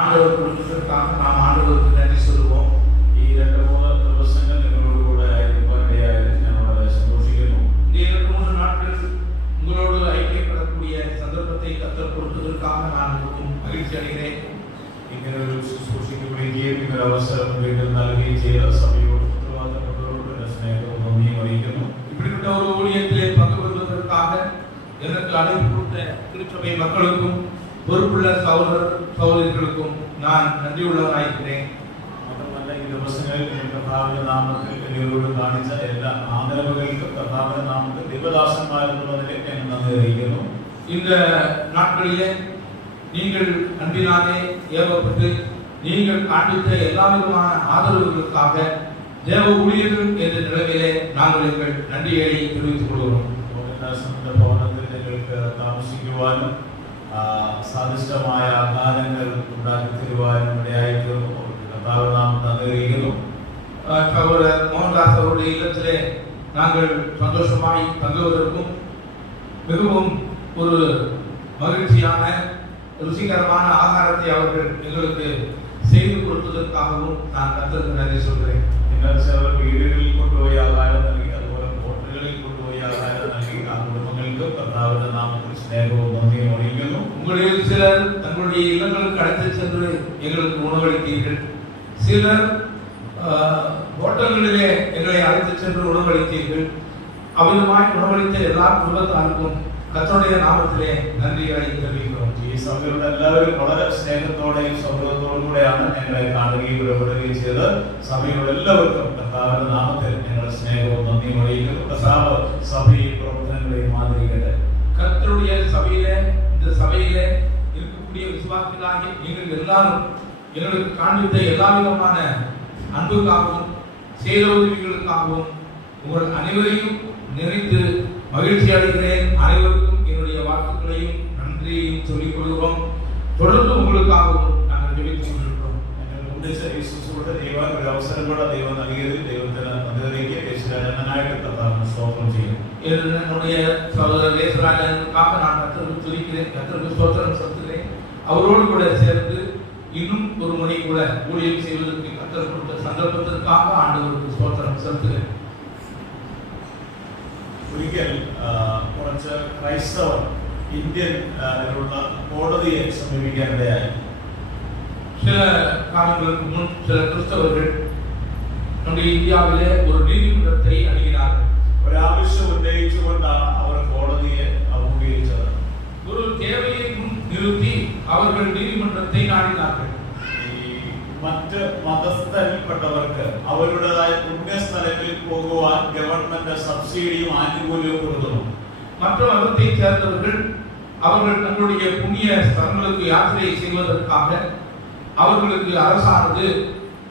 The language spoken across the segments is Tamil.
ஆண்டவர் கொடுத்ததற்காக நாம் ஆண்டவருக்கு நன்றி சொல்லுவோம். ഈ 2-3 ദിവസങ്ങൾ നിങ്ങളോട് കൂടെ ആയിരിക്കാനിടയായത് ഞാൻ വളരെ സന്തോഷിക്കുന്നു. இந்த 2-3 நாட்கள் உங்களோடு ஐக்கியப்படக்கூடிய சந்தர்ப்பத்தை கர்த்தர் கொடுத்ததற்காக நான் மிகவும் மகிழ்ச்சி அடைகிறேன். ഇങ്ങനെ ഒരു ശുശ്രൂഷയ്ക്ക് വിളിക്കുകയും ഇങ്ങനെ അവസരം വീണ്ടും നൽകുകയും ചെയ്ത സഭയോട് ഉത്തരവാദിത്തപ്പെട്ടവരോട് സ്നേഹവും നന്ദിയും അറിയിക്കുന്നു. இப்படிப்பட்ட ஒரு ஊழியத்திலே பங்கு பெறுவதற்காக எனக்கு அழைப்பு கொடுத்த திருச்சபை மக்களுக்கும் பொறுப்புள்ள சகோதரர்களுக்கும் நான் நன்றியுள்ளவனாயிருக்கிறேன். മാത്രമല്ല ഈ ദിവസങ്ങളിൽ കർത്താവിന്റെ നാമത്തിൽ എന്നോട് കാണിച്ച എല്ലാ ആദരവുകൾക്കും കർത്താവിന്റെ നാമത്തിൽ ദൈവദാസന്മാരെന്നുള്ളതിൽ ഞാൻ നന്ദി അറിയിക്കുന്നു. இந்த நாட்களிலே நீங்கள் அன்பினாலே ஏவப்பட்டு நீங்கள் காண்பித்த எல்லா விதமான ஆதரவுகளுக்காக தேவ ஊழியர்கள் என்ற நிலையிலே நாங்கள் எங்கள் நன்றியை தெரிவித்துக் கொள்கிறோம். ഭവനത്തിൽ നിങ്ങൾക്ക് താമസിക്കുവാനും സ്വാദിഷ്ടമായ ആഹാരങ്ങൾ ഉണ്ടാക്കി തരുവാനും ഇടയായിത്തീർന്നു. കർത്താവ് നാം നന്ദി അറിയിക്കുന്നു. சகோதரர் மோகன்தாஸ் அவருடைய இல்லத்திலே நாங்கள் சந்தோஷமாய் தங்குவதற்கும் மிகவும் ஒரு மகிழ்ச்சியான ருசிகரமான ஆகாரத்தை அவர்கள் எங்களுக்கு செய்து கொடுத்ததற்காகவும் நான் கர்த்தருக்கு நன்றி சொல்கிறேன். നിങ്ങൾ ചിലർ വീടുകളിൽ കൊണ്ടുപോയി ആഹാരം നൽകി, അതുപോലെ ഹോട്ടലുകളിൽ കൊണ്ടുപോയി ആഹാരം നൽകി ആ കുടുംബങ്ങൾക്ക് കർത്താവിന്റെ നാമത്തിൽ സ്നേഹവും നന്ദിയും അറിയിക്കുന്നു. உங்களில் சிலர் தங்களுடைய இல்லங்களுக்கு அழைத்து சென்று எங்களுக்கு உணவளித்தீர்கள். சிலர் ஹோட்டல்களிலே எங்களை அழைத்து சென்று உணவளித்தீர்கள். அவ்விதமாய் உணவளித்த எல்லா குடும்பத்தாருக்கும் கர்த்தருடைய നാമത്തിലെ നന്ദിகளை தெரிவிக்கிறோம். ഈ സഭയുടെ എല്ലാവരും വളരെ സ്നേഹത്തോടെയും സൗഹൃദത്തോടും കൂടെയാണ് ഞങ്ങളെ കാണുകയും ഇടപെടുകയും ചെയ്ത് സഭയുടെ എല്ലാവർക്കും കർത്താവിന്റെ നാമത്തിൽ ഞങ്ങളുടെ സ്നേഹവും നന്ദിയും അറിയിക്കുന്നു. കർത്താവ് സഭയും പ്രവർത്തനങ്ങളെയും ആദരിക്കട്ടെ. கர்த்தருடைய சபையிலே இந்த சபையிலே இருக்கக்கூடிய விசுவாசிகளாகி நீங்கள் எல்லாரும் எங்களுக்கு காண்பித்த எல்லா விதமான அன்புக்காகவும் செய்த உதவிகளுக்காகவும் உங்கள் அனைவரையும் நினைத்து மகிழ்ச்சி அடைகிறேன். அனைவருக்கும் என்னுடைய வாழ்த்துக்களையும் நன்றியையும் சொல்லிக் கொள்கிறோம். தொடர்ந்து உங்களுக்காகவும் நாங்கள் ஜெபித்துக் கொண்டிருக்கிறோம். ദൈവം ഒരു അവസരം കൂടെ ദൈവം നൽകിയതിൽ ദൈവത്തിന് നന്ദി അറിയിക്കുകയും യേശുരാജനായിട്ട് കർത്താവിന് സ്തോത്രം ചെയ്യും. என்னுடைய சகோதரர் லேசராஜனுக்காக நான் கர்த்தருக்கு துதிக்கிறேன், கர்த்தருக்கு ஸ்தோத்திரம் செலுத்துகிறேன். அவரோடு கூட சேர்ந்து இன்னும் ஒரு முறை கூட ஊழியம் செய்வதற்கு கர்த்தர் கொடுத்த சந்தர்ப்பத்திற்காக ஆண்டவருக்கு ஸ்தோத்திரம் செலுத்துகிறேன். ഒരിക്കൽ കുറച്ച് ക്രൈസ്തവർ ഇന്ത്യൻ കോടതിയെ സമീപിക്കാനിടയായി. சில காலங்களுக்கு முன் சில கிறிஸ்தவர்கள் நம்முடைய இந்தியாவிலே ஒரு நீதிமன்றத்தை அணுகினார்கள். ഒരാവശ്യം ഉന്നയിച്ചുകൊണ്ടാണ് അവർ കോടതിയെ അഭിമുഖീകരിച്ചത്. ஒரு தேவையை முன் நிறுத்தி அவர்கள் நீதிமன்றத்தை நாடினார்கள். ഈ മറ്റ് മതസ്ഥരിൽപ്പെട്ടവർക്ക് അവരുടേതായ പുണ്യസ്ഥലങ്ങളിൽ പോകുവാൻ ഗവൺമെന്റ് സബ്സിഡിയും ആനുകൂല്യവും കൊടുക്കുന്നു. மற்ற மதத்தை சேர்ந்தவர்கள் அவர்கள் தங்களுடைய புண்ணிய ஸ்தலங்களுக்கு யாத்திரை செய்வதற்காக அவர்களுக்கு அரசானது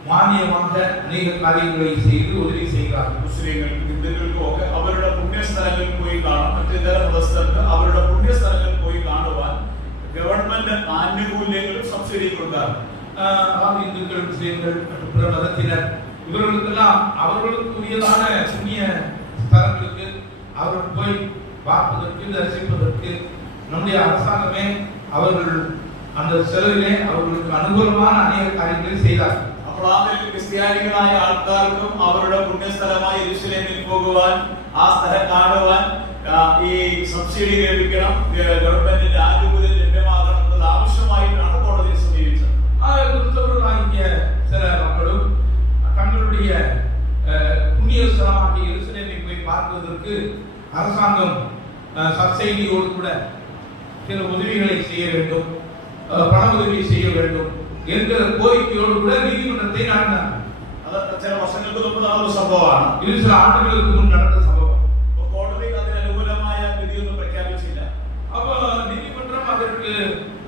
മാന്യമായ അനേക കാര്യങ്ങളെ ചെയ്ത് ഉദവി ചെയ്യുക. മുസ്ലിങ്ങൾക്കും ഹിന്ദുക്കൾക്കും ഒക്കെ അവരുടെ പുണ്യസ്ഥലങ്ങളിൽ പോയി കാണാം. മറ്റിതര മതസ്ഥർക്ക് അവരുടെ പുണ്യസ്ഥലങ്ങളിൽ പോയി കാണുവാൻ ഗവൺമെന്റ് ആനുകൂല്യങ്ങളും സബ്സിഡിയും കൊടുക്കാറുണ്ട്. இந்துக்கள் முஸ்லிம்கள் பிற மதத்தினர் இவர்களுக்கெல்லாம் அவர்களுக்கு உரியதான புண்ணிய ஸ்தலங்களுக்கு அவர்கள் போய் பார்ப்பதற்கு தரிசிப்பதற்கு நம்முடைய அரசாங்கமே அவர்கள் அந்த செலவிலே அவர்களுக்கு அனுகூலமான அநேக காரியங்களை செய்தார். അപ്പോൾ ആ ക്രിസ്ത്യാനികളായ ആൾക്കാർക്കും അവരുടെ പുണ്യസ്ഥലമായ യെരൂശലേമിൽ പോകുവാൻ, ആ സ്ഥലം കാണുവാൻ ഈ സബ്സിഡി ലഭിക്കണം, ഗവൺമെന്റിന്റെ ആനുകൂല്യം ലഭ്യമാകണം എന്നത് ആവശ്യമായിട്ടാണ് കോടതിയെ സമീപിച്ചത്. கிறிஸ்தவர்களாகிய சில மக்களும் தங்களுடைய புண்ணிய ஸ்தலமாகிய யெரூசலேமை போய் பார்ப்பதற்கு அரசாங்கம் சப்சிடியோடு கூட சில உதவிகளை செய்ய வேண்டும், பண உதவி செய்ய வேண்டும் என்ற கோரிக்கையோடு கூட நீதிமன்றத்தை நாடினார். അത് ചില വർഷങ്ങൾക്ക് മുമ്പ് നടന്ന ഒരു സംഭവമാണ്. இது சில ஆண்டுகளுக்கு முன் நடந்த சம்பவம். കോടതി അതിന് അനുകൂലമായ വിധിയൊന്നും പ്രഖ്യാപിച്ചില്ല. அப்போ நீதிமன்றம் அதற்கு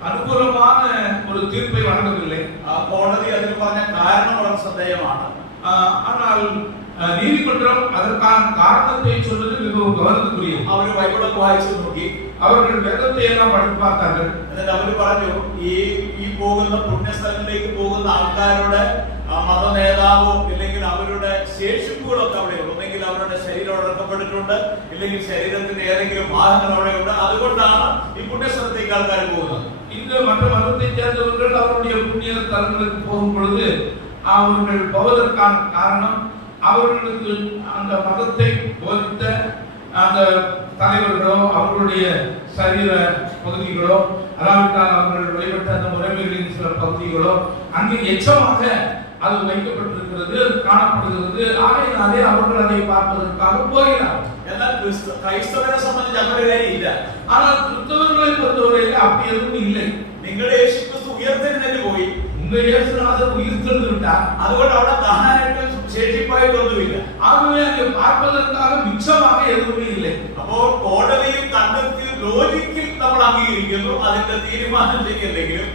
അനുകൂലமான ஒரு தீர்ப்பை வழங்கவில்லை. കോടതി അതിന് പറഞ്ഞ കാരണം വളരെ ശ്രദ്ധേയമാണ്. ஆனால் நீதிமன்றம் அதற்கான காரணத்தை சொல்வது மிகவும் கவனத்துக்குரியது. അവർ ബൈബിളൊക്കെ വായിച്ചു നോക്കി, அவர்கள் வேதத்தை எல்லாம் படித்து பார்த்தார்கள். എന്നിട്ട് അവർ പറഞ്ഞു, ഈ പോകുന്ന പുണ്യസ്ഥലങ്ങളിലേക്ക് പോകുന്ന ആൾക്കാരുടെ മത നേതാവോ ഇല്ലെങ്കിൽ അവരുടെ ശേഷിപ്പുകളൊക്കെ അവിടെയുണ്ട്. ഒന്നെങ്കിൽ അവരുടെ ശരീരം അടക്കപ്പെട്ടിട്ടുണ്ട്, ഇല്ലെങ്കിൽ ശരീരത്തിന്റെ ഏതെങ്കിലും ഭാഗങ്ങൾ അവിടെയുണ്ട്. അതുകൊണ്ടാണ് ഈ പുണ്യസ്ഥലത്തേക്ക് ആൾക്കാർ പോകുന്നത്. இந்த மற்ற மதத்தை சேர்ந்தவர்கள் அவருடைய புண்ணிய தலங்களுக்கு போகும் பொழுது அவர்கள் போவதற்கான காரணம் அவர்களுக்கு அந்த மதத்தை போதித்த அந்த தலைவர்களோ அவர்களுடைய சரீர பகுதிகளோ அல்லாவிட்டால் அவர்கள் வழிபட்ட அந்த முறைமைகளின் சில பகுதிகளோ அங்கு எச்சமாக அது வைக்கப்பட்டிருக்கிறது, காணப்படுகிறது. ஆகையினாலே அவர்கள் அதை பார்ப்பதற்காக போகிறார்கள். கிறிஸ்தவரை சம்பந்தம் அப்படி இல்ல. ஆனால் கிறிஸ்தவர்களை பொறுத்தவரையில் அப்படி எதுவும் இல்லை. നിങ്ങൾ യേശു ക്രിസ്തു ഉയർത്തെഴുന്നേറ്റ് പോയി, உங்க இயேசுநாதர் உயிர்த்தெழுந்து விட்டார். അതുകൊണ്ട് അവിടെ കാണാനായിട്ട് ശേഷിപ്പായിട്ടൊന്നുമില്ല. ஆகவே அங்கே பார்ப்பதற்காக மிச்சமாக எதுவுமே இல்லை. അപ്പോൾ കോടതിയും കണ്ടെത്തി ലോജിക്കിൽ നമ്മൾ അംഗീകരിക്കുന്നു, അതിന്റെ തീരുമാനം ചെയ്യില്ലെങ്കിലും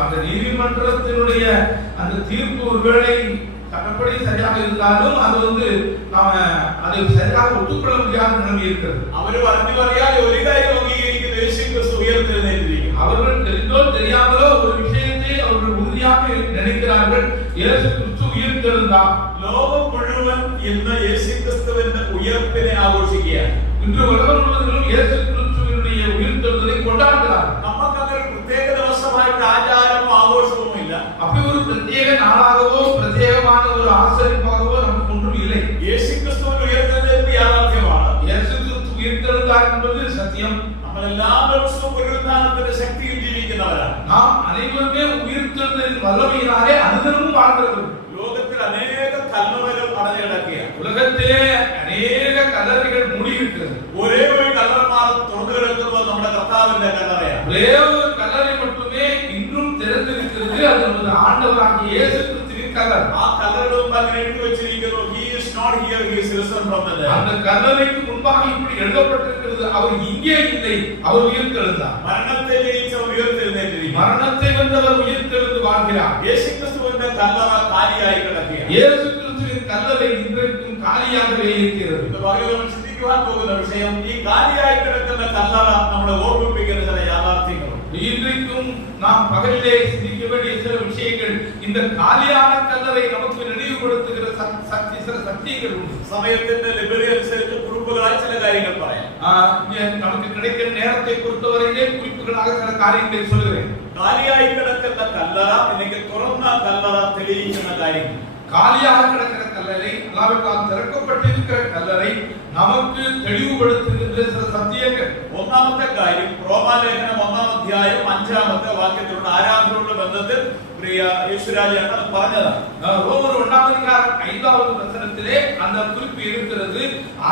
அந்த நீதிமன்றத்தினுடைய அந்த தீர்ப்பு ஒருவேளை சட்டப்படி சரியாக இருந்தாலும் அது நாம அதை சரியாக ஒத்துக்கொள்ள முடியாத நிலைமை இருக்கிறது. அவரு പറഞ്ഞു പറയാൻ ഒരു കാര്യം അംഗീകരിക്കുന്നു, യേശു ക്രിസ്തു ഉയർത്തെഴുന്നേറ്റിരിക്കുന്നു. அவர்கள் தெரிந்தோ தெரியாமலோ ஒரு விஷயத்தை அவர்கள் உறுதியாக நினைக்கிறார்கள், இயேசு கிறிஸ்து உயிர்த்தெழுந்தார். ലോകം മുഴുവൻ ഇന്ന് യേശു ക്രിസ്തുവിന്റെ ഉയർപ്പിനെ ആഘോഷിക്കുകയാണ്. இன்று உலகம் முழுவதிலும் இயேசு கிறிஸ்துவினுடைய உயிர்த்தெழுதலை கொண்டாடுகிறார்கள். നമുക്ക് അങ്ങനെ പ്രത്യേക ദിവസമായിട്ട് ആചാരമോ ആഘോഷമോ ഇല്ല. அப்படி ஒரு பிரத்யேக நாளாகவோ பிரத்யேகமான ஒரு ஆசரிப்பாகவோ நமக்கு ஒன்றும் இல்லை. യേശു ക്രിസ്തുവിന്റെ ഉയർത്തെഴുന്നേൽപ്പ് യാഥാർത്ഥ്യമാണ്. இயேசு கிறிஸ்து உயிர்த்தெழுந்தார் என்பது சத்தியம். നമ്മൾ എല്ലാ ദിവസവും പുനരുത്ഥാനത്തിന്റെ ശക്തിയിൽ ജീവിക്കുന്നവരാണ്. நாம் அனைவருமே உயிர்த்தெழுதலின் வல்லமையினாலே அனுதினமும் வாழ்கிறவர்கள். ലോകത്തിൽ അനേക കല്ലറകൾ അടഞ്ഞു കിടക്കുകയാണ്. உலகத்திலே அநேக கல்லறைகள் மூடிவிட்டது. ഒരേ ഒരു കല്ലറമാർ തുറന്നു കിടക്കുന്നത് നമ്മുടെ കർത്താവിന്റെ കല്ലറയാണ്. ஒரே ஒரு கல்லறை மட்டுமே இன்றும் திறந்திருக்கிறது. அது நமது ஆண்டவராகிய இயேசு கிறிஸ்துவின் கல்லறை. ആ കല്ലറകളും അങ്ങനെ എഴുതി വെച്ചിരിക്കുന്നു, he is not here, he is risen from the dead. அந்த கல்லறைக்கு முன்பாக இப்படி எழுதப்பட்டிருக்கிறது, அவர் இங்கே இல்லை, அவர் உயிர்த்தெழுந்தார். മരണത്തെ ജയിച്ചവർ ഉയർത്തെഴുന്നേറ്റിരിക്കുന്നു. மரணத்தை வென்றவர் உயிர்த்தெழுந்து வாழ்கிறார். യേശു ക്രിസ്തുവിന്റെ കല്ലറ കാലിയായി കിടക്കുകയാണ്. இயேசு கிறிஸ்துவின் கல்லறை இன்றைக்கும் காலியாகவே இருக்கிறது. ഇത് പകരം നമ്മൾ ചിന്തിക്കുവാൻ പോകുന്ന വിഷയം, ഈ കാലിയായി കിടക്കുന്ന കല്ലറ നമ്മളെ ഓർമ്മിപ്പിക്കുന്ന ചില യാഥാർത്ഥ്യങ്ങളുണ്ട്. இன்றைக்கும் நாம் பகலிலே சிந்திக்க வேண்டிய சில விஷயங்கள், இந்த காலியான கல்லறை நமக்கு நினைவுபடுத்துகிற சில சத்தியங்கள் உண்டு. സമയത്തിന്റെ ലഭ്യത അനുസരിച്ച് കുറിപ്പുകളായി ചില കാര്യങ്ങൾ പറയാം. நமக்கு கிடைக்கிற நேரத்தை பொறுத்தவரையிலே குறிப்புகளாக சில காரியங்களை சொல்கிறேன். കാലിയായി കിടക്കുന്ന കല്ലറ അല്ലെങ്കിൽ തുറന്ന കല്ലറ തെളിയിക്കുന്ന കാര്യങ്ങൾ. காலியாக கிடக்கிற கல்லறை அல்லாவிட்டால் திறக்கப்பட்டிருக்கிற கல்லறை நமக்கு தெளிவுபடுத்துகின்ற சில சத்தியங்கள். ഒന്നാമത്തെ കാര്യം, റോമാലേഖനം 1-ാം അധ്യായം 5-ാമത്തെ വാക്യത്തിലുള്ള ആരാധനയുള്ള ബന്ധത്തിൽ പ്രിയ യേശുരാജാണ് അത് പറഞ്ഞതാണ്. ரோமர் 1-ாம் அதிகாரம் 5வது வசனத்திலே அந்த குறிப்பு இருக்கிறது.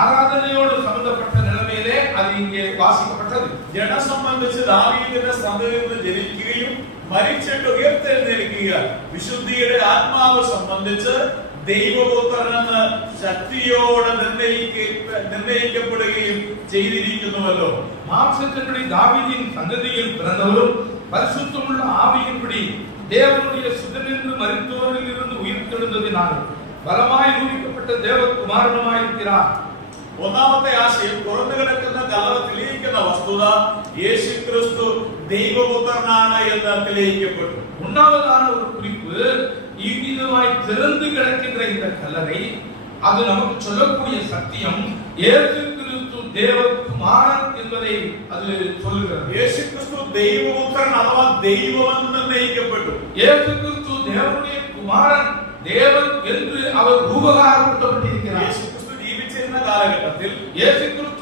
ஆராதனையோடு சம்பந்தப்பட்ட நிலைமையிலே அது இங்கே வாசிக்கப்பட்டது. ജഡം സംബന്ധിച്ച് ദാവീദിന്റെ സന്തതിയിൽ നിന്ന് ജനിക്കുകയും മരിച്ചിട്ട് ഉയർത്തെഴുന്നേൽക്കുക, വിശുദ്ധിയുടെ ആത്മാവ് സംബന്ധിച്ച് ദൈവപുത്രനെന്ന് ശക്തിയോടെ നിർണയിക്കപ്പെടുകയും ചെയ്തിരിക്കുന്നുവല്ലോ. மாம்சத்தின்படி தாவீதின் சந்ததியில் பிறந்தவரும் பரிசுத்தமுள்ள ஆவியின்படி தேவனுடைய சுதனின்று மரித்தோரில் இருந்து உயிர்த்தெழுந்ததினால் பலமாய் நிரூபிக்கப்பட்ட தேவகுமாரனுமாயிருக்கிறார். ഒന്നാമത്തെ ആശയം, തുറന്നു കിടക്കുന്ന കല്ലറ തെളിയിക്കുന്ന വസ്തുത യേശു ക്രിസ്തു ദൈവപുത്രനാണ് എന്ന് തെളിയിക്കപ്പെട്ടു. ஒன்றாவதான ஒரு குறிப்பு, இவ்விதமாய் திறந்து கிடக்கின்ற இந்த கல்லறை அது நமக்கு சொல்லக்கூடிய சத்தியம், இயேசு கிறிஸ்து தேவகுமாரன் என்பதை அது சொல்லுகிறது. യേശു ക്രിസ്തു ദൈവപുത്രൻ അഥവാ ദൈവമെന്ന് നിർണയിക്കപ്പെട്ടു. இயேசு கிறிஸ்து தேவனுடைய குமாரன், தேவன் என்று அவர் ரூபகாரப்படுத்தப்பட்டிருக்கிறார். യേശു ക്രിസ്തു ജീവിച്ചിരുന്ന കാലഘട്ടത്തിൽ, இயேசு கிறிஸ்து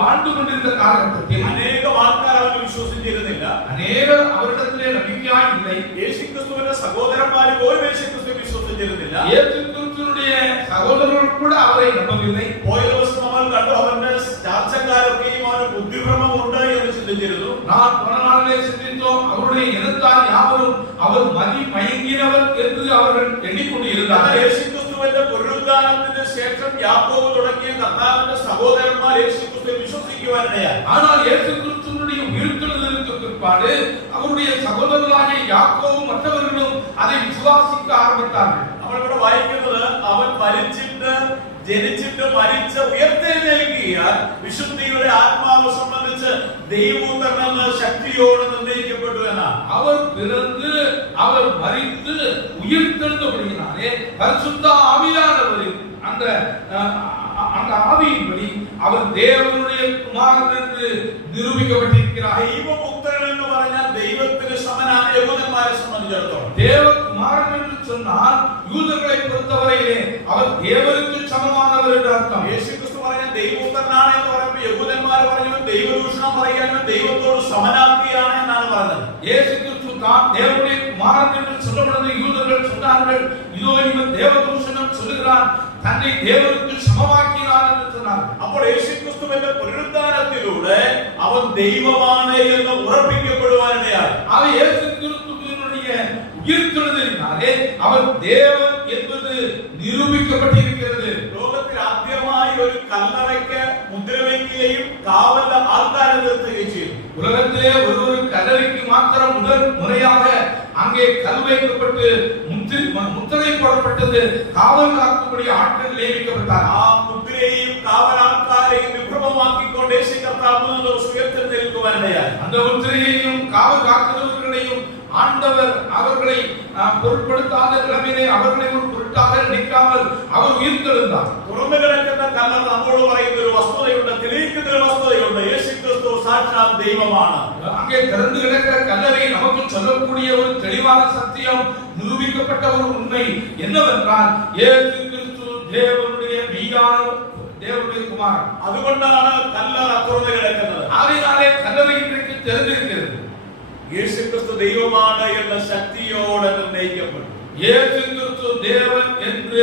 வாழ்ந்து கொண்டிருந்த காலகட்டத்தில் അനേകം ആൾക്കാർ അവനെ വിശ്വസിച്ചിരുന്നില്ല. அநேகர் அவரிடத்திலே நம்பிக்கையாய் இல்லை. യേശു ക്രിസ്തുവിന്റെ സഹോദരന്മാർ പോലും യേശു ക്രിസ്തു വിശ്വസിച്ചിരുന്നില്ല. இயேசு கிறிஸ்துவினுடைய சகோதரர்கள் கூட அவரை நம்பவில்லை. പോയ ദിവസം നമ്മൾ കണ്ടു, അവന്റെ ചാർച്ചക്കാരൊക്കെയും അവന് ബുദ്ധിഭ്രമം ഉണ്ട് എന്ന് ചിന്തിച്ചിരുന്നു. நான் போன நாளிலே சிந்தித்தோம், அவருடைய இனத்தார் யாவரும் அவர் மதி மயங்கினவர் என்று அவர்கள் எண்ணிக்கொண்டு இருந்தார்கள். യേശു ക്രിസ്തുവിന്റെ പുനരുദ്ധാനത്തിന് ശേഷം യാക്കോബ് തുടങ്ങിയ കർത്താവിന്റെ സഹോദരന്മാർ യേശു ക്രിസ്തുവിൽ വിശ്വസിക്കുവാനിടയായി. ஆனால் இயேசு கிறிஸ்துவினுடைய உயிர்த்தெழுதலுக்கு பிற்பாடு அவருடைய சகோதரர்களாகிய யாக்கோபும் மற்றவர்களும் அதை விசுவாசிக்க ஆரம்பித்தார்கள். നമ്മളിവിടെ വായിക്കുന്നത്, അവൻ മരിച്ചിട്ട് ജനിച്ചിട്ട് മരിച്ച ഉയർത്തെഴുന്നേൽക്കുകയാൽ വിശുദ്ധിയുടെ ആത്മാവ് സംബന്ധിച്ച് ദൈവപുത്രനെന്ന് ശക്തിയോടെ നിർണയിക്കപ്പെട്ടു എന്നാണ്. அவர் பிறந்து அவர் மரித்து உயிர்த்தெழுந்தபடியினாலே பரிசுத்த ஆவியானவரின் அந்த ஆவியின்படி அவர் தேவனுடைய குமாரன் என்று நிரூபிக்கப்பட்டிருக்கிறார். ദൈവപുത്രൻ എന്ന് പറഞ്ഞാൽ സംബന്ധിച്ചിടത്തോളം. தேவகுமாரன் என்று சொன்னால் யூதர்களை பொறுத்தவரையிலே அவர் தேவனுக்கு சமமானவர் என்று அர்த்தம். യേശുക്രിസ്തു പറഞ്ഞ ദൈവപുത്രനാണ് എന്ന് പറയുമ്പോൾ യഹൂദന്മാർ പറഞ്ഞു ദൈവദൂഷണം പറയാനും ദൈവത്തോട് സമനാർത്ഥിയാണ് എന്നാണ് പറഞ്ഞത്. இயேசு கிறிஸ்து தான் தேவனுடைய குமாரன் என்று சொல்லப்படுது. யூதர்கள் சொன்னார்கள், இதோ இவன் தேவதூஷணம் சொல்லுகிறான், தன்னை தேவனுக்கு சமமாக்கினார் என்று சொன்னார்கள். അപ്പോൾ യേശുക്രിസ്തുവിന്റെ പുനരുദ്ധാനത്തിലൂടെ അവൻ ദൈവമാണ് എന്ന് ഉറപ്പിക്കപ്പെടുവാനിടയായി. ஆக இயேசு கிறிஸ்துவினுடைய உயிர்த்தெழுதலினாலே அவர் தேவன் என்பது நிரூபிக்கப்பட்டிருக்கிறது. ലോകത്തിൽ ആദ്യമായി ഒരു കല്ലറയ്ക്ക് മുദ്രവെക്കുകയും കാവലിൽ ആൾക്കാരെ നിർത്തുകയും ചെയ്തു. உலகத்திலே ஒரு கல்லறைக்கு மாத்திரம் முதல் முறையாக அங்கே கல் வைக்கப்பட்டு முத்திரை போடப்பட்டது. காவல் காக்கும்படி ஆட்கள் நியமிக்கப்பட்டார். ആ മുദ്രയെയും കാവലാൾക്കാരെയും വിഭ്രമമാക്കിക്കൊണ്ട് യേശു കർത്താവ് ഉയർത്തെഴുന്നേൽക്കുവാനിടയായി. அந்த முத்திரையையும் காவல் காக்கிறவர்களையும் ஆண்டவர் அவர்களை பொருட்படுத்தாத நிலைமையிலே அவர்களை ஒரு பொருட்டாக நிற்காமல் அவர் உயிர்த்தெழுந்தார். തുറന്നു കിടക്കുന്ന കല്ലറ നമ്മോട് പറയുന്ന ഒരു വസ്തുതയുണ്ട്, തെളിയിക്കുന്ന ഒരു വസ്തുതയുണ്ട്. യേശുക്രിസ്തു സാക്ഷാൽ ദൈവമാണ്. அங்கே திறந்து கிடக்கிற கல்லறை நமக்கு சொல்லக்கூடிய ஒரு தெளிவான சத்தியம், நிரூபிக்கப்பட்ட ஒரு உண்மை என்னவென்றால் இயேசு கிறிஸ்து தேவனுடைய மெய்யான தேவனுடைய குமாரன். അതുകൊണ്ടാണ് കല്ലറ തുറന്നു കിടക്കുന്നത്. ஆகையினாலே கல்லறை இன்றைக்கு திறந்திருக்கிறது. യേശുക്രിസ്തു ദൈവമാണ് എന്ന ശക്തിയോടെ നിർണയിക്കപ്പെട്ടു. இயேசு கிறிஸ்து தேவன் என்று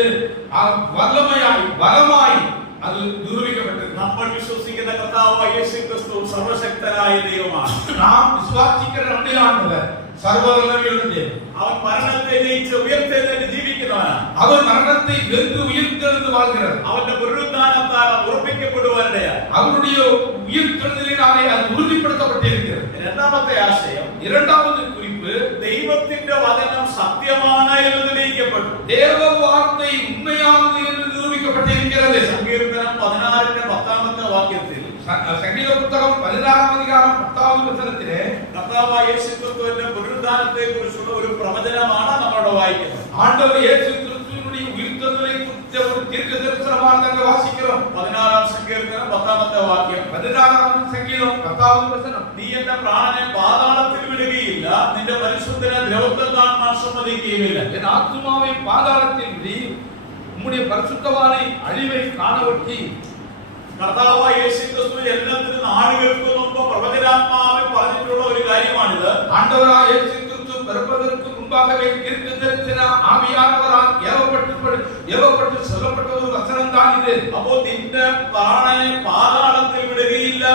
வல்லமையாய் பலமாய் அது நிரூபிக்கப்பட்டது. നമ്മൾ വിശ്വസിക്കുന്ന കർത്താവായ യേശുക്രിസ്തു സർവശക്തനായ ദൈവമാണ്. நாம் விசுவாசிக்கிற நம்முடைய ஆண்டவர் சர்வவல்லமையுள்ள தேவன். അവൻ മരണത്തെ ജയിച്ച് ഉയർത്തെഴുന്നേറ്റ് ജീവിക്കുന്നവനാണ്. அவர் மரணத்தை வென்று உயிர்த்தெழுந்து வாழ்கிறார். അവന്റെ പുനരുദ്ധാനത്താൽ ഉറപ്പിക്കപ്പെടുവാനിടയായി. அவருடைய உயிர்த்தெழுதலினாலே அது உறுதிப்படுத்தப்பட்டிருக்கிறது. രണ്ടാമത്തെ ആശയം, இரண்டாவது குறிப்பு, ദൈവത്തിന്റെ വചനം സത്യമാണ് എന്ന് തെളിയിക്കപ്പെട്ടു. தேவ வார்த்தை உண்மையானது என்று நிரூபிக்கப்பட்டிருக்கிறது. സങ്കീർത്തനം 16:10 വാക്യത്തിൽ சங்கீத புத்தகம் 16 அதிகாரம் 10வது வசனத்திலே കർത്താവായ യേശുക്രിസ്തുവിന്റെ പുനരുദ്ധാനത്തെ കുറിച്ചുള്ള ഒരു പ്രവചനമാണ് നമ്മൾ വായിക്കുന്നത്. ஆண்டவர் இயேசு கிறிஸ்துவினுடைய உயிர்த்தெழுதலை குறித்த ஒரு தீர்க்கதரிசனமாக நாங்கள் வாசிக்கிறோம். 16 സങ്കീർത്തനം 10 വാക്യം. 16 சங்கீதம் 10வது வசனம். നീ എന്റെ പ്രാണനെ പാതാളത്തിൽ വിടുകയില്ല, നിന്റെ പരിശുദ്ധനെ ദ്രവത്വം കാണാൻ സമ്മതിക്കുകയുമില്ല. என் ஆத்துமாவை பாதாளத்தில் விடி, உம்முடைய பரிசுத்தவானை அழிவை காணவொட்டி. കർത്താവായ യേശുക്രിസ്തു ജനനത്തിന് നാളുകൾക്ക് മുമ്പ് പ്രവചനാത്മാവിൽ പറഞ്ഞിട്ടുള്ള ഒരു കാര്യമാണിത്. ஆண்டவராய் இயேசு கிறிஸ்து பிறப்பதற்கு முன்பாகவே தீர்க்கதரிசன ஆவியானவரால் ஏவப்பட்டு சொல்லப்பட்ட ஒரு வசனம் தான் இது. അപ്പോൾ നിന്റെ പ്രാണനെ പാതാളത്തിൽ വിടുകയില്ല,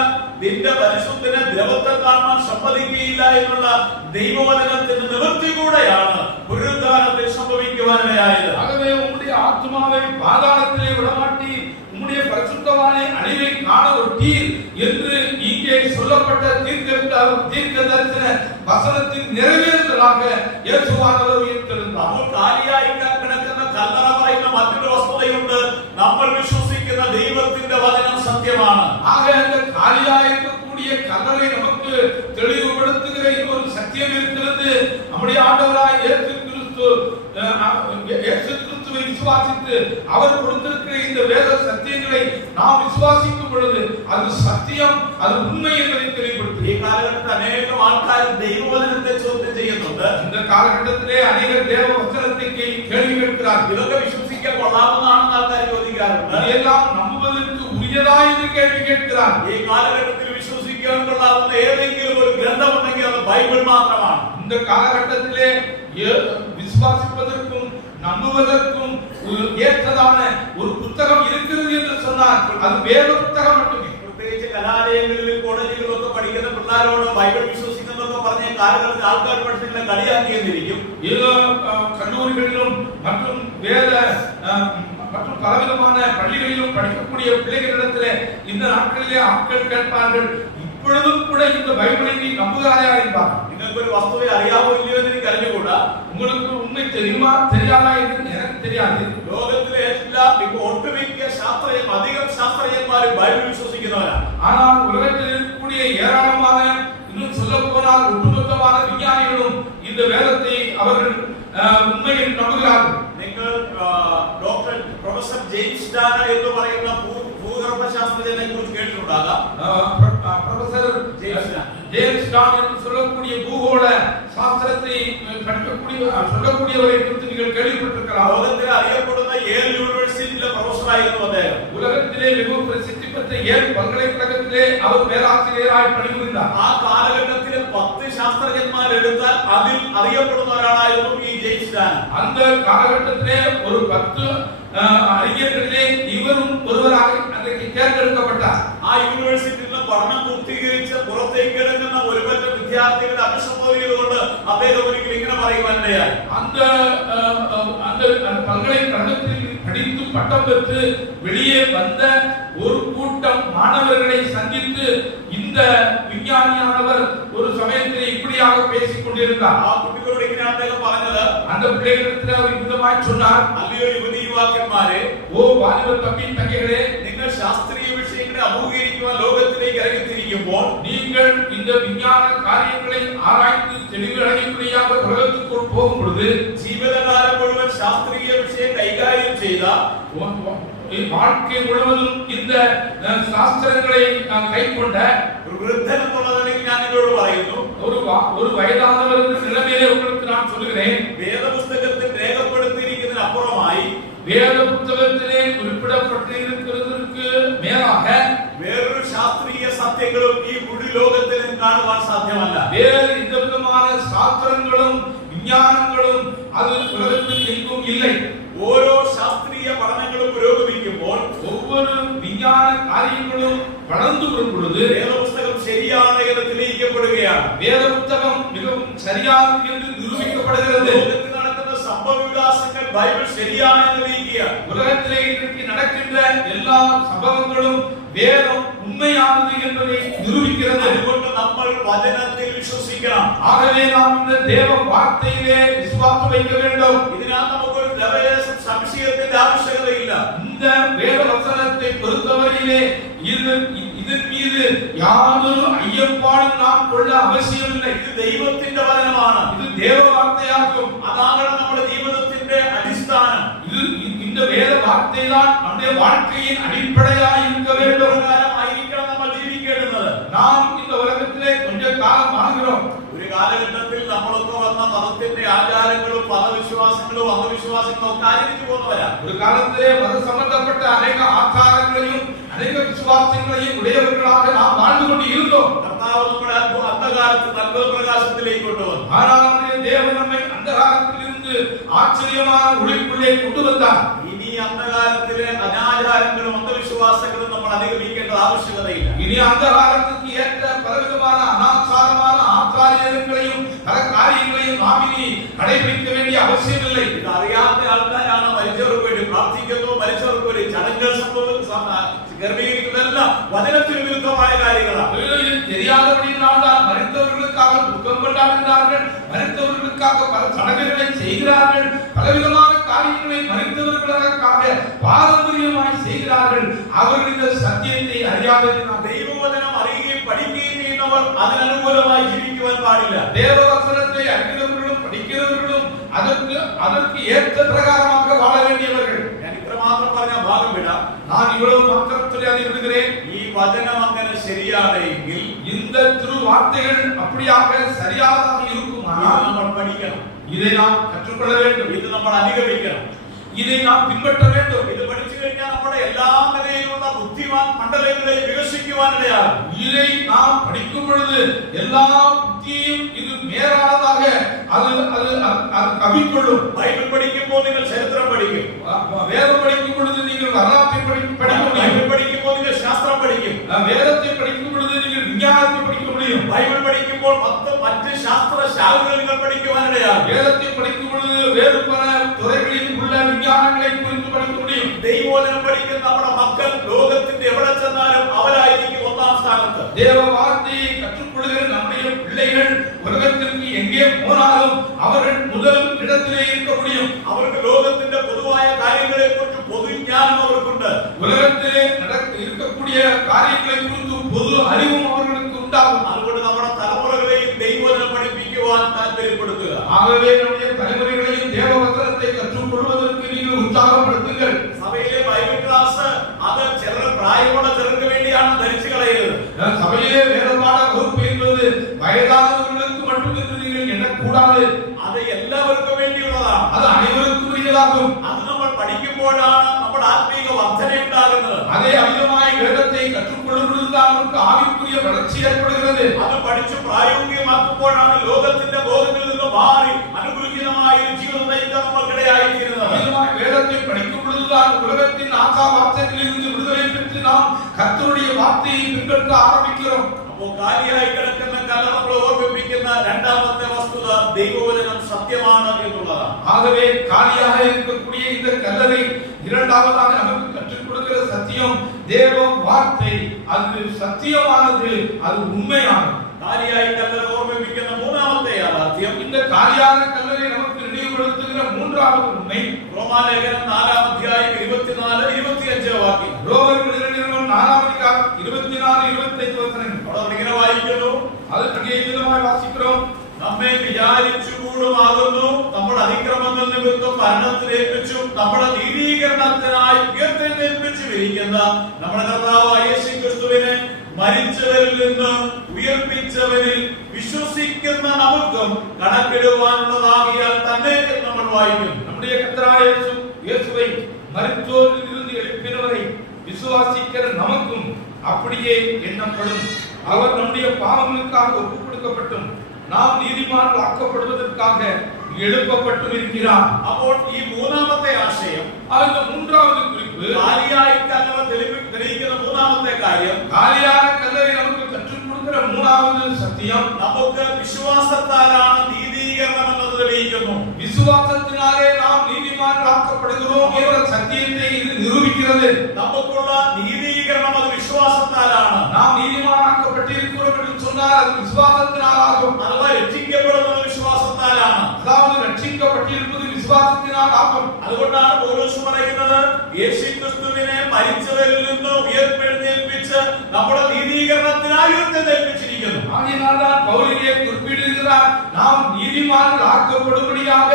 നിന്റെ പരിശുദ്ധനെ ദ്രവത്വം കാണാൻ സമ്മതിക്കുകയില്ല എന്നുള്ള ദൈവവചനത്തിന്റെ നിവൃത്തി കൂടെയാണ് പുനരുദ്ധാനത്തിൽ സംഭവിക്കുവാനിടയായത്. ஆகவே உம்முடைய ஆத்துமாவை பாதாளத்திலே விடமாட்டி, உம்முடைய பரிசுத்தவானை அழிவை காண ஒட்டீர் என்று இங்கே சொல்லப்பட்ட தீர்க்க தரிசன வசனத்தின் நிறைவேறுதலாக இயேசுவானவர் உயிர்த்தெழுந்தார். അപ്പോൾ കാലിയായി കിടക്കുന്ന കല്ലറ പറയുന്ന മറ്റൊരു വസ്തുതയുണ്ട്. നമ്മൾ വിശ്വസിക്കുന്ന ദൈവത്തിന്റെ വചനം സത്യമാണ്. ஆக அந்த காலியாக இருக்கக்கூடிய கல்லறை நமக்கு தெளிவுபடுத்துகிற இன்னொரு சத்தியம் இருக்கிறது. நம்முடைய ஆண்டவராய் இயேசு கிறிஸ்துவை விசுவாசித்து அவர் கொடுத்திருக்கிற இந்த வேத சத்தியங்களை நாம் விசுவாசிக்கும் பொழுது அது சத்தியம், அது உண்மை என்பதை தெளிவுபடுத்தும். ഈ കാലഘട്ടത്തിൽ അനേകം ആൾക്കാർ ദൈവവചനത്തെ ചോദ്യം ചെയ്യുന്നുണ്ട്. இந்த കാലഘട്ടത്തിലെ അനേകർ தேவவசனத்தை கேள்வி கேட்கிறார்கள். ഇതൊക്കെ വിശ്വസിക്കാൻ കൊള്ളാവുന്നതാണെന്ന് ആൾക്കാർ ചോദിക്കാറുണ്ട്. ഇതെല്ലാം നമ്പുவதற்கு ഉரியதா என்று கேள்வி கேட்கிறார்கள். ഈ കാലഘട്ടത്തിൽ വിശ്വസിക്കാൻ കൊള്ളാവുന്ന ഏതെങ്കിലും ഒരു ഗ്രന്ഥമുണ്ടെങ്കിൽ അത് ബൈബിൾ മാത്രമാണ്. இந்த காலகட்டத்திலே விசுவாசிப்பதற்கும் நம்புவதற்கும் ஏற்றதான ஒரு புத்தகம் இருக்கிறது என்று சொன்னால் அது வேத புத்தகம் மட்டுமே. പ്രത്യേകിച്ച് കലാലയങ്ങളിലും കോളേജുകളിലൊക്കെ പഠിക്കുന്ന പിള്ളേരോട് ബൈബിൾ വിശ്വസിക്കുന്നതൊക്കെ പറഞ്ഞ കാലഘട്ടത്തിൽ ആൾക്കാർ പഠിച്ചിട്ടുള്ള കളിയാക്കിയെന്നിരിക്കും. ஏதோ கல்லூரிகளிலும் மற்றும் வேத மற்றும் பலவிதமான பள்ளிகளிலும் படிக்கக்கூடிய பிள்ளைகளிடத்திலே இந்த நாட்களிலே ஆட்கள் கேட்பார்கள், இப்பொழுதும் கூட இந்த பைபிளை நீ நம்புகிறாயா என்பார். നിങ്ങൾക്കൊരു വസ്തുത അറിയാമോ ഇല്ലയോ എന്ന് എനിക്ക് അറിഞ്ഞുകൂടാ. உங்களுக்கு உண்மை தெரியுமா தெரியாதா என்று எனக்கு தெரியாது. ലോകത്തിലെ ഒട്ടുമിക്ക അധികം ശാസ്ത്രജ്ഞന്മാരും ബൈബിൾ വിശ്വസിക്കുന്നവരാണ്. ஆனால் உலகத்தில் இருக்கக்கூடிய ஏராளமான, இன்னும் சொல்ல போனால் ஒட்டுமொத்தமான விஞ்ஞானிகளும் இந்த வேதத்தை அவர்கள் உண்மையில் நம்புகிறார்கள். നിങ്ങൾ ഡോക്ടർ പ്രൊഫസർ ജെയിംസ് ഡാന എന്ന് പറയുന്ന ഭൂഗർഭ ശാസ്ത്രജ്ഞനെ കുറിച്ച് കേട്ടിട്ടുണ്ടാകാം. പ്രൊഫസർ ஜேம்ஸ் டான் என்று சொல்லக்கூடிய பூகோள சாஸ்திரத்தை சொல்லக்கூடியவரை குறித்து நீங்கள் கேள்விப்பட்டிருக்கலாம். ലോകത്തിൽ അറിയപ്പെടുന്ന യേൽ യൂണിവേഴ്സിറ്റിയിലെ പ്രൊഫസറായിരുന്നു അദ്ദേഹം. உலகத்திலே மிகவும் பிரசித்தி பெற்ற ஏல் பல்கலைக்கழகத்திலே அவர் பேராசிரியராய் பணிபுரிந்தார். ആ കാലഘട്ടത്തിൽ 10 ശാസ്ത്രജ്ഞന്മാർ എടുത്താൽ അതിൽ അറിയപ്പെടുന്ന ഒരാളായിരുന്നു ഈ ജെയിംസ് ഡാൻ. அந்த காலகட்டத்திலே ஒரு 10 அறிஞர்களிலே இவரும் ஒருவராக அன்றைக்கு தேர்ந்தெடுக்கப்பட்டார். ആ യൂണിവേഴ്സിറ്റിയിൽ പഠനം പൂർത്തീകരിച്ച് പുറത്തേക്ക് ഇറങ്ങുന്ന ഒരു പറ്റം വിദ്യാർത്ഥികളെ അഭിസംബോധന ചെയ്തുകൊണ്ട് അദ്ദേഹം ഒരിക്കലും ഇങ്ങനെ പറയുവാനിടയായി. அந்த பல்கலைக்கழகத்தில் படித்து பட்டம் பெற்று வெளியே வந்த ஒரு கூட்டம் மாணவர்களை சந்தித்து இந்த விஞ்ஞானியானவர் ஒரு சமயத்தில் இப்படியாக பேசிக் கொண்டிருந்தார். ആ കുട്ടികളോട് ഇങ്ങനെയാണ് അദ്ദേഹം പറഞ്ഞത്. அந்த பிள்ளைகளிடத்தில் அவர் விதமாய் சொன்னார், അല്ലയോ യുവതി യുവാക്കന്മാരെ, ஓ வாலிப தம்பி தங்கைகளே, നിങ്ങൾ ശാസ്ത്രീയ വിഷയങ്ങളെ അഭിമുഖീകരിക്കുവാൻ ലോകത്തിലേക്ക് ഇറങ്ങിത്തിരിക്കുമ്പോൾ நீங்கள் இந்த விஞ்ஞான காரியங்களை ஆராய்ந்து தெளிவடையும்படியாக உலகத்துக்குள் போகும் பொழுது ജീവിതകാലം മുഴുവൻ ശാസ്ത്രീയ വിഷയം കൈകാര്യം ചെയ്ത வாழ்க்கை முழுவதும் இந்த சாஸ்திரங்களை கைக்கொண்ட ഒരു വൃദ്ധൻ എന്നുള്ളതാണെങ്കിൽ ഞാൻ നിങ്ങളോട് പറയുന്നു, ஒரு வயதானவர் என்ற நிலைமையிலே உங்களுக்கு நான் சொல்கிறேன், വേദപുസ്തകത്തിൽ രേഖപ്പെടുത്തിയിരിക്കുന്നതിന് അപ്പുറമായി வேத புத்தகத்திலே குறிப்பிடப்பட்டிருக்கிறதற்கு மேலாக വേറൊരു ശാസ്ത്രീയ സത്യങ്ങളും ഈ മുഴു ലോകത്തിൽ കാണുവാൻ സാധ്യമല്ല. வேறு எந்த விதமான சாஸ்திரங்களும் விஞ்ஞானங்களும் அது உலகத்தில் எங்கும் இல்லை. ഓരോ ശാസ്ത്രീയ പഠനങ്ങളും പുരോഗമിക്കുമ്പോൾ ஒவ்வொரு விஞ்ஞான காரியங்களும் வளர்ந்து வரும் பொழுது വേദപുസ്തകം ശരിയാണ് എന്ന് തെളിയിക്കപ്പെടുകയാണ്. வேத புத்தகம் மிகவும் சரியானது என்று நிரூபிக்கப்படுகிறது. ലോകത്തിൽ നടക്കുന്ന സംഭവ വികാസങ്ങൾ ബൈബിൾ ശരിയാണ് എന്ന് തെളിയിക്കുകയാണ്. உலகத்திலே இன்றைக்கு நடக்கின்ற எல்லா சம்பவங்களும் வேதம் உண்மையானது என்பதை நிரூபிக்கிறது. അതുകൊണ്ട് നമ്മൾ വചനത്തിൽ വിശ്വസിക്കണം. ஆகவே நாம் இந்த தேவ வார்த்தையிலே விசுவாசம் வைக்க வேண்டும். ഇതിനകത്ത് നമുക്കൊരു ലെവലേശം സംശയത്തിന്റെ ആവശ്യകതയില്ല. இந்த வேத வசனத்தை பொறுத்தவரையிலே இதன் மீது யாதொரு ஐயப்பாடும் நாம் கொள்ள அவசியமில்லை. ഇത് ദൈവത്തിന്റെ വചനമാണ്. இது தேவ வார்த்தையாகும். അതാണ് നമ്മുടെ ജീവിതത്തിന്റെ അടിസ്ഥാനം. இந்த வேத வார்த்தை தான் நம்முடைய வாழ்க்கையின் அடிப்படையாய் இருக்க வேண்டும். ആയിരിക്കണം നമ്മൾ ജീവിക്കേണ്ടത്. நாம் இந்த உலகத்திலே கொஞ்ச காலம் வாழ்கிறோம். ഒരു കാലഘട്ടത്തിൽ നമ്മളൊക്കെ വന്ന മതത്തിന്റെ ആചാരങ്ങളും മതവിശ്വാസങ്ങളും അന്ധവിശ്വാസങ്ങളും ഒക്കെ ആചരിച്ചു പോകുന്നവരാ. ஒரு காலத்திலே மத சம்பந்தப்பட்ட அநேக ஆச்சாரங்களையும் அநேக விசுவாசங்களையும் உடையவர்களாக நாம் வாழ்ந்து கொண்டு இருந்தோம். കർത്താവ് നമ്മളെ അന്ധകാലത്ത് അത്ഭുത പ്രകാശത്തിലേക്ക് കൊണ്ടുവന്നു. ஆனால் நம்முடைய தேவன் நம்மை அந்தகாரத்திலிருந்து ஆச்சரியமான ஒளிக்குள்ளே கொண்டு வந்தார். ഇനി അന്ധകാലത്തിലെ അനാചാരങ്ങളും അന്ധവിശ്വാസങ്ങളും നമ്മൾ അധിഗമിക്കേണ്ട ആവശ്യകതയില്ല. இனி அந்தகாரத்துக்கு ஏற்ற பலவிதமான அனாச்சாரமான ஆச்சாரியங்களையும் பல காரியங்களையும் நாம் இனி கடைபிடிக்க வேண்டிய அவசியம் இல்லை. ഇത് അറിയാത്ത ആൾക്കാരാണ് മരിച്ചവർക്ക് വേണ്ടി പ്രാർത്ഥിക്കുന്നു, മരിച്ചവർക്ക് വേണ്ടി ചടങ്ങുകൾ ഗർഭീകരിക്കുന്നതെല്ലാം വചനത്തിന് വിരുദ്ധമായ കാര്യങ്ങളാണ്. தெரியாதபடியினால் தான் மரித்தவர்களுக்காக துக்கம் கொண்டாடுகிறார்கள், மரித்தவர்களுக்காக பல சடங்குகளை செய்கிறார்கள், பலவிதமான காரியங்களை மரித்தவர்களுக்காக பாரம்பரியமாய் செய்கிறார்கள். அவர்கள் இந்த சத்தியத்தை அறியாததினால் ദൈവവചനം അറിയുകയും പഠിക്കുകയും ചെയ്യുന്നവർ അതിനനുകൂലമായി ജീവിക്കുവാൻ പാടില്ല. தேவ வசனத்தை அறிகிறவர்களும் படிக்கிறவர்களும் அதற்கு ஏற்ற பிரகாரமாக வாழ வேண்டியவர்கள். ഞാൻ ഇത്രമാത്രം പറഞ്ഞ ഭാഗം വിടാം. நான் இவ்வளவு மாத்திரத்திலே அதை விடுகிறேன். ഈ വചനം അങ്ങനെ ശരിയാണെങ്കിൽ இந்த திரு வார்த்தைகள் அப்படியாக சரியானதாக இருக்குமானால் നമ്മൾ പഠിക്കണം. இதை நாம் கற்றுக்கொள்ள வேண்டும். ഇത് നമ്മൾ അനുഗമിക്കണം. இதை நாம் பின்பற்ற வேண்டும். ഇത് പഠിച്ചു കഴിഞ്ഞാൽ നമ്മുടെ എല്ലാ നിലയിലുള്ള ബുദ്ധിമാൻ മണ്ഡലങ്ങളെ വികസിക്കുവാനിടയാകും. இதை நாம் படிக்கும் பொழுது எல்லா புத்தியும் இது மேலானதாக அது கவிக்கொள்ளும். ബൈബിൾ പഠിക്കുമ്പോൾ നിങ്ങൾ ചരിത്രം പഠിക്കും. வேதம் படிக்கும் பொழுது நீங்கள் வரலாற்றை படிக்க முடியும். ബൈബിൾ പഠിക്കുമ്പോൾ നിങ്ങൾ ശാസ്ത്രം പഠിക്കും. வேதத்தை படிக்கும் பொழுது நீங்கள் விஞ்ஞானத்தை படிக்க முடியும். ബൈബിൾ പഠിക്കുമ്പോൾ മറ്റ് ശാസ്ത്ര ശാഖകൾ നിങ്ങൾ പഠിക്കുവാനിടയാകും. வேதத்தை படிக்கும் பொழுது வேறு பல துறைகளில் உள்ள விஞ்ஞானங்களை குறித்து படிக்க முடியும். ദൈവവചനം പഠിക്കുന്ന നമ്മുടെ മക്കൾ ലോകത്തിന്റെ എവിടെ ചെന്നാലും അവരായിരിക്കും ഒന്നാം സ്ഥാനത്ത്. தேவ வார்த்தையை கற்றுக்கொள்கிற நம்முடைய பிள்ளைகள் உலகத்திற்கு எங்கே போனாலும் அவர்கள் முதல் இடத்திலே இருக்க முடியும். അവർക്ക് ലോകത്തിന്റെ പൊതുവായ കാര്യങ്ങളെ കുറിച്ച് പൊതുജ്ഞാനം അവർക്കുണ്ട്. உலகத்திலே இருக்கக்கூடிய காரியங்களை குறித்து பொது அறிவும் அவர்களுக்கு உண்டாகும். അതുകൊണ്ട് നമ്മുടെ തലമുറകളെയും ദൈവവചനം പഠിപ്പിക്കുവാൻ താല്പര്യപ്പെടുത്തുക. ஆகவே நம்முடைய தலைமுறைகளையும் தேவ வசனத்தை கற்றுக்கொள்வதற்கு நீங்கள் உற்சாகப்படுத்துங்கள். സഭയിലെ ബൈബിൾ ക്ലാസ് അത് ചിലർ പ്രായമുള്ള ചെറുക്ക് വേണ്ടിയാണ് ധരിച്ചു കളയരുത്. சபையிலே வேதபாட வகுப்பு என்பது வயதானவர்களுக்கு மட்டும் என்று நீங்கள் எண்ணக்கூடாது. അത് എല്ലാവർക്കും വേണ്ടിയുള്ളതാണ്. அது அனைவருக்கும் உரியதாகும். അത് നമ്മൾ പഠിക്കുമ്പോഴാണ് നമ്മുടെ ആത്മീക വർധന ഉണ്ടാകുന്നത്. அதே அதிகமாய் வேதத்தை கற்றுக்கொள்வதுதான் நமக்கு ஆவிக்குரிய வளர்ச்சி ஏற்படுகிறது. അത് പഠിച്ചു പ്രായോഗികമാക്കുമ്പോഴാണ് ലോകത്തിന്റെ ബോധങ്ങളിൽ നിന്ന് മാറി അനുഗ്രഹീതമായ ഒരു ജീവിതം നയിക്കാൻ നമ്മൾക്കിടയായിത്തീരുന്നത്. அதிகமாய் வேதத்தை படிக்கும் பொழுதுதான் உலகத்தின் ஆசா வார்த்தைகளிலிருந்து விடுதலை பெற்று நாம் கர்த்தருடைய வார்த்தையை பின்பற்ற ஆரம்பிக்கிறோம். അപ്പോൾ കാലിയായി കിടക്കുന്ന കല്ലറ നമ്മൾ ഓർമ്മിപ്പിക്കുന്ന രണ്ടാമത്തെ വസ്തുത ദൈവവചനം സത്യമാണ് എന്നുള്ളതാണ്. ஆகவே காலியாக இருக்கக்கூடிய இந்த கல்லறை இரண்டாவதாக நமக்கு கற்றுக் கொடுக்கிற சத்தியம் தேவ வார்த்தை. அது சத்தியமானது, அது உண்மையானது. കാലിയായി കല്ലറ ഓർമ്മിപ്പിക്കുന്ന മൂന്നാമത്തെ യാഥാർത്ഥ്യം, இந்த காலியான கல்லறை நமக்கு நினைவுபடுத்துகிற மூன்றாவது உண்மை റോമാലേഖനം 4-ാം അധ്യായം 24-25 വാക്യം. ரோமர்கள் 4-ാം அதிகாரம் 24-25 വചനങ്ങൾ. അവിടെ ഇങ്ങനെ വായിക്കുന്നു, അത് വിധമായി വാസിக்கிறோம். നമ്മെ വിചാരിച്ചുകൂടുമാകുന്നു നമ്മുടെ അതിക്രമങ്ങൾ നിമിത്തം മരണത്തിലേൽപ്പിച്ചും നമ്മുടെ നീതീകരണത്തിനായി ഉയർത്തെഴുന്നേൽപ്പിച്ചു വിരിക്കുന്ന നമ്മുടെ കർത്താവായ യേശുക്രിസ്തുവിനെ മരിച്ചവരിൽ നിന്ന് ഉയർപ്പിച്ചവരിൽ വിശ്വസിക്കുന്ന നമുക്കും കണക്കിടുവാനുള്ളതാകിയാൽ തന്നെ നമ്മൾ വായിക്കും. நம்முடைய கர்த்தராയ இயேசுவை மரித்தோரில் இருந்து எழுப்பினவரை விசுவாசிக்கிற நமக்கும் அப்படியே எண்ணப்படும். அவர் நம்முடைய பாவங்களுக்காக ஒப்புக் கொடுக்கப்பட்டும் நாம் நீதிமான்கள் ஆக்கப்படுவதற்காக எழுப்பப்பட்டும் இருக்கிறார். അപ്പോൾ ഈ മൂന്നാമത്തെ ആശയം, அந்த மூன்றாவது குறிப்பு, കാലിയായി കല്ലറ തെളിയിക്കുന്ന മൂന്നാമത്തെ കാര്യം, காலியான கல்லறை நமக்கு கற்றுக் கொடுக்கிற மூணாவது சத்தியம், നമുക്ക് വിശ്വാസത്താലാണ് നീതീകരണം എന്നത് തെളിയിക്കുന്നു. விசுவாசத்தினாலே நாம் நீதிமான்கள் ஆக்கப்படுகிறோம் என்ற சத்தியத்தை இது நிரூபிக்கிறது. നമുക്കുള്ള നീതീകരണം അത് വിശ്വാസത്താലാണ്. நாம் நீதிமானாக்கப்பட்டிருக்கிறோம் என்று சொன்னால் அது விசுவாசத்தினாலாகும். അഥവാ രക്ഷിക്കപ്പെടുന്നത് വിശ്വാസത്താലാണ്. அதாவது ரட்சிக்கப்பட்டிருப்பது விசுவாசத்தினால் ஆகும். അതുകൊണ്ടാണ് പൗലോസ് പറയുന്നത്, യേശുക്രിസ്തുവിനെ മരിച്ചവരിൽ നിന്ന് ഉയർത്തെഴുന്നേൽപ്പിച്ച് നമ്മുടെ നീതീകരണത്തിനായി ഉയർത്തെഴുന്നേൽപ്പിച്ചിരിക്കുന്നു. ஆகையினால்தான் பவுல் இங்கே குறிப்பிடுகிறார், நாம் நீதிமான்கள் ஆக்கப்படும்படியாக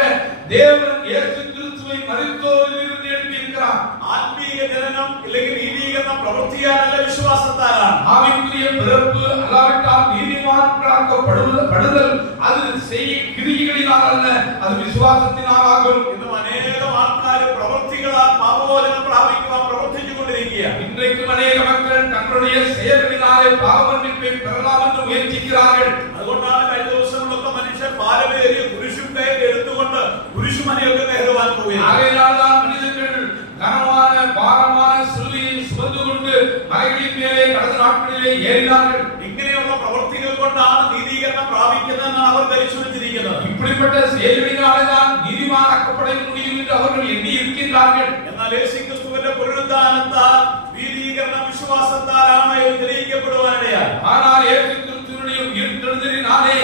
தேவன் இயேசு கிறிஸ்துவை மரித்தோரில் இருந்து எழுப்பியிருக்கிறார். ആത്മീയ ജനനം അല്ലെങ്കിൽ നീതീകരണം പ്രവൃത്തിയാലല്ല വിശ്വാസത്താലാണ്. ஆவிக்குரிய பிறப்பு அல்லாவிட்டால் நீதிமான்களாக்கப்படுதல் அது கிரியைகளினால் அல்ல, அது விசுவாசத்தினால் ஆகும். ഇന്ന് അനേകം ആൾക്കാർ പ്രവൃത്തികളാൽ പാപമോചനം പ്രാപിക്കുവാൻ പ്രവർത്തിച്ചുകൊണ്ടിരിക്കുകയാണ്. இன்றைக்கு அநேக மக்கள் தங்களுடைய செயல்களினாலே பாவமன்னிப்பை பெறலாம் என்று முயற்சிக்கிறார்கள். അതുകൊണ്ടാണ് കഴിഞ്ഞ ദിവസങ്ങളിലൊക്കെ മനുഷ്യർ പാലമേറിയ കുരിശും കയ്യിൽ എടുത്തുകൊണ്ട് കുരിശുമലയൊക്കെ കയറുവാൻ പോവുകയാണ്. ஆகையினால்தான் மனிதர்கள் கனமான பாரமான சிலுவையை சுமந்து கொண்டு மலைகளின் மேலே கடந்த நாட்களிலே ஏறினார்கள். ഇങ്ങനെയുള്ള പ്രവൃത്തികൾ കൊണ്ടാണ് നീതീകരണം പ്രാപിക്കുന്നതെന്നാണ് അവർ ധരിച്ചു വെച്ചിരിക്കുന്നത്. இப்படிப்பட்ட செயல்களினால்தான் நீதிமானாக்கப்பட முடியும் என்று அவர்கள் எண்ணி இருக்கின்றார்கள். എന്നാൽ യേശുക്രിസ്തുവിന്റെ പുനരുദ്ധാനത്താൽ നീതീകരണം വിശ്വാസത്താലാണ് എന്ന് തെളിയിക്കപ്പെടുവാനിടയായി. ஆனால் இயேசு கிறிஸ்துவினுடைய உயிர்த்தெழுதலினாலே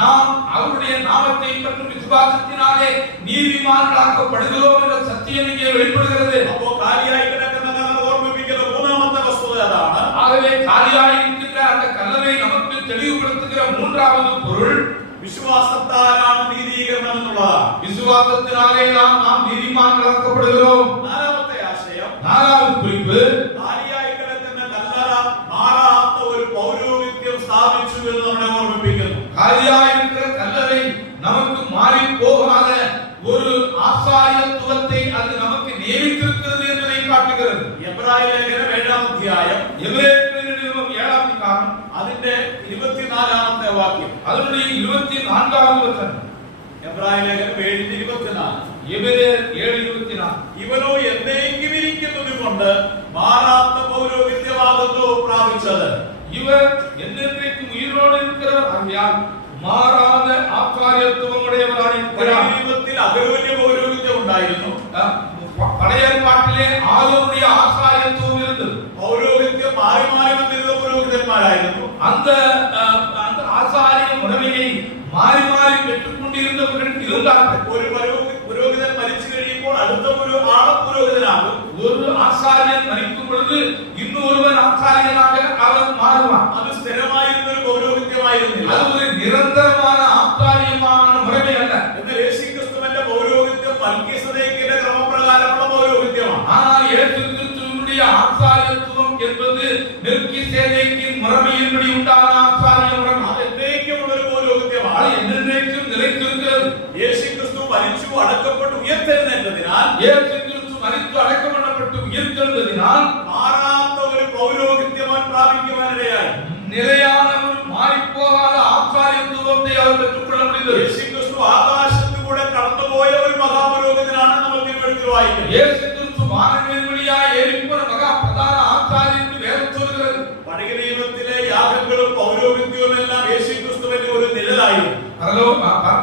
நாம் அவருடைய நாமத்தை மற்றும் விசுவாசத்தினாலே நீதிமான்களாக்கப்படுகிறோம் என்ற சத்தியம் இங்கே வெளிப்படுகிறது. അപ്പോൾ കാലിയായി കിടക്കുന്ന കല്ലറ ഓർമ്മിപ്പിക്കുന്ന മൂന്നാമത്തെ വസ്തുത അതാണ്. ஆகவே காலியாய் இருக்கின்ற அந்த கல்லறை நமக்கு தெளிவுபடுத்துகிற மூன்றாவது பொருள் വിശ്വാസത്താലാണ് നീതീകരണം എന്നുള്ളതാണ്. விசுவாசத்தினாலே நாம் நீதிமான்களாக்கப்படுகிறோம். നാലാമത്തെ ആശയം, நாலாவது குறிப்பு, കാലിയായി കിടക്കുന്ന കല്ലറ മാറാത്ത ഒരു പൗരോഹിത്യം സ്ഥാപിച്ചു എന്ന് നമ്മളെ ഓർമ്മിപ്പിക്കുന്നു. காலியாய் இருக்கிற கல்லறை நமக்கு மாறி போகாத ஒரு ஆசாரியத்துவத்தை அது நமக்கு நியமித்திருக்கிறது என்பதை காட்டுகிறது. എബ്രായ ലേഖനം 7-ാം അധ്യായം எபிரேயர் நிருபம் 7-ாம் அதிகாரம் അതിന്റെ 24-ാമത്തെ വാക്യം. அதனுடைய 24வது வசனம். എബ്രായ ലേഖനം 7:24. எபிரேயர் 7:24. ഇവനോ എന്നേക്കും ഇരിക്കുന്നത് കൊണ്ട് മാറാത്ത പൗരോഹിത്യമാകുന്നു പ്രാപിച്ചത്. இவர் என்றென்றைக்கும் உயிரோடு இருக்கிறவர் ஆகையால் மாறாத ஆசாரியத்துவம் உடையவராய் இருக்கிறார். ദൈവത്തിൽ അഗൗരവ പൗരോഹിത്യം ഉണ്ടായിരുന്നു. பழைய ஏற்பாட்டிலே ஆரோனுடைய ஆசாரியத்துவம் இருந்தது. പൗരോഹിത്യം മാറി മാറി വന്നിരുന്ന പുരോഹിതന്മാരായിരുന്നു. அந்த ஆசாரிய முறையை மாறி மாறி பெற்றுக் கொண்டிருந்தவர்கள் இருந்தார்கள். ഒരു പുരോഹിതൻ മരിച്ചു കഴിയുമ്പോൾ അടുത്ത ഒരു പുരോഹിതനാകും. ஒரு ஆசாரியன் மரிக்கும் பொழுது இன்னொருவன் ஆசாரியனாக அவன் மாறுவான். അത് സ്ഥിരമായിരുന്ന ഒരു പൗരോഹിത്യമായിരുന്നില്ല. அது ஒரு நிரந்தரமான ஆசாரியமான முறை அல்ல. എന്നാൽ യേശുക്രിസ്തുവിന്റെ പൗരോഹിത്യം മൽക്കീസദേക്കിന്റെ ക്രമപ്രകാരമുള്ള പൗരോഹിത്യമാണ്. ஆனால் இயேசு கிறிஸ்துவினுடைய ஆசாரியத்துவம் என்பது மெல்கிசேதேக்கின் முறைமையின்படி உண்டான ஆசாரிய முறை. അത് എന്നേക്കുമുള്ള ഒരു അടക്കപ്പെട്ട് ഉയർത്തെഴുന്നേറ്റതിനാൽ, യേശു ക്രിസ്തു മരിച്ചു അടക്കം பண்ணப்பட்டு ഉയർത്തെഴുന്നതിനാൽ മാറാത്ത ഒരു പൗരോഹിത്യം പ്രാപിക്കുവാനിടയായി. നിലயான ഒരു മാറിപ്പോകാത്ത ആചാര്യത്വത്തെ അവർ പെற்றுകൊள்ள முடிந்தது. യേശുക്രിസ്തു ആകാശത്തിലൂടെ കടന്നുപോയ ഒരു മഹാപുരോഹിതനാണ് നമ്മൾ തിരുവെഴുത്തിൽ വായിക്കുന്നത്. യേശു ക്രിസ്തു വാനങ്ങളിൽ വഴിയായി ഏറിപ്പോയ മഹാപ്രധാന ആചാര്യൻ എന്ന് വേദം சொல்கிறது. പഴയ നിയമത്തിലെ യാഗങ്ങളും പൗരോഹിത്യവും എല്ലാം യേശുക്രിസ്തുവിന്റെ ഒരു നിഴലായിരുന്നു.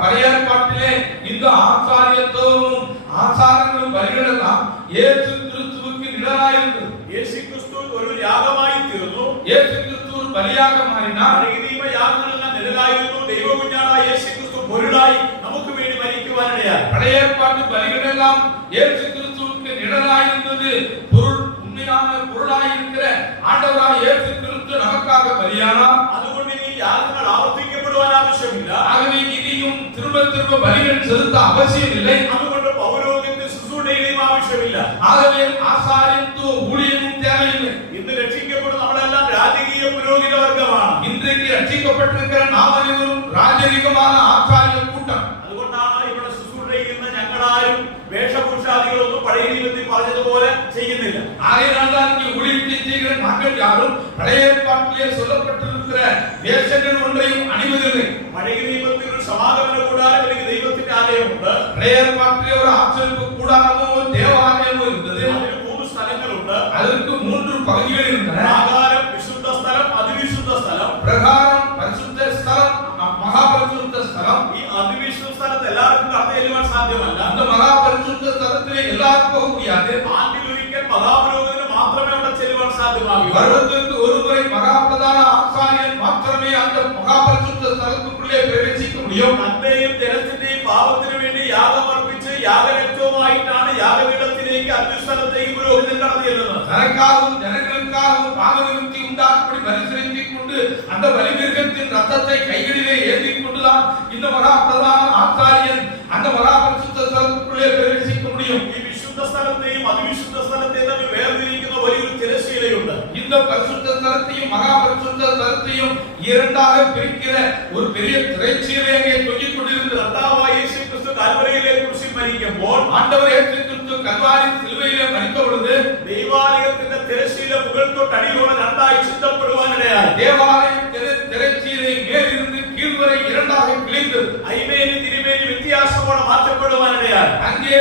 பழைய ஏற்பாட்டிலே இந்த ஆசாரியத்துவமும் ஆசாரங்களும் பலிகளெல்லாம் இயேசு கிறிஸ்துவுக்கு நிழலாயிருந்தது. യേശു ക്രിസ്തു ഒരു യാഗമായി തീർന്നു. இயேசு கிறிஸ்து ஒரு பலியாக மாறினார். പഴയ നിയമ യാഗങ്ങളെല്ലാം നിഴലായിരുന്നു. ദൈവകുഞ്ഞാടായ യേശു ക്രിസ്തു പൊരുളായി നമുക്ക് വേണ്ടി മരിക്കുവാനിടയായി. பழைய ஏற்பாட்டு பலிகளெல்லாம் இயேசு கிறிஸ்துவுக்கு நிழலாயிருந்தது. பொருள் உண்மையான பொருளாய் இருக்கிற ஆண்டவராய் இயேசு கிறிஸ்து நமக்காக பலியானார். അതുകൊണ്ട് ഈ യാഗങ്ങൾ ആവർത്തിക്കപ്പെടുവാൻ ആവശ്യമില്ല. ஆகவே இனியும் திரும்ப திரும்ப பலிகள் செலுத்த அவசியம் இல்லை. അതുകൊണ്ട് പൗരോഹിത്യ ശുശ്രൂഷയുടെയും ആവശ്യമില്ല. ஆகவே ஆசாரியத்துவ ஊழியமும் தேவையில்லை. ഇന്ന് രക്ഷിക്കപ്പെടുന്ന നമ്മളെല്ലാം രാജകീയ പുരോഹിത വർഗമാണ്. இன்றைக்கு ரட்சிக்கப்பட்டிருக்கிற நாம் அனைவரும் ராஜரீகமான ஆசாரிய கூட்டம். അതുകൊണ്ടാണ് ഇവിടെ ശുശ്രൂഷ ചെയ്യുന്ന ഞങ്ങളാരും വേഷഭൂഷാദികളൊന്നും പഴയ നിയമത്തിൽ പറഞ്ഞതുപോലെ ചെയ്യുന്നില്ല. ஆகையினால்தான் இங்கே ஊழியத்தை செய்கிற நாங்கள் யாரும் பழைய ஏற்பாட்டிலே சொல்லப்பட்டிருக்கிற வேஷங்கள் ஒன்றையும் அணிவதில்லை. പഴയ നിയമത്തിൽ ഒരു സമാഗമന കൂടാരം അല്ലെങ്കിൽ ദൈവത്തിന്റെ ആലയമുണ്ട്. பழைய ஏற்பாட்டிலே ஒரு ஆச்சரிப்பு கூடாரமோ தேவாலயமோ இருந்தது. അതിന് 3 സ്ഥലങ്ങളുണ്ട്. அதற்கு 3 பகுதிகள் இருந்தன. പ്രാകാരം, വിശുദ്ധ സ്ഥലം, അതിവിശുദ്ധ സ്ഥലം. பிரகாரம், பரிசுத்த ஸ்தலம், மகாபரிசுத்த ஸ்தலம். ഈ അതിവിശുദ്ധ സ്ഥലത്ത് എല്ലാവർക്കും കടന്നു ചെല്ലുവാൻ സാധ്യമല്ല. அந்த மகாபரிசுத்த ஸ்தலத்திலே எல்லாரும் போக முடியாது. ആണ്ടിലൊരിക്കൽ മഹാപുരോഹിതന് മാത്രമേ അവിടെ ചെല്ലുവാൻ സാധ്യമാകൂ. வருடத்திற்கு ஒரு முறை மகாபிரதான ஆசாரியன் மாத்திரமே அந்த மகாபரிசுத்த ஸ்தலத்துக்குள்ளே பிரவேசிக்க முடியும். തന്റെയും ജനത്തിന്റെയും പാപത്തിനു വേണ്ടി യാഗമർപ്പിച്ച് യാഗരക്തവുമായിട്ടാണ് യാഗപീഠത്തിലേക്ക് അത്യുസ്ഥലത്തേക്ക് പുരോഹിതൻ കടന്നു ചെല്ലുന്നത്. தனக்காகவும் ஜனங்களுக்காகவும் பாவநிவர்த்தி உண்டாகும்படி பரிசீலித்துக் கொண்டு அந்த பலிபீடத்தின் ரத்தத்தை கைகளிலே ஏந்திக் கொண்டுதான் இந்த மகாபிரதான ஆசாரியன் அந்த மகாபரிசுத்த ஸ்தலத்துக்குள்ளே பிரவேசிக்க முடியும். ഈ വിശുദ്ധ സ്ഥലത്തെയും അതിവിശുദ്ധ സ്ഥലത്തെയും തമ്മിൽ വേർതിരിക്കുന്ന വലിയൊരു തിരശ്ശീലയുണ്ട്. இந்த பரிசுத்த ஸ்தலத்தையும் மகாபரிசுத்த ஸ்தலத்தையும் இரண்டாக பிரிக்கிற ஒரு பெரிய திரைச்சீலை அங்கே தொங்கிக் கொண்டிருந்தது. കർത്താവായ യേശു ക്രിസ്തു കൽവരിയിലെ കുരിശിൽ മരിക്കുമ്പോൾ ஆண்டவர் இயேசு கிறிஸ்து கல்வாரி சிலுவையிலே மரித்த பொழுது ദൈവാലയത്തിന്റെ തിരശ്ശീല മുകൾ തൊട്ട് അടിയോടെ രണ്ടായി ചിന്തപ്പെടുവാനിടയായി. தேவாலயம் திரைச்சீலை மேலிருந்து கீழ் வரை இரண்டாக கிழிந்தது. അയ്മേനി തിരുമേനി വ്യത്യാസത്തോടെ മാറ്റപ്പെടുവാനിടയായി. அங்கே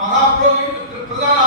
மகாபுரோகித பிரதான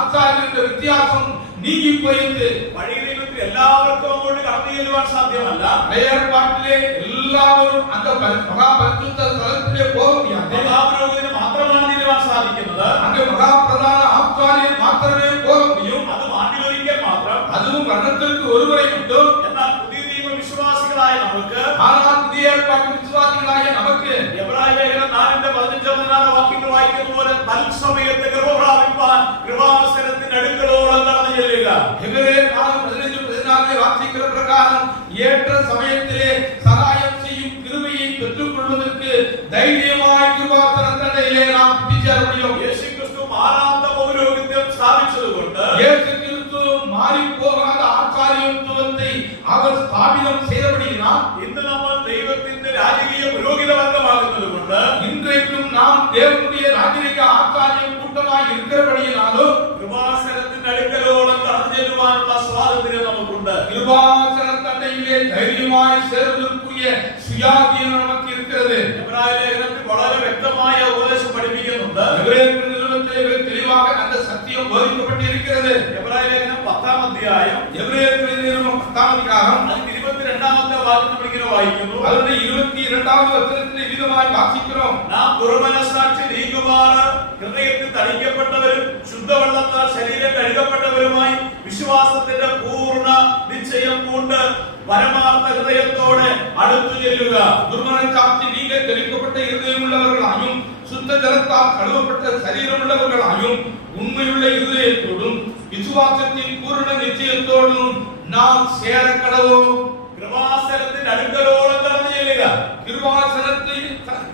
ஆசாரியன் வித்தியாசம் நீங்கி போயிட்டு പഴയ നിയമത്തിൽ എല്ലാവർക്കും അങ്ങോട്ട് കടന്നു ചെല്ലുവാൻ സാധ്യമല്ല. பழைய ஏற்பாட்டிலே எல்லாரும் அந்த மகாபரிசுத்த ஸ்தலத்திலே போக முடியாது. മഹാപുരോഹിതന് മാത്രമാണ് ചെല്ലുവാൻ സാധിക്കുന്നത്. அங்கே மகாபிரதான ஆசாரியன் மாத்திரமே போக முடியும். അത് ആണ്ടിലൊരിക്കൽ മാത്രം. அதுவும் வருடத்திற்கு ஒருமுறை மட்டும். എന്നാൽ പുതിയ നിയമ വിശ്വാസികളായ നമുക്ക്, ஆனால் புதிய ஏற்பாட்டு விசுவாசிகளாகிய நமக்கு എബ്രായ ലേഖനം 4:15-16 വാക്യങ്ങൾ വായിക്കുന്ന പോലെ തൽസമയത്ത് കൃപ പ്രാപിപ്പാൻ കൃപാസനത്തിന്റെ അടുക്കളോളം കടന്നു ചെല്ലുക. எபிரேயர் 4:15-14 வாசிக்கிற பிரகாரம் ஏற்ற சமயத்திலே சகாயம் செய்யும் கிருபையை பெற்றுக் கொள்வதற்கு தைரியமாய் கிருபாசனத்திலே நாம் பிடிச்சேர முடியும். യേശു ക്രിസ്തു മാറാത്ത പൗരോഹിത്യം സ്ഥാപിച്ചതുകൊണ്ട്, இயேசு கிறிஸ்து மாறி போகாத ஆசாரியத்துவத்தை அவர் ஸ்தாபிதம் செய்தபடியினால் ഇന്ന് നമ്മൾ ദൈവത്തിന്റെ രാജകീയ പുരോഹിത വർഗമാകുന്നത് കൊണ്ട്, இன்றைக்கும் நாம் தேவனுடைய ராஜரீக ஆசாரிய கூட்டமாய் இருக்கிறபடியினாலும் കൃപാസനത്തിന്റെ അടുക്കലോളം കടന്നു ചെല്ലുവാനുള്ള സ്വാതന്ത്ര്യം നമുക്കുണ്ട്. கிருபாசனத்தண்டையிலே தைரியமாய் சேர்வதற்குரிய சுயாதீனம் நமக்கு இருக்கிறது. എബ്രായ ലേഖനത്തിൽ വളരെ വ്യക്തമായ ഉപദേശം പഠിപ്പിക്കുന്നുണ്ട്. எபிரேயர் நிருபத்திலே தெளிவாக அந்த சத்தியம் போதிக்கப்பட்டிருக்கிறது. എബ്രായ ലേഖനം 10-ാം അധ്യായം எபிரேயர் நிருபம் 10-ஆம் அதிகாரம் അതിൽ 22-ാമത്തെ വാക്യം ഇങ്ങനെ വായിക്കുന്നു. அதனுடைய 22வது வசனத்திலே விதமாய் வாசிக்கிறோம். നാം ദുർമനസാക്ഷി നീക്കുമാറ് ഹൃദയത്തിൽ തളിക്കപ്പെട്ടവരും ശുദ്ധവെള്ളത്താൽ ശരീരം കഴുകപ്പെട്ടവരുമായി വിശ്വാസത്തിന്റെ പൂർണ്ണ നിശ്ചയം കൊണ്ട് പരമാർത്ഥ ഹൃദയത്തോടെ അടുത്തു ചെല്ലുക. துர்மனச்சாட்சி நீங்க தெளிக்கப்பட்ட இருதயம் உள்ளவர்களாயும் சுத்த ஜலத்தால் கழுவப்பட்ட சரீரம் உள்ளவர்களாயும் உண்மையுள்ள இருதயத்தோடும் விசுவாசத்தின் பூரண நிச்சயத்தோடும் நாம் சேர கடவோம். കൃപാസനത്തിന്റെ അടുക്കലോളം കടന്നു ചെല്ലുക.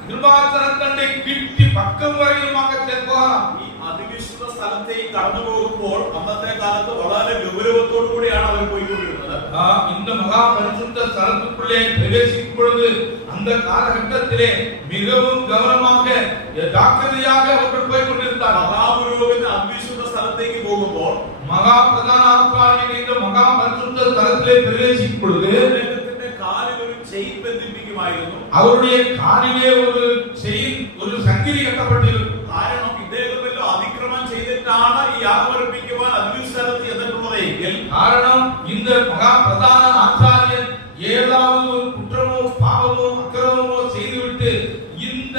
கிருபாசனத்தண்டை கிட்டி பக்கம் வரையிலுமாக சேர்க்கலாம். ഈ അതിവിശുദ്ധ സ്ഥലത്തേക്ക് കടന്നു പോകുമ്പോൾ അന്നത്തെ കാലത്ത് വളരെ ഗൗരവത്തോടു കൂടിയാണ് അവർ പോയിക്കൊണ്ടിരുന്നത്. இந்த மகா பரிசுத்த ஸ்தலத்துக்குள்ளே பிரவேசிக்கும் பொழுது அந்த காலகட்டத்திலே மிகவும் கவனமாக ஜாக்கிரதையாக அவர்கள் போய் கொண்டிருந்தார்கள். മഹാപുരോഹിതൻ അവിശുദ്ധ സ്ഥലത്തേക്ക് പോകുമ്പോൾ மகா பிரதான ஆசாரியன் இந்த மகா பரிசுத்த ஸ்தலத்திலே பிரவேசிக்கும் பொழுது അദ്ദേഹത്തിന്റെ കാലിൽ ഒരു ചെയിൻ ബന്ധിപ്പിക്കുമായിരുന്നു. அவருடைய காலிலே ஒரு செயின், ஒரு சங்கிலி கட்டப்பட்டிருக்கும். കാരണം ഇദ്ദേഹമല്ലോ അതിക്രമം ചെയ്തിട്ടാണ് ഈ യാഗമർപ്പിക്കുവാൻ അതിസ്ഥലത്ത് ചെന്നിട്ടുള്ളതെങ്കിൽ, காரணம் இந்த மகா பிரதான ஆசாரியன் ஏதாவது ஒரு குற்றமோ பாவமோ அக்கிரமமோ செய்துவிட்டு இந்த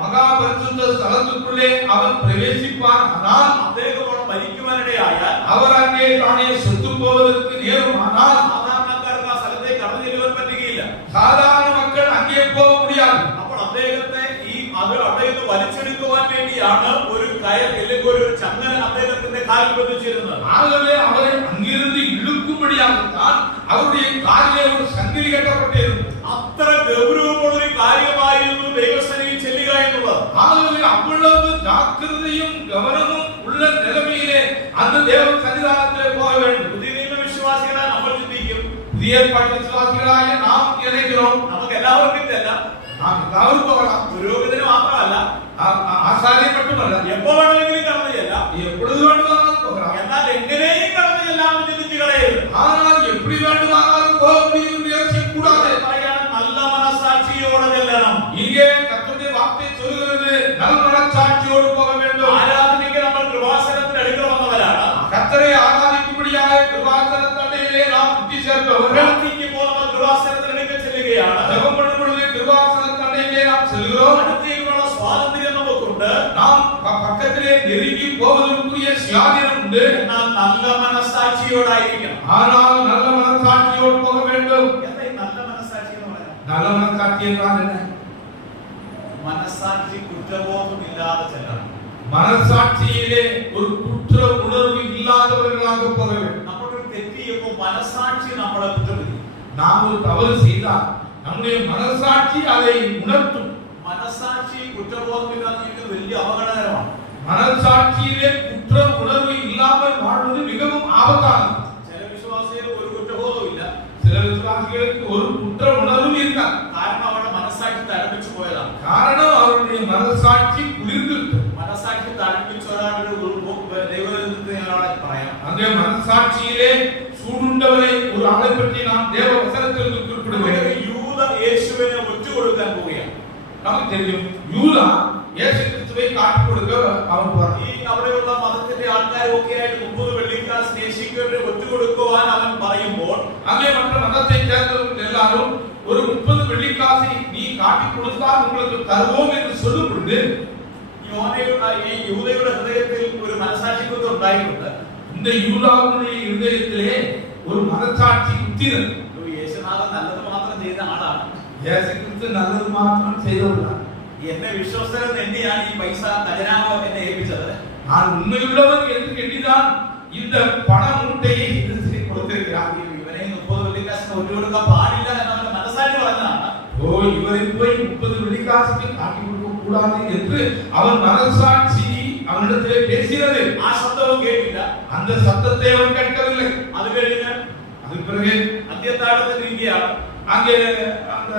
மகா பரிசுத்த ஸ்தலத்துக்குள்ளே அவன் பிரவேசிப்பான். ஆனால் അദ്ദേഹം അവിടെ മരിക്കുവാനിടയായാൽ, அவர் அங்கே தானே செத்து போவதற்கு நேருமானால் സാധാരണക്കാർക്ക് ആ സ്ഥലത്തേക്ക് കടന്നു ചെല്ലുവാൻ പറ്റുകയില്ല. சாதாரண மக்கள் அங்கே போக முடியாது. അപ്പോൾ അദ്ദേഹത്തെ അദ്ദേഹത്തെ വലിച്ചെടുക്കുവാൻ വേണ്ടിയാണ് ഒരു കയർ അല്ലെങ്കിൽ ഒരു ചങ്ങല അദ്ദേഹത്തിന്റെ കാലിൽ ബന്ധിച്ചിരുന്നത്. ஆகவே அவரை அங்கிருந்து இழுக்கும்படியாகத்தான் அவருடைய காலிலே ஒரு சங்கிலி கட்டப்பட்டிருந்தது. അത്ര ഗൗരവമുള്ള ഒരു കാര്യമായിരുന്നു ദൈവസന്നിധിയിൽ ചെല്ലുക എന്നുള്ളത്. ஆகவே அவ்வளவு ஜாக்கிரதையும் கவனமும் உள்ள நிலைமையிலே அந்த தேவ சன்னிதானத்திலே போக வேண்டும். പുതിയ നിയമ വിശ്വാസികളായ നമ്മൾ ചിന്തിക്കും, புதிய ஏற்பாட்டு விசுவாசிகளாയ நாம் நினைக்கிறோம், നമുക്ക് എല്ലാവർക്കും ചെല്ലാം, நாம் எல்லாரும் போகலாம். പുരോഹിതന് മാത്രമല്ല, ஆசாரியன் மட்டுமல்ல, എപ്പോ വേണമെങ്കിലും കടന്നു ചെല്ലാം. எப்பொழுது வேண்டுமானாலும் போகலாம். എന്നാൽ എങ്ങനെയും കടന്നു ചെല്ലാമെന്ന് ചിന്തിച്ചു കളയരുത്. ஆனால் எப்படி வேண்டுமானாலும் போக முடியும் முயற்சி கூடாது. പറയാൻ നല്ല മനസ്സാட்சியோടെ ചെല്ലണം. இங்கே கர்த்தருடைய வார்த்தை சொல்கிறது, நல்ல மனச்சாட்சியோடு போக வேண்டும். ആരാധനയ്ക്ക് നമ്മൾ കൃപാസനത്തിന് അടുക്കൽ വന്നവരാണ്. கர்த்தரை ஆராதிக்கும்படியாக கிருபாசனத்தண்டையிலே நாம் புத்தி சேர்ந்தவர்கள். പ്രാർത്ഥിക്കുമ്പോൾ നമ്മൾ കൃപാസനത്തിന് അടുക്കൽ ചെല്ലുകയാണ്. ஜெபம் பண்ணும் பொழுது கிருபாசனத்தண்டையிலே நாம் செல்கிறோம். അടുത്തേക്കുള്ള സ്വാതന്ത്ര്യം നമുക്കുണ്ട്. நாம் பக்கத்திலே நெருங்கி போவதற்குரிய சுயாதீனம் உண்டு. എന്നാൽ നല്ല മനസ്സാட்சிയോടായിരിക്കണം. ஆனால் நல்ல மனசாட்சியோடு போக வேண்டும். എന്താ ഈ നല്ല മനസ്സാക്ഷി എന്ന് പറയാം? நல்ல மனசாட்சி என்றால் என்ன? മനസ്സാക്ഷി കുറ്റബോധമില്ലാതെ ചെല്ലണം. மனசாட்சியிலே ஒரு குற்ற உணர்வு இல்லாதவர்களாக போக வேண்டும். നമ്മളൊരു തെറ്റ് ചെയ്യുമ്പോൾ മനസ്സാക്ഷി നമ്മളെ കുറ്റപ്പെടുത്തും. நாம் ஒரு தவறு செய்தால் நம்முடைய மனசாட்சி அதை உணர்த்தும். മനസ്സാക്ഷി കുറ്റബോധമില്ലാതെ ജീവിക്കുന്നത് വലിയ അപകടകരമാണ്. மனசாட்சியிலே குற்ற உணர்வு இல்லாமல் வாழ்வது மிகவும் ஆபத்தானது. ചില വിശ്വാസികൾ ഒരു കുറ്റബോധവും ഇല്ല. சில விசுவாசிகளுக்கு ஒரு குற்ற உணர்வும் இருக்காது. കാരണം അവരുടെ മനസ്സാക്ഷി തഴപ്പിച്ചു പോയതാണ്. காரணம் அவருடைய மனசாட்சி குளிர்ந்துவிட்டது. മനസ്സാക്ഷി തഴപ്പിച്ച ഒരാളുടെ ദൈവത്തെ ഒരാളെ പറയാം. அந்த மனசாட்சியிலே சூடுண்டவரை ஒரு ஆளை பற்றி நாம் தேவ வசனத்திலிருந்து குறிப்பிடுகிறோம். യൂദ യേശുവിനെ ഒറ്റുകൊടുക്കാൻ പോവുകയാണ്. நமக்கு தெரியும், யூதா இயேசு கிறிஸ்துவை காட்டிக் கொடுக்க அவன் போறான். ഈ അവിടെയുള്ള മതത്തിന്റെ ആൾക്കാരൊക്കെ ആയിട്ട് 30 വെള്ളിക്കാശ് ദേശിക്കവരെ ഒറ്റുകൊടുക്കുവാൻ അവൻ പറയുമ്പോൾ, அங்கே மற்ற மதத்தை சேர்ந்தவர்கள் எல்லாரும் ஒரு 30 வெள்ளிக்காசை நீ காட்டிக் கொடுத்தால் உங்களுக்கு தருவோம் என்று சொல்லும் பொழுது ഈ യൂദയുടെ ഹൃദയത്തിൽ ഒരു മനസാക്ഷിക്കുത്ത് ഉണ്ടായിട്ടുണ്ട്. இந்த யூதாவுடைய இருதயத்திலே ஒரு மனசாட்சி குத்தினது. യേശുനാഥൻ നല്ലത് മാത്രം ചെയ്ത ആളാണ്. இயேசு கிறிஸ்து நல்லது மாத்திரம் செய்தவர்தான். എന്നെ വിശ്വസ്തരെന്ന് എണ്ണിയാണ് ഈ പൈസ ഖജനാവ് എന്നെ ഏൽപ്പിച്ചത്. நான் உண்மையுள்ளவர் என்று எண்ணிதான் இந்த பண மூட்டையை கிறிஸ்து கொடுத்திருக்கிறார். ഇവനെ 30 വെള്ളിക്കാശിന് ഒറ്റുകൊടുക്കാൻ പാടില്ല എന്നവന്റെ മനസ്സാക്ഷി പറഞ്ഞതാണ്. ஓ, இவரை போய் 30 வெள்ளிக்காசுக்கு காட்டி கொடுக்க கூடாது என்று அவன் மனசாட்சி அவனிடத்திலே பேசினது. ആ ശബ്ദവും കേട്ടില്ല. அந்த சத்தத்தை அவன் கேட்கவில்லை. അത് കഴിഞ്ഞ് அது பிறகு അന്ത്യത്താഴത്തിന് ഇരിക്കുകയാണ്. அங்கே அந்த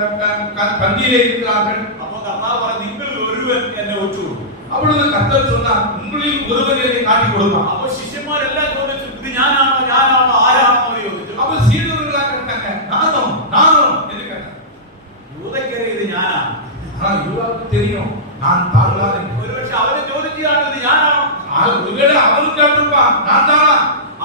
பந்தியிலே இருக்கிறார்கள். അപ്പൊ കർത്താവ് പറഞ്ഞു, നിങ്ങൾ ഒരുവൻ എന്നെ ഒറ്റുകൊടുക്കും. அப்பொழுது கர்த்தர் சொன்னார், உங்களில் ஒருவர் என்னை காட்டி கொடுப்பான். അപ്പൊ ശിഷ്യന്മാരെല്ലാം ചോദിച്ചു, ഇത് ഞാനാണോ ആരാണോ എന്ന് ചോദിച്ചു. அப்ப சீடர்களாக கேட்டாங்க, நானும் என்று கேட்டாங்க. യൂദയ്ക്കറിയാം ഇത് ഞാനാണ്. ஆனா யூதாவுக்கு தெரியும் நான் தாழ்வார் என்று. ഒരുപക്ഷെ അവരെ ചോദിക്കുകയാണ്, ഇത് ഞാനാണോ? ஒருவேளை அவனும் கேட்டிருப்பான், நான் தானா?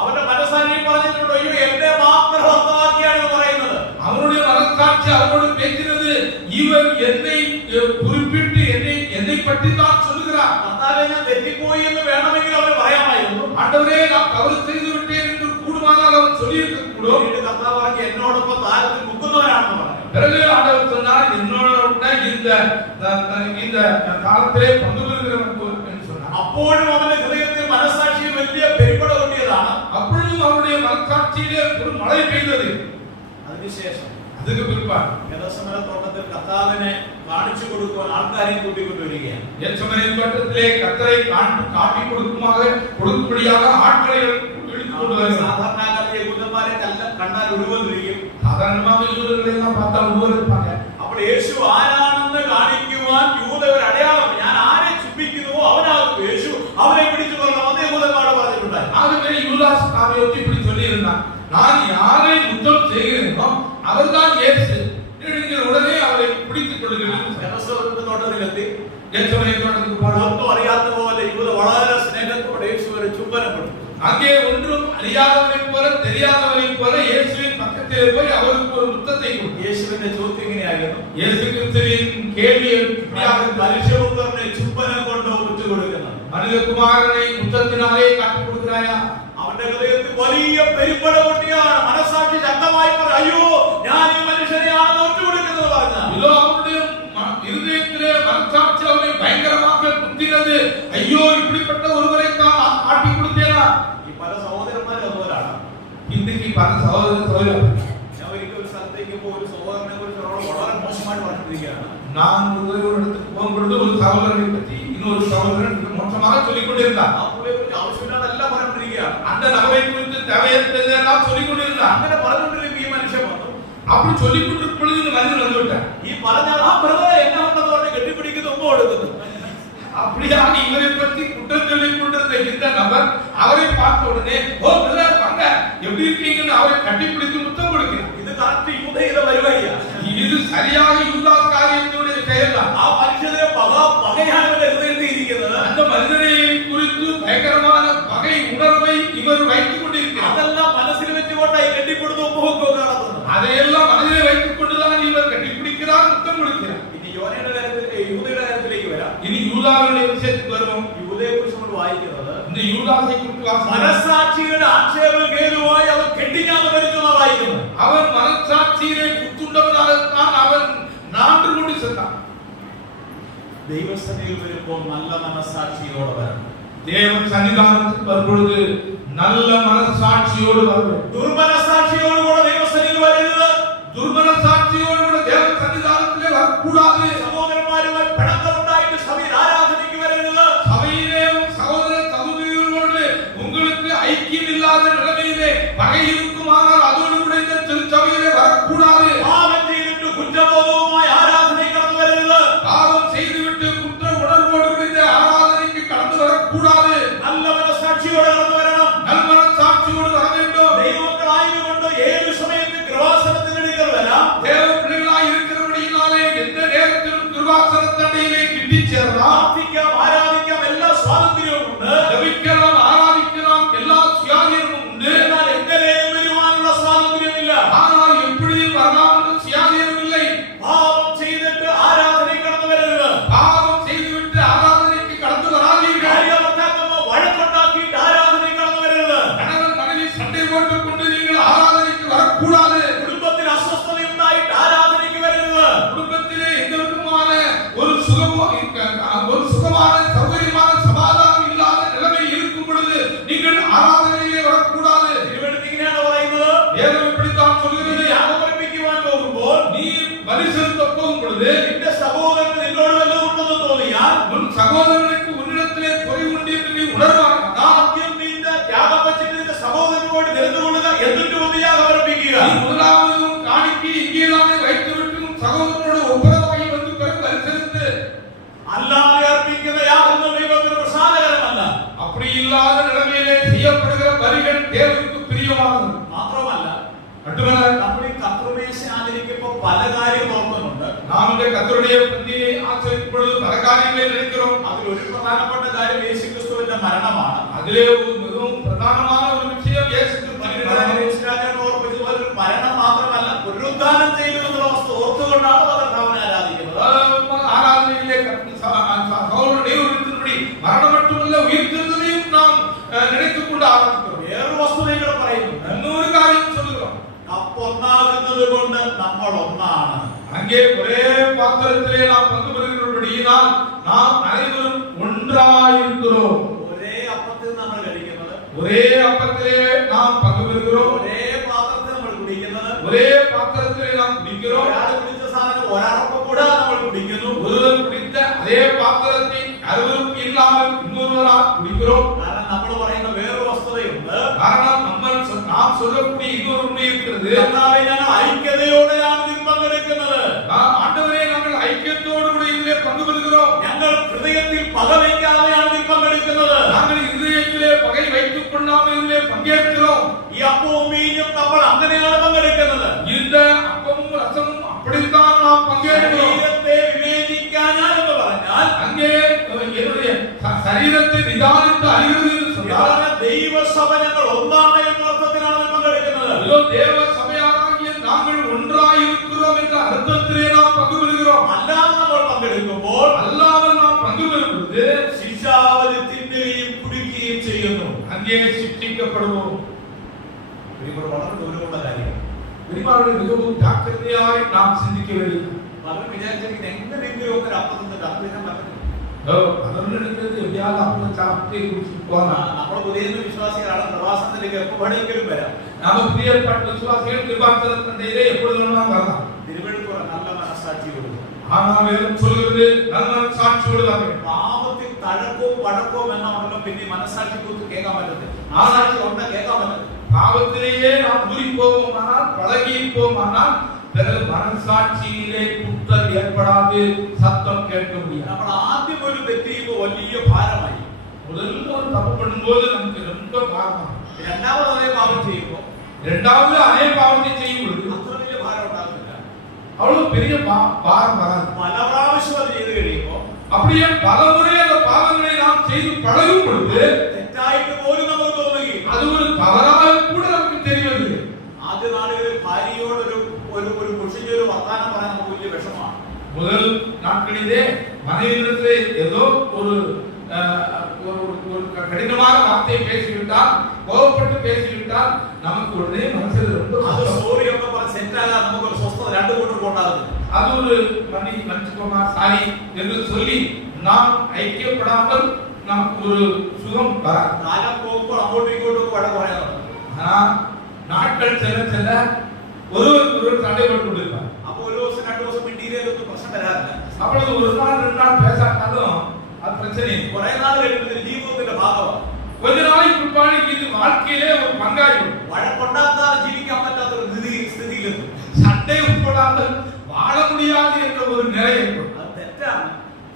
അവന്റെ മനസ്സാക്ഷി പറഞ്ഞിട്ടുണ്ടോ, അയ്യോ എന്നെ മാത്രം സ്വന്തമാക്കിയാണ് പറയുന്നത്. அவனுடைய மனசாட்சி அவனோடு பேசினது, இவர் என்னை குறிப்பிட்டு என்னை பற்றி தான் சொல்லுகிறார். കർത്താവേ, ഞാൻ തെറ്റിപ്പോയി എന്ന് വേണമെങ്കിൽ അവന് പറയാമായിരുന്നു. ஆண்டவரே, நான் தவறு செய்து விட்டேன் என்று கூடுமானால் அவன் சொல்லியிருக்க கூடும். കർത്താവ് പറഞ്ഞു, എന്നോടൊപ്പം താരത്തിൽ മുക്കുന്നവനാണെന്ന് പറഞ്ഞു. பிறகு ஆண்டவர் சொன்னார், என்னோட இந்த காலத்திலே பங்கு பெறுகிறவன் என்று சொன்னார். അപ്പോഴും അവന്റെ ഹൃദയത്തിൽ മനസ്സാക്ഷി വലിയ പെരുപ്പട കൊണ്ടിയതാണ്. அப்பொழுதும் அவருடைய மனசாட்சியிலே ஒரு மழை பெய்தது. അതിനുശേഷം அதுக்கு பிற்பாடு ഗെത്സമനത്തോട്ടത്തിൽ കർത്താവിനെ കാണിച്ചു കൊടുക്കുവാൻ ആൾക്കാരെ കൂട്ടിക്കൊണ്ടുവരികയാണ്. கெத்செமனே தோட்டத்திலே கர்த்தரை காட்டி கொடுக்கும்படியாக ஆட்களை இழுத்து கொண்டு வருகிறார். സാധാരണക്കാരെ യഹൂദന്മാരെ കണ്ടാൽ ഉരുവന്നിരിക്കും. സാധാരണமாக யூதர்களெல்லாம் பார்த்தா உருவம் இருப்பாங்க. അപ്പോൾ യേശു ആരാണെന്ന് കാണിക്കുവാൻ യൂദ ഒരു അടയാളം, ഞാൻ ആരെ ചുംബിക്കുന്നുവോ അവനാകും യേശു, അവനെ പിടിച്ചു കൊള്ളണമെന്ന് യൂദന്മാരോട് പറഞ്ഞിട്ടുണ്ടായി. ஆகவே யூதாஸ் காரியத்தை இப்படி சொல்லி இருந்தான், நான் யாரை முத்தம் செய்கிறேனோ அவர்தான் இயேசு, நீங்கள் உடனே அவரை பிடித்துக் கொள்ளுங்கள். ഗെത്സമനേ തോട്ടത്തിലെത്തി. கெத்செமனே தோட்டத்துக்கு போனார். ഒന്നും അറിയാത്ത പോലെ യൂദ വളരെ സ്നേഹത്തോടെ യേശുവിനെ ചുംബനം കൊടുത്തു. அங்கே ஒன்றும் அறியாதவனை போல தெரியாதவனை போல இயேசுவின் பக்கத்திலே போய் அவருக்கு ஒரு முத்தத்தை கொடுத்தார். യേശുവിന്റെ ചോദ്യം ഇങ്ങനെയായിരുന്നു, இயேசு கிறிஸ்துவின் கேள்வி മനുഷ്യപുത്രനെ ചുംബനം കൊണ്ട് മുത്തു കൊടുക്കുന്നത്, மனிதகுமாரனை முத்தத்தினாலே காட்டிக் கொடுக்கிறாயா? അവന്റെ ഹൃദയത്തിൽ വലിയ പെരുമ്പട പൊട്ടിയാണ്. മനസാക്ഷി ശക്തമായി പറ, അയ്യോ ഞാൻ ഈ മനുഷ്യനെയാണ് ഒറ്റ കൊടുക്കുന്നത് പറഞ്ഞ இதோ அவருடைய இருதயத்திலே மனசாட்சி அவரை பயங்கரமாக குத்தினது. ஐயோ இப்படிப்பட்ட ஒருவரை தான் காட்டி கொடுத்தேனா? ഈ പല സഹോദരന്മാരും അതുപോലാണ്. இன்றைக்கு பல சகோதர ഞാൻ ഒരിക്കൽ ഒരു സ്ഥലത്തേക്ക് പോകുമ്പോൾ ഒരു സഹോദരനെ കുറിച്ച് അവരോട് വളരെ മോശമായിട്ട് പറഞ്ഞിരിക്കുകയാണ്. நான் ஒரு இடத்துக்கு போகும்பொழுது ஒரு சகோதரனை பற்றி இன்னொரு சகோதரன் மோசமாக சொல்லிக் கொண்டிருந்தார். ആ പുള്ളിയെ കുറിച്ച് ആവശ്യമില്ലാതെല്ലാം പറഞ്ഞിരിക്കുകയാണ്. அந்த நபரை குறித்து தேவையற்றதெல்லாம் சொல்லிக் கொண்டிருந்தார். അങ്ങനെ പറഞ്ഞുകൊണ്ടിരിക്കും ഈ മനുഷ്യൻ വന്നു. அப்படி சொல்லிக் கொண்டிருக்கும் பொழுது இந்த மனிதன் வந்து விட்டார். ഈ പറഞ്ഞ ആ ബ്രദറെ എന്നെ വന്നെന്ന് പറഞ്ഞ് കെട്ടിപ്പിടിക്കുന്നു, ഉമ്മ കൊടുക്കുന്നു. அப்படியாக இவரை பற்றி குற்றம் சொல்லிக் கொண்டிருந்த இந்த நபர் அவரை பார்த்த உடனே, ஓ பிரதர் வாங்க, எப்படி இருக்கீங்கன்னு அவரை கட்டிப்பிடித்து முத்தம் கொடுக்கிறார். ഇത് കറക്റ്റ് യൂദയുടെ പരിപാടിയാണ്. இது சரியாக யூதாஸ் காரியத்தினுடைய செயல்தான். ആ മനുഷ്യനെ പകയാണ് അവന്റെ ഹൃദയത്തിൽ ഇരിക്കുന്നത്. அந்த மனிதனை குறித்து பயங்கரமான பகை உணர்வை இவர் வைத்துக் கொண்டிருக்கிறார். അതെല്ലാം മനസ്സിൽ വെച്ചുകൊണ്ടായി കെട്ടിപ്പിടുന്നു, ഉപഭോഗം നടത്തുന്നു. அதையெல்லாம் மனதிலே வைத்துக் கொண்டுதான் இவர் கட்டிப்பிடிக்கிறார், முத்தம் கொடுக்கிறார். ഇനി യോനയുടെ കാര്യത്തിലേക്ക്, യൂദയുടെ കാര്യത്തിലേക്ക് വരാം. இனி யூதாவுடைய விஷயத்துக்கு வருவோம். യൂദയെ കുറിച്ച് നമ്മൾ വായിക്കുന്നത്, இந்த யூதாசை குறித்து வாசிக்கிறோம். മനസാക്ഷിയുടെ ആക്ഷേപം കേതുവായി അവൻ കെട്ടിഞ്ഞാന്ന് മരിച്ചെന്നാണ് വായിക്കുന്നത്. அவன் மனசாட்சியிலே குத்துண்டவனாகத்தான் அவன் நான்று கொண்டு சென்றான். ദൈവസന്നിധിയിൽ വരുമ്പോൾ നല്ല മനസാക്ഷിയോടെ വരണം. தேவன் சன்னிதானத்துக்கு வரும்பொழுது நல்ல மனசாட்சியோடு வர வேண்டும். ദുർമനസാക്ഷിയോടുകൂടെ ദൈവസന്നിധിയിൽ വരരുത്. துர்மனசாட்சியோடு கூட தேவ சன்னிதானத்திலே வரக்கூடாது. സഹോദരന്മാരുമായി പിണക്കമുണ്ടായിട്ട് സഭയിൽ ആരാധനയ്ക്ക് വരരുത്. சபையிலே சகோதர சகோதரிகளோடு உங்களுக்கு ஐக்கியம் இல்லாத நிலைமையிலே பகை இருக்குமானால் அதோடு கூட இந்த திருச்சபையிலே வரக்கூடாது. പാപം ചെയ്തിട്ട് കുറ്റബോധവുമായി ആരാധനയ്ക്ക് കടന്നു വരരുത്. பாவம் செய்துவிட்டு குற்ற உணர்வோடு கூட இந்த ஆராதனைக்கு கடந்து வரக்கூடாது. നല്ല മനസാക്ഷിയോടെ കടന്നു വരണം. நல்மனசாட்சியோடு வர வேண்டும். ദൈവമക്കളായതുകൊണ്ട് ഏത് സമയത്ത് കൃപാസനത്തിൽ എടുക്കൽ വരാം. தேவ பிள்ளைகளாய் இருக்கிறபடியினாலே எந்த நேரத்திலும் கிருபாசனத்தண்டையிலே கிட்டி சேரலாம். പ്രാർത്ഥിക്കാം, ആരാധിക്കാം, എല്ലാ സ്വാതന്ത്ര്യവും ഉണ്ട്. ஜெபிக்கலாம், ஆராதிக்கலாம், எல்லா சுயாதீனமும் உண்டு. എന്നാൽ എങ്ങനെയും വരുവാനുള്ള സ്വാതന്ത്ര്യമില്ല. ஆனால் எப்படியும் வரலாம் என்ற சுயாதீனம் இல்லை. പാപം ചെയ്തിട്ട് ആരാധനയ്ക്ക് കടന്നു വരരുത്. பாவம் செய்துவிட்டு ஆராதனைக்கு கடந்து வராதீர்கள். ഭാര്യാഭർത്താക്കന്മാർ വഴക്കുണ്ടാക്കിയിട്ട് ആരാധനയ്ക്ക് കടന്നു വരരുത്. கணவன் மனைவி சண்டை போட்டுக் கொண்டு நீங்கள் ஆராதனைக்கு வரக்கூடாது. കുടുംബത്തിൽ അസ്വസ്ഥതയുണ്ടായിട്ട് ആരാധനയ്ക്ക് വരരുത്. குடும்பத்திலே எந்த விதமான ஒரு சுகமான சௌகரியமான சமாதானம் இல்லாத நிலைமை இருக்கும் பொழுது நீங்கள் ஆராதனையிலே வரக்கூடாது. തിരുവെഴുത്ത് ഇങ്ങനെയാണ് പറയുന്നത്, வேதம் இப்படித்தான் നീ சொல்கிறது. യാഗമർപ്പിക്കുവാൻ പോകുമ്പോൾ நீ பலி செலுத்த போகும் பொழுது നിന്റെ സഹോദരന് നിന്നോട് വല്ലതും ഉണ്ടെന്ന് തോന്നിയാൽ உன் சகோதரனுக்கு உன்னிடத்திலே குறை உண்டு என்று நீ உணர்வாயாக ആദ്യം നിന്റെ യാഗം വച്ചിട്ട് നിന്റെ സഹോദരനോട് നിരന്നുകൊള്ളുക, എന്നിട്ട് വന്ന് യാഗമർപ്പിക്കുക. நீ முதலாவதும் காணிக்கை இங்கேதானே வைத்துவிட்டு உன் சகோதரனோடு ஒப்புரவாகி வந்து பிறகு பலி செலுத்து. അല്ലാതെ അർപ്പിക്കുന്ന യാഗങ്ങൾ ദൈവത്തിന് പ്രസാദകരമല്ല. அப்படி இல்லாத நிலைமையிலே செய்யப்படுகிற பலிகள் தேவனுக்கு பிரியமானது മാത്രമല്ല, மட்டுமல்ல, നമ്മൾ ഈ കർത്തൃമേശ ആചരിക്കുമ്പോൾ പല കാര്യം ഓർക്കുന്നുണ്ട്. நாம் இந்த கர்த்தருடைய பந்தியை ஆசரிக்கும் பொழுது பல காரியங்களை நினைக்கிறோம். അതിൽ ഒരു പ്രധാനപ്പെട്ട കാര്യം യേശുക്രിസ്തുവിന്റെ മരണമാണ്. அதிலே ஒரு மிகவும் பிரதானமான ஒரு விஷயம் இயேசு ഒരു മരണം മാത്രമല്ല, പുനരുദ്ധാനം ചെയ്തു എന്നുള്ള വസ്തു ഓർത്തുകൊണ്ടാണ് ഭദ്രഭാവനെ ആരാധിക്കുന്നത്. ஆராதனையிலே சகோதரனை உயிர்த்தபடி மரணம் மட்டுமல்ல உயிர்த்தெழுதலையும் நாம் நினைத்துக் கொண்டு ஆராதிக்கிறோம். വേറൊരു വസ്തുത ഇവിടെ പറയുന്നുണ്ട്, இன்னொரு காரியம் சொல்லுகிறோம், ഒന്നാകുന്നത് കൊണ്ട് നമ്മൾ ഒന്നാണ്. அங்கே ஒரே பாத்திரத்திலே நாம் பங்கு பெறுகிறபடியினால் நாம் அனைவரும் ஒன்றாயிருக்கிறோம். ഒരേ അപ്പത്തിൽ നമ്മൾ കഴിക്കുന്നത്, ஒரே அப்பத்திலே நாம் பங்கு பெறுகிறோம். ഒരേ പാത്രത്തിൽ നമ്മൾ കുടിക്കുന്നത്, ஒரே பாத்திரத்திலே நாம் குடிக்கிறோம். ഒരാൾ കുടിച്ച സാധനം ഒരാളൊപ്പം കൂടെ നമ്മൾ കുടിക്കുന്നു. ஒருவர் குடித்த அதே பாத்திரத்தை அருவருப்பு இல்லாமல் இன்னொருவரால் குடிக்கிறோம். കാരണം നമ്മൾ പറയുന്ന വേറൊരു വസ്തുതയുണ്ട്, காரணம் நாம் சொல்லக்கூடிய இன்னொரு உண்மை இருக்கிறது. இருக்கிறது. കർത്താവേ ഞങ്ങൾ ഐക്യതയോടെയാണ് ഇതിൽ പങ്കെടുക്കുന്നത്. ஆண்டவரே நாங்கள் ஐக்கியத்தோடு கூட இதிலே பங்கு பெறுகிறோம். ഞങ്ങൾ ഹൃദയത്തിൽ പക വയ്ക്കാതെയാണ് ഇതിൽ പങ്കെടുക്കുന്നത്. நாங்கள் இதயத்திலே பகை வைத்துக் கொள்ளாமல் இதிலே பங்கேற்கிறோம். ഈ അപ്പവും വീഞ്ഞും നമ്മൾ അങ്ങനെയാണ് പങ്കെടുക്കുന്നത്. இந்த அப்பமும் ரசமும் அப்படித்தான் நாம் பங்கேற்கிறோம். ശരീരത്തെ വിവേചിക്കാനാണെന്ന് പറഞ്ഞാൽ அங்கே என்னுடைய சரீரத்தை நிதானித்து அறிகிறது என்று சொன்னால் ദൈവസഭ ഞങ്ങൾ ഒന്നാണ് എന്ന അർത്ഥത്തിലാണ് പങ്കെടുക്കുന്നത്. இதோ தேவ சபையாராகிய நாங்கள் ஒன்றாயிருக்கிறோம் என்ற அர்த்தத்திலே நாம் பங்கு பெறுகிறோம். അല്ലാതെ നമ്മൾ പങ്കെടുക്കുമ്പോൾ அல்லாமல் நாம் பங்கு பெறுவது ശിക്ഷാവധി തിന്നുകയും കുടിക്കുകയും ചെയ്യുന്നു. அங்கே சிக்ஷிக்கப்படுவோம். ഇപ്പോൾ വളരെ ഗൗരവമുള്ള കാര്യമാണ്. பெரியமானவர்களே மிகவும் ஜாக்கிரதையாய் நாம் சிந்திக்க வேண்டும். പലരും വിചാരിച്ചിരിക്കുന്നത് എങ്ങനെയെങ്കിലും ഒക്കെ അപ്പം തിന്നിട്ട് അപ്പം തിന്നാൻ പറ്റും. അവരുടെ எப்படியாவது அப்ப சாப்பிட்டு குடிச்சிட்டு போகலாம். നമ്മുടെ പുതിയ വിശ്വാസികളാണ്. പ്രവാസത്തിലേക്ക് എപ്പോൾ വേണമെങ്കിലും വരാം. நம்ம பிரியப்பட்ட விசுவாசிகள் கிருபாசனத்திலே எப்பொழுது வேணாலும் வரலாம். തിരുവെഴുത്തുറ നല്ല മനസ്സാட்சியோடு. ஆனால் வேதம் சொல்கிறது நல்ல மனசாட்சியோடு வர வேண்டும். പാപത്തിൽ തഴക്കവും വഴക്കവും എന്നാണല്ലോ പിന്നെ മനസ്സാക്ഷി കുറിച്ച് കേൾക്കാൻ പറ്റത്തില്ല. മനസ്സാക്ഷി ഉണ്ട് കേൾക്കാൻ പറ്റത്തില്ല. பாவத்திலேயே நாம் ஊறி போவோமானால் பழகி போவோமானால் பிறகு மனசாட்சியிலே குற்றம் ஏற்படாது, சத்தம் கேட்க முடியாது. നമ്മൾ ആദ്യം ഒരു തെറ്റ് ചെയ്യുമ്പോൾ വലിയ ഭാരമായി. முதல்ல ஒரு தப்பு பண்ணும்போது நமக்கு ரொம்ப பாரமாகும். രണ്ടാമത് അതേ പാപം ചെയ്യുമ്പോൾ இரண்டாவது அதே பாவத்தை செய்யும் பொழுது അത്ര വലിയ ഭാരം ഉണ്ടാകുന്നില്ല. அவ்வளவு பெரிய பாரம் வராது. പല പ്രാവശ്യം അത് ചെയ്ത് കഴിയുമ്പോൾ அப்படியே பலமுறை அந்த பாவங்களை நாம் செய்து பழகும் பொழுது തെറ്റായിട്ട് പോലും നമുക്ക് തോന്നുകയും அது ஒரு தவறாக கூட நமக்கு தெரிவதில்லை. ആദ്യ നാളുകളിൽ ഭാര്യയോട് ഒരു പുരുഷനൊരു വർത്താനം പറയാൻ നമുക്ക് വലിയ വിഷമമാണ്. முதல் நாட்களிலே மனைவியிடத்திலே ஏதோ ஒரு கடினமான வார்த்தையை பேசிவிட்டால், கோபப்பட்டு பேசிவிட்டால் நமக்கு உடனே மனசில் ரொம்ப അത് സ്റ്റോറിയൊക്കെ പറഞ്ഞ് സെറ്റാകാൻ നമുക്ക് ഒരു സ്വസ്ഥത രണ്ടു കൂട്ടർക്കും ഉണ്ടാകുന്നു. அது ஒரு மன்னிச்சுக்கோமா சாரி என்று சொல்லி நாம் ஐக்கியப்படாமல் நமக்கு ஒரு சுகம் வராது. കാലം പോകുമ്പോൾ അങ്ങോട്ടും ഇങ്ങോട്ടും വഴക്ക് പറയാറുണ്ട്. ஆனா நாட்கள் செல்ல செல்ல ஒருவருக்கு சண்டை போட்டு கொண்டிருப்பார். അപ്പൊ ഒരു ദിവസം രണ്ടു ദിവസം മിണ്ടിയിലൊന്നും പ്രശ്നം വരാറില്ല. அப்பொழுது ஒரு நாள் ரெண்டு நாள் பேசாட்டாலும் அது பிரச்சனை. കുറെ നാൾ കഴിയുമ്പോൾ ജീവിതത്തിന്റെ ഭാഗമാണ്. கொஞ்ச நாளைக்கு பிற்பாடு இது வாழ்க்கையிலே ஒரு பங்காயிடும். വഴക്കുണ്ടാക്കാതെ ജീവിക്കാൻ പറ്റാത്ത ഒരു സ്ഥിതിയിലെത്തും. சண்டை உட்படாமல் வாழ முடியாது என்ற ஒரு நிலை ஏற்படும். അത് തെറ്റാണ്.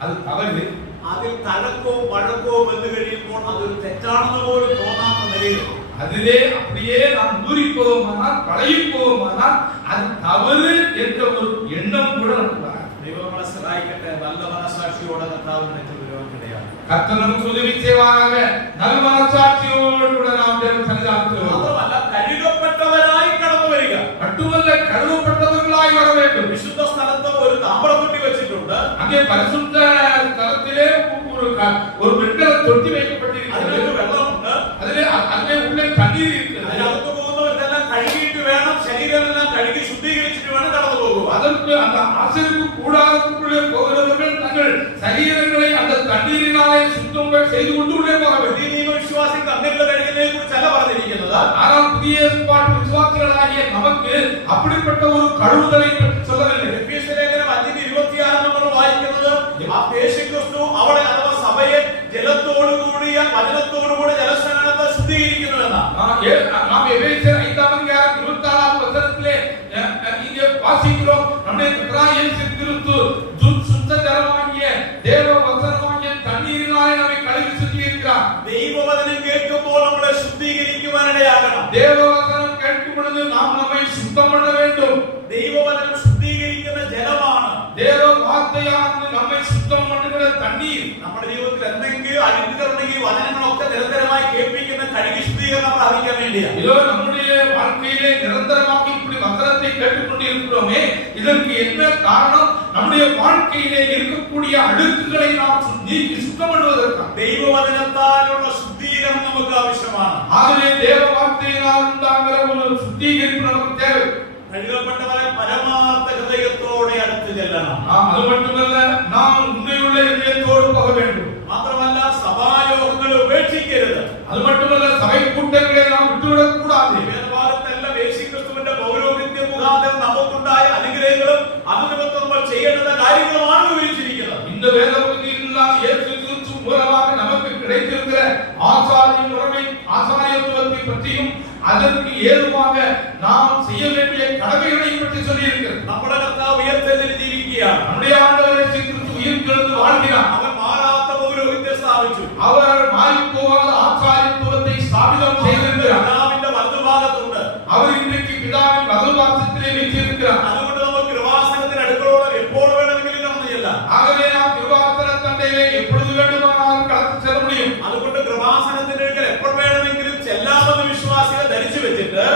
அது தவறு. അതിൽ തഴക്കവും വഴക്കവും വന്നു കഴിയുമ്പോൾ അതൊരു തെറ്റാണെന്ന് പോലും തോന്നാത്ത നിലയിൽ அதிலே அப்படியே நாம் ஊறி போவோமானால் பழகி போவோமானால் அது தவறு என்ற ஒரு எண்ணம் கூட நமக்கு வராது. ദൈവം നമ്മളെ സഹായിക്കട്ടെ. നല്ല മനസാക്ഷിയോടെ കർത്താവിനെ വിരോധിക്കുകയാണ്. கர்த்தர் நமக்கு உதவி செய்வாராக. நல்ல மனசாட்சியோடு கூட நாம் தேவ சன்னிதானத்தில் മാത്രമല്ല കഴുകപ്പെട്ടവരായി കടന്നു വരിക. மட்டுமல்ல கழுவப்பட்டவர்களாய் வர வேண்டும். വിശുദ്ധ സ്ഥലത്ത് ഒരു താമ്രക്കുട്ടി വെച്ചിട്ടുണ്ട്. அங்கே பரிசுத்த ஸ்தலத்திலே ஒரு வெண்கல தொட்டி வைக்கப்பட்டிருக்கிறது. അതിലൊരു വെള്ളമുണ്ട്. அதிலே உள்ளே தண்ணீர் இருக்கிறது. അതിനകത്ത് പോകുന്നവരെല്ലാം കഴുകിയിട്ട് വേണം, ശരീരമെല്ലാം കഴുകി ശുദ്ധീകരിച്ചിട്ട് വേണം കടന്നു പോകുക. அதற்கு அந்த ஆசரிப்பு கூடாரத்துக்குள்ளே போகிறவர்கள் தங்கள் சரீரங்களை அந்த தண்ணீரினாலே சுத்தம் செய்து கொண்டு உள்ளே போக வேண்டும். ഈ നിയമവിശ്വാസിക്ക് അങ്ങനെയുള്ള കഴിയുന്നതിനെ കുറിച്ചല്ല പറഞ്ഞിരിക്കുന്നത്. ஆனால் புதிய ஏற்பாட்டு விசுவாசிகளாகிய நமக்கு அப்படிப்பட்ட ஒரு கழுவுதலை பற்றி சொல்லவில்லை. എഫേസ്യ ലേഖനം 5:26 നമ്മൾ വായിക്കുന്നത് ആ യേശുക്രിസ്തു അവളെ അഥവാ സഭയെ ജലത്തോടുകൂടിയ വചനത്തോടുകൂടി ജലസ്നാനത്താൽ ശുദ്ധീകരിക്കുന്നു എന്നാണ്. நாம் எபேசியர் 5:26 வசனத்திலே இங்கே வாசிக்கிறோம். நம்முடைய கர்த்தராகிய இயேசு கிறிஸ்து சுத்த ஜலமாகிய தேவ வசனமாகிய தண்ணீரினாலே நம்மை கழுவி சுத்திகரிக்கிறார். ദൈവവചനം കേൾക്കുമ്പോൾ നമ്മളെ ശുദ്ധീകരിക്കുവാനിടയാകണം. தேவவசனம் கேட்கும் பொழுது நாம் நம்மை சுத்தம் பண்ண வேண்டும். ദൈവവചനം ശുദ്ധീകരിക്കുന്ന ജലമാണ്. தேவ வார்த்தையானது நம்மை சுத்தம் பண்ணுகிற தண்ணீர். നമ്മുടെ ജീവിതത്തിൽ എന്തെങ്കിലും അഴുക്കുകളുണ്ടെങ്കിൽ വചനങ്ങളൊക്കെ നിരന്തരമായി കേൾപ്പിക്കുന്ന കഴുകി ശുദ്ധീകരണം പ്രാപിക്കാൻ വേണ്ടിയാണ്. இதோ நம்முடைய வாழ்க்கையிலே நிரந்தரமாக இப்படி வசனத்தை கேட்டுக்கொண்டு இருக்கிறோமே, இதற்கு என்ன காரணம்? நம்முடைய வாழ்க்கையிலே இருக்கக்கூடிய அழுக்குகளை நாம் நீக்கி சுத்தம் பண்ணுவதற்காக. ദൈവവചനത്താലുള്ള ശുദ്ധീകരണം നമുക്ക് ആവശ്യമാണ്. ஆகவே தேவ வார்த்தையினால் உண்டாகிற ஒரு சுத்திகரிப்பு நமக்கு தேவை. കഴുകപ്പെട്ടവരെ പരമാർത്ഥ ഹൃദയത്തോടെ അടുത്ത് ചെല്ലണം. அது மட்டுமல்ல, நாம் உண்மையுள்ள இதயத்தோடு போக வேண்டும். മാത്രമല്ല സഭായോഗങ്ങൾ ഉപേക്ഷിക്കരുത്. அது மட்டுமல்ல, சபை கூட்டங்களை நாம் விட்டுவிடக் கூடாது. വേദഭാഗത്തെല്ലാം യേശുക്രിസ്തുവിന്റെ പൗരോഹിത്യ മുഖാന്തരം നമുക്കുണ്ടായ അനുഗ്രഹങ്ങളും അതുനിമിത്തം നമ്മൾ ചെയ്യേണ്ട കാര്യങ്ങളുമാണ് വിവരിച്ചിരിക്കുന്നത്. இந்த வேத பகுதியிலெல்லாம் இயேசு கிறிஸ்து மூலமாக நமக்கு கிடைத்திருக்கிற ஆசாரிய முறைமை, ஆசாரியத்துவத்தை பற்றியும் அதற்கு ஏதுவாக நாம் செய்ய வேண்டிய ജീവിക്കുകയാണ്. നമ്മുടെ ആണ്ടവരെ സ്വീകരിച്ച് ഉയർത്തെഴുന്ന് வாழ்கிறார். അവൻ മാറാത്ത പൗരോഹിത്യം സ്ഥാപിച്ചു. അവർ മാറിപ്പോകാത്ത ആചാര്യത്വത്തെ സ്ഥാപിതം ചെയ്തിരിക്കുകയാണ്. പിതാവിന്റെ വലതുഭാഗത്തുണ്ട്. അവർ ഇന്നേക്ക് പിതാവിൻ വലതുഭാഗത്തിലെ വീற்றிருக்கிறார். അതുകൊണ്ട് നമുക്ക് കൃപാസനത്തിന് അടുക്കളോളം എപ്പോൾ വേണമെങ്കിലും കടന്നു ചെല്ലാം. ആകவே നാം കൃപാസനത്തണ്ടയിലെ എപ്പോഴും വേണ്ടുമാനാലും കടന്നു ചെല്ല முடியும். അതുകൊണ്ട് കൃപാസനത്തിന്റെ അടുക്കൽ എപ്പോൾ വേണമെങ്കിലും ചെല്ലാമെന്ന് വിശ്വാസികൾ ധരിച്ചു വെച്ചിട്ട്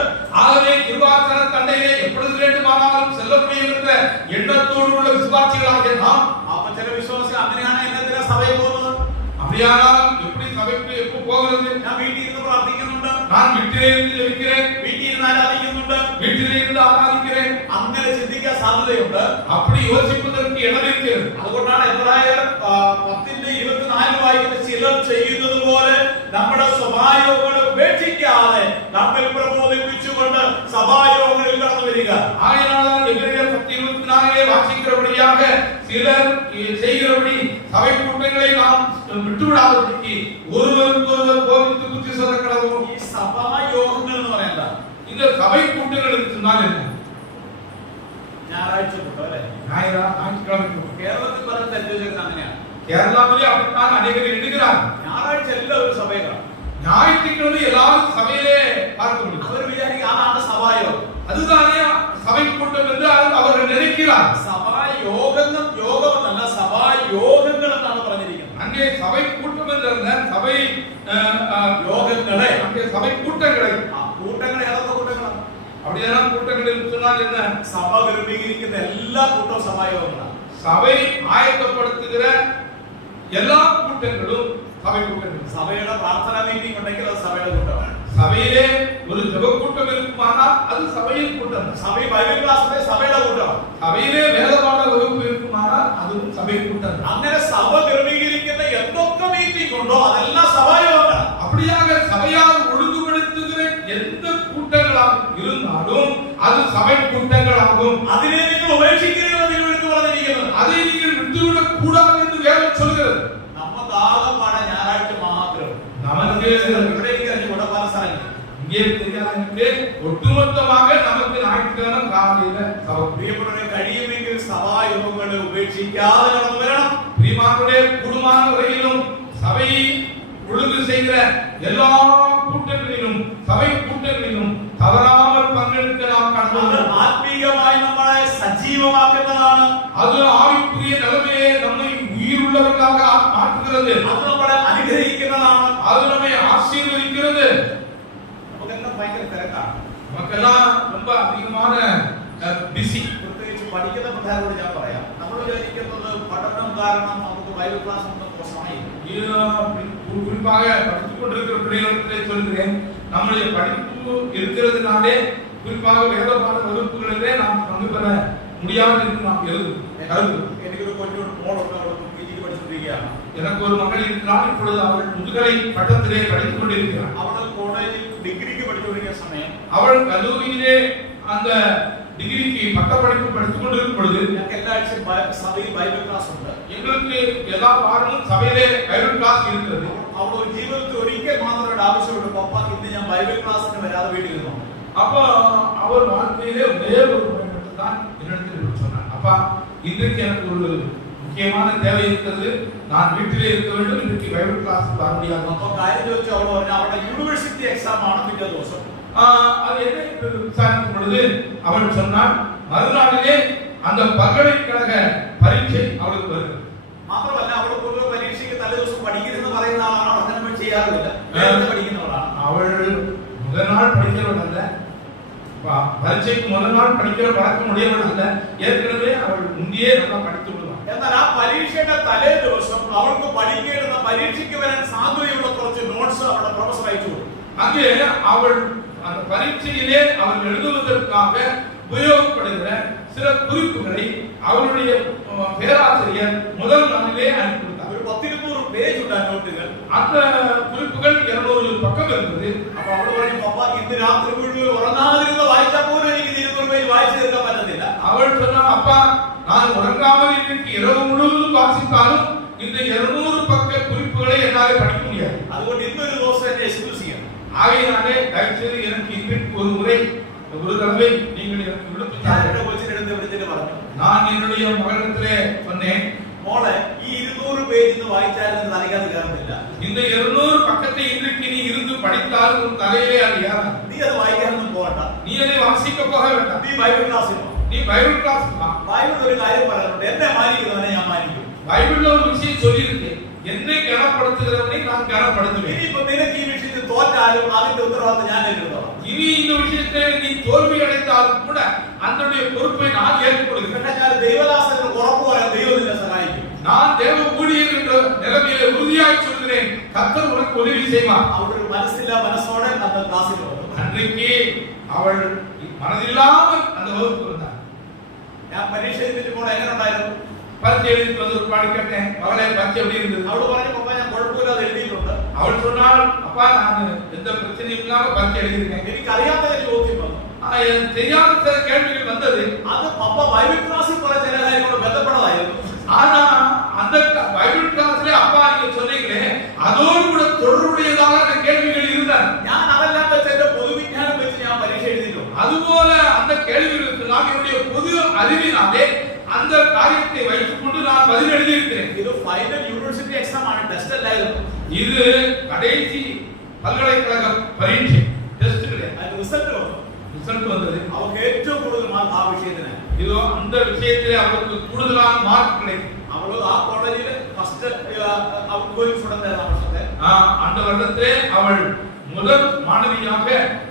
ஆகவே கৃபாசனத்தண்டையிலே எப்பொழுது வேண்டுமானாலும் செல்ல முடியும் என்ற எண்ணத்தோடு உள்ள விசுவாசிகளாகிய நாம் അപ്പൊ ചില വിശ്വാസികൾ അങ്ങനെയാണ് എന്നതിനാ സഭയിൽ പോകുന്നത്. அப்படியானால் எப்படி சபைக்கு எப்போ போகிறது? ഞാൻ വീട്ടിൽ ഇരുന്ന് പ്രാർത്ഥിക്കുന്നുണ്ട്, நான் வீட்டிலே இருந்து ஜெபிக்கிறேன், വീട്ടിൽ ഇരുന്ന് ആരാധിക്കുന്നുണ്ട്, வீட்டிலே இருந்து ஆராதிக்கிறேன். അങ്ങനെ ചിന്തിക്കാൻ സാധ്യതയുണ്ട്. அப்படி யோசிப்பதற்கு இடம் இருக்கிறது. അതുകൊണ്ടാണ് എബ്രായർ 10:24 വായിക്കുന്ന ചിലർ ചെയ്യുന്നത് പോലെ നമ്മുടെ സ്വഭാവങ്ങളെ ഉപേക്ഷിക്കാതെ നമ്മിൽ പ്രബോധിപ്പിച്ചുകൊണ്ട് സഭായോഗങ്ങളിൽ കടന്നു വരിക. ஆகையால் எபிரேயர் 10:24 வாசிக்கிறபடியாக சிலர் செய்கிறபடி சபை கூட்டங்களை நாம் விட்டுவிடாதபடிக்கு ஒருவருக்கொருவர் போதித்து புத்தி சொல்ல கடவோம். ഈ സഭായോഗങ്ങൾ എന്ന് പറയുന്നത് இந்த சபை கூட்டங்கள் என்று சொன்னால் என்ன? ഞായറാഴ്ച കൂട്ടം അല്ലേ? ஞாயிற்றுக்கிழமை കേരളത്തിൽ പല തെറ്റുകൾ അങ്ങനെയാണ്. கேரளாவிலே அப்படித்தான் அநேகர் எண்ணுகிறார். ഞായറാഴ്ച എല്ലാവരും സഭയിലാണ്. ஞாயிற்றுக்கிழமை எல்லாரும் சபையிலே பார்க்க முடியும். അവർ വിചാരിക്കും അതാണ് സഭായോഗം. அதுதானே சபை கூட்டம் என்று அவர்கள் நினைக்கிறார். സഭായോഗങ്ങൾ യോഗമെന്നല്ല, സഭായോഗങ്ങൾ എന്നാണ് പറഞ്ഞിരിക്കുന്നത്. அங்கே சபை கூட்டம் என்றல்ல, சபை യോഗങ്ങളെ, அங்கே சபை கூட்டங்களை. കൂട്ടങ്ങൾ ഏതൊക്കെ കൂട്ടങ്ങളാണ്? அப்படியான கூட்டங்கள் என்று சொன்னால் என்ன? സഭ രൂപീകരിക്കുന്ന എല്ലാ കൂട്ടവും സഭായോഗങ്ങളാണ്. சபை ஆயத்தப்படுத்துகிற எல்லா கூட்டங்களும் சபை கூட்டங்கள். സഭയുടെ പ്രാർത്ഥനാ മീറ്റിംഗ് ഉണ്ടെങ്കിൽ അത് സഭയുടെ കൂട്ടമാണ്. சபையிலே ஒரு ஜெப கூட்டம் இருக்குமானால் அது சபையின் கூட்டம். സഭയിൽ ബൈബിൾ ക്ലാസ് സഭയുടെ കൂട്ടമാണ്. சபையிலே வேதபாட வகுப்பு இருக்குமானால் அதுவும் சபை கூட்டம். അങ്ങനെ സഭ രൂപീകരിക്കുന്ന എന്തൊക്കെ മീറ്റിംഗ് ഉണ്ടോ അതെല്ലാം സഭായോഗങ്ങളാണ്. அப்படியாக சபையால் ஒழுங்குபடுத்துகிற எந்த கூட்டங்களாக இருந்தாலும் அது சபை கூட்டங்களாகும். അതിനെ നിങ്ങൾ ഉപേക്ഷിക്കരുതെന്ന് നിങ്ങൾക്ക് പറഞ്ഞിരിക്കുന്നത്. அதை நீங்கள் விட்டுவிடக் கூடாது என்று வேதம் சொல்கிறது. നമുക്ക് ആകെപ്പാടെ ഞായറാഴ്ച മാത്രം நமக்கு പല സ്ഥലങ്ങൾ இங்கே தெரியாதவங்களுக்கு ஒட்டுமொத்தமாக நமக்கு ஞாயிற்றுக்கிழமை காலையில சபை. പ്രിയപ്പെട്ടവരെ, കഴിയുമെങ്കിൽ സഭായോഗങ്ങളെ ഉപേക്ഷിക്കാതെ കടന്നു വരണം. பிரியமானவர்களே, கூடுமான வரையிலும் சபையை ஒழுங்கு செய்கிற எல்லா கூட்டங்களிலும் சபை கூட்டங்களிலும் தவறாமல் பங்கெடுக்க நாம் അത് கடந்து ആത്മീകമായി നമ്മളെ സജീവമാക്കുന്നതാണ്. அது ஆவிக்குரிய நிலைமையை நம்மை உயிருள்ளவர்களாக மாற்றுகிறது. അത് നമ്മളെ അനുഗ്രഹിക്കുന്നതാണ്. அது நம்மை ஆசீர்வதிக்கிறது. നമുക്കെല്ലാം ഭയങ്കര തിരക്കാണ്. நமக்கெல்லாம் ரொம்ப அதிகமான பிஸி. പ്രത്യേകിച്ച് പഠിക്കുന്ന പിള്ളേരോട് ഞാൻ പറയാം, നമ്മൾ വിചാരിക്കുന്നത് പഠനം കാരണം നമുക്ക് ബൈബിൾ ക്ലാസ് ഒന്നും സമയം. குறிப்பாக படித்துக் கொண்டிருக்கிற பிள்ளைகளிடத்திலே சொல்கிறேன், நம்முடைய படிப்பு இருக்கிறதுனாலே குறிப்பாக வேத பாட வகுப்புகளிலே நாம் பங்கு பெற முடியாது என்று நாம் கருதுகிறோம். എനിക്കൊരു കൊച്ചു മോളൊക്കെ PG പഠിച്ചുകൊണ്ടിരിക്കുകയാണ്. எனக்கு ஒரு மகள் இருக்கிறாள். இப்பொழுது அவள் முதுகலை பட்டத்திலே படித்துக் கொண்டிருக்கிறாள். അവൾ കോളേജിൽ ഡിഗ്രിക്ക് പഠിച്ചുകൊണ്ടിരിക്കുന്ന സമയം அவள் கல்லூரியிலே அந்த டிகிரிக்கு பட்டப்படிப்பு படித்துக் கொண்டிருக்கும் பொழுது ഞങ്ങൾക്ക് എല്ലാ ആഴ്ചയും സഭയിൽ ബൈബിൾ ക്ലാസ് ഉണ്ട്. எங்களுக்கு எல்லா வாரமும் சபையிலே பைபிள் கிளாஸ் இருக்கிறது. അവൾ ഒരു ജീവിതത്തിൽ ഒരിക്കൽ മാത്രം ആവശ്യപ്പെട്ടു, പപ്പ ഇന്ന് ഞാൻ ബൈബിൾ ക്ലാസ്സിന് വരാതെ വീട്ടിൽ ഇരുന്നു. அப்போ அவர் வாழ்க்கையிலே ஒரே ஒரு முறை மட்டும்தான் என்னிடத்தில் சொன்னார், அப்பா இன்றைக்கு எனக்கு ஒரு முக்கியமான தேவை இருக்கிறது, நான் வீட்டிலே இருக்க வேண்டும், இன்றைக்கு பைபிள் கிளாஸ் வர முடியாது. അപ്പൊ കാര്യം ചോദിച്ചു അവൾ പറഞ്ഞു അവളുടെ യൂണിവേഴ്സിറ്റി എക്സാം ആണ് പിറ്റേ ദിവസം. அது என்ன என்று விசாரிக்கும் பொழுது அவள் சொன்னாள், மறுநாளிலே அந்த பல்கலைக்கழக பரீட்சை அவளுக்கு வருகிறது. മാത്രമല്ല അവൾ പൊതുവെ പരീക്ഷയ്ക്ക് തലേ ദിവസം പഠിക്കരുതെന്ന് പറയുന്ന ആളാണ്. അങ്ങനെ ചെയ്യാറില്ല, നേരത്തെ പഠിക്കുന്നവളാണ്. அவள் முதல் நாள் படிக்கிறவள் அல்ல, பரீட்சைக்கு முதல் நாள் படிக்கிற பழக்கம் உடையவள் அல்ல, ஏற்கனவே அவள் முந்தையே நல்லா படித்து விடுவாள். എന്നാൽ ആ പരീക്ഷയുടെ തലേ ദിവസം അവൾക്ക് പഠിക്കേണ്ടുന്ന പരീക്ഷയ്ക്ക് വരാൻ സാധ്യതയുള്ള കുറച്ച് നോട്ട്സ് അവളുടെ പ്രൊഫസർ അയച്ചു കൊടുത്തു. அங்கே அவள் அந்த பரீட்சையிலே அவள் எழுதுவதற்காக உபயோகப்படுகிற சில குறிப்புகளை அவளுடைய பேராசிரியர் முதல் நாளிலே அனுப்பி கொடுத்தார். ഒരു 10-200 പേജ് ഉണ്ട് ആ നോട്ടുകൾ. அந்த குறிப்புகள் 200 பக்கம் இருந்தது. അപ്പൊ അവൾ പറഞ്ഞു, പപ്പ ഇന്ന് രാത്രി മുഴുവൻ ഉറങ്ങാതിരുന്ന് വായിച്ചാൽ പോലും എനിക്ക് 200 പേജ് വായിച്ചു തീർക്കാൻ പറ്റത്തില്ല. அவள் சொன்னாள், அப்பா நான் உறங்காமல் இன்னைக்கு இரவு முழுவதும் வாசித்தாலும் இந்த 200 பக்க குறிப்புகளை என்னால படிக்க முடியாது. അതുകൊണ്ട് ഇന്നൊരു ദിവസം എന്നെ എക്സ്ക്യൂസ് ചെയ്യണം. ஆகையினாலே தயவுசெய்து எனக்கு இன்றைக்கு ஒரு முறை ஒரு தடவை நீங்கள் எனக்கு விடுப்பு ഞാൻ എന്റെ കൊച്ചിനെ എടുത്ത് വിളിച്ചിട്ട് പറഞ്ഞു, நான் என்னுடைய மகளிடத்திலே വായിച്ചാലും തലയ്ക്കകത്ത് കയറുന്നില്ല. இந்த 200 பக்கத்தை இன்றைக்கு நீ இருந்து படித்தாலும் உன் தலையிலே அது ஏறாது. നീ അത് വായിക്കാനൊന്നും പോകണ്ട. நீ அதை வாசிக்க போக வேண்டாம். നീ ബൈബിൾ ക്ലാസ്സിൽ പോ. நீ பைபிள் கிளாஸ் வா. ബൈബിൾ ഒരു കാര്യം പറയുന്നുണ്ട്, എന്നെ മാനിക്കുന്നവനെ ഞാൻ മാനിക്കും. பைபிள்ல ஒரு விஷயம் சொல்லி இருக்கு, என்னை கனப்படுத்துகிறவனை நான் கனப்படுத்துவேன். ഇനിയിപ്പോ നിനക്ക് ഈ വിഷയത്തിൽ തോറ്റാലും അതിന്റെ ഉത്തരവാദിത്തം ഞാൻ ഏറ്റെടുത്തോളാം. இனி இந்த விஷயத்தில் நீ தோல்வி அடைந்தாலும் கூட அதனுடைய பொறுப்பை நான் ஏற்றுக்கொள்கிறேன். ദൈവദാസന് ഉറപ്പ് പറയാൻ ദൈവം നിന്നെ സഹായിക്കും. நான் தேவ ஊழியர் என்ற நிலைமையிலே உறுதியாய் சொல்கிறேன், கர்த்தர் உனக்கு உதவி செய்வார். അവിടെ ഒരു മനസ്സില്ല മനസ്സോടെ அந்த ക്ലാസ്സിൽ വന്നു. அன்றைக்கு அவள் மனதில்லாமல் அந்த வகுப்பு வந்தார். ഞാൻ പരീക്ഷ എഴുതിയിട്ട് എങ്ങനെ ഉണ്ടായിരുന്നു? பரீட்சை எழுதிட்டு வந்து ஒரு பாடி கேட்டேன், மகளே பரீட்சை எப்படி இருந்தது? அவள் പറഞ്ഞു, அப்பா ഞാൻ കുഴപ്പമില്ലാതെ എഴുതിയിട്ടുണ്ട്. அவள் சொன்னாள், அப்பா நான் எந்த பிரச்சனையும் இல்லாம பரீட்சை எழுதியிருக்கேன். എനിക്ക് അറിയാത്ത ചോദ്യം വന്നു. எனக்கு தெரியாத சில கேள்விகள் வந்தது. അത് പപ്പ ബൈബിൾ ക്ലാസ്സിൽ പറഞ്ഞ ചില കാര്യങ്ങളോട് ബന്ധപ്പെട്ടതായിരുന്നു. ஆனா அந்த பைபிள் கிளாஸ்ல அப்பா நீங்க சொன்னீங்களே அதோடு கூட தொடர்புடையதாக அந்த கேள்விகள் இருந்தன. ഞാൻ അതെല്ലാം വെച്ച് എന്റെ പൊതുവിജ്ഞാനം വെച്ച് ഞാൻ പരീക്ഷ എഴുതിയിട്ടുണ്ട്. அதுபோல அந்த கேள்விகளுக்கு நான் என்னுடைய பொது அறிவினாலே அந்த காரியத்தை வைத்துக் கொண்டு நான் பதில் எழுதியிருக்கிறேன். இது ஃபைனல் யூனிவர்சிட்டி எக்ஸாம் ആണ്, ടെസ്റ്റ് അല്ലായിരുന്നു. இது கடைசி பல்கலைக்கழக பரீட்சை, டெஸ்ட் கிடையாது. அது ரிசல்ட் வந்தது. ரிசல்ட் வந்தது. அவளுக்கு ഏറ്റവും കൂടുതൽ മാർക്ക് ആ വിഷയത്തിന്. இதோ அந்த விஷயத்திலே அவளுக்கு கூடுதலான மார்க் கிடைக்கும். അവൾ ആ കോളേജിൽ ഫസ്റ്റ് ഔട്ട്ഗോയിങ് സ്റ്റുഡന്റ് ആയിരുന്നു. அந்த வருடத்திலே அவள் முதல் மாணவியாக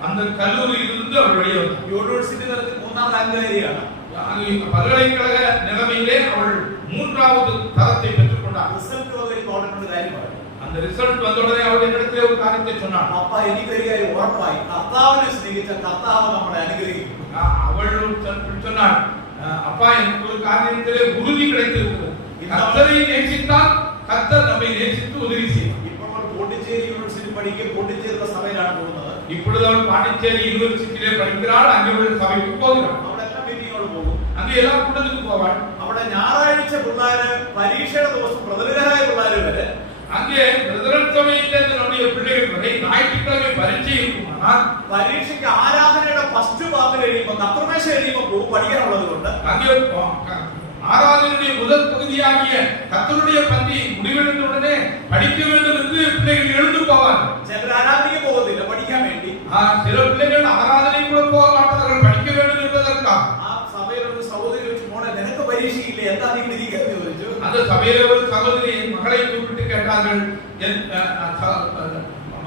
அந்த கல்லூரியிலிருந்து அவள் வெளியே வந்தாள். യൂണിവേഴ്സിറ്റി തലത്തിൽ 3ാം റാങ്കുകാരിയാണ്. பல்கலைக்கழக நிலைமையிலே அவள் 3வது தரத்தை பெற்றுக் கொண்டாள். ரிசல்ட் വന്നതിൽ കോളേജിന്റെ കാര്യം പറഞ്ഞു. அந்த ரிசல்ட் வந்த உடனே அவள் என்னிடத்திலே ஒரு காரியத்தை சொன்னாள். அப்பா എനിക്കൊരു കാര്യം ഉറപ്പായി, കർത്താവിനെ സ്നേഹിച്ച കർത്താവ് നമ്മളെ അനുഗ്രഹിക്കും. அவள் சொன்னாள், அப்பா எனக்கு ஒரு காரியத்திலே உறுதி கிடைத்திருக்கிறது, கர்த்தரை நேசித்தால் கர்த்தர் நம்மை நேசித்து உதவி செய்வார். ഇപ്പോൾ അവൾ പോണ്ടിച്ചേരി യൂണിവേഴ്സിറ്റി പഠിക്കുക, പോണ്ടിച്ചേരിയുടെ സഭയിലാണ് പോകുന്നത്. இப்பொழுது அவள் பாண்டிச்சேரி யூனிவர்சிட்டியிலே படிக்கிறாள், அங்கே உள்ள சபைக்கு போகிறாள். അവിടെ എല്ലാ മീറ്റിങ്ങോട് പോകും, அங்கே எல்லா கூட்டத்துக்கு போவாள். അവിടെ ഞായറാഴ്ച പിള്ളേര് പരീക്ഷയുടെ ദിവസം പ്രബലരായ പിള്ളേര് വരെ அங்கே பிரதரன் சபையிலே நம்முடைய பிள்ளைகள் வரை ஞாயிற்றுக்கிழமை பரீட்சை இருக்குமானால் പരീക്ഷയ്ക്ക് ആരാധനയുടെ ഫസ്റ്റ് ഭാഗം കഴിയുമ്പോൾ കർത്തൃമേശ കഴിയുമ്പോൾ പോകും പഠിക്കാനുള്ളത് കൊണ്ട് அங்கே ஆராதனையுடைய முதல் பகுதியாகிய கர்த்தருடைய பந்தி முடிவடைந்த உடனே படிக்க வேண்டும் என்று பிள்ளைகள் எழுந்து போவார்கள். ചിലർ ആരാധനയ്ക്ക് പോകുന്നില്ല, പഠിക്കാൻ വേണ്ടി. சில பிள்ளைகள் ஆராதனை கூட போக மாட்டார்கள், படிக்க வேண்டும் என்பதற்காக. ആ സഭയിലൊരു സഹോദരി ചോദിച്ചു, മോനെ നിനക്ക് പരീക്ഷയില്ലേ, എന്താ നീ ഇരിക്കുന്നത് ചോദിച്ചു. அந்த சபையிலே ஒரு சகோதரி என் மகளை கூப்பிட்டு கேட்டார்கள்,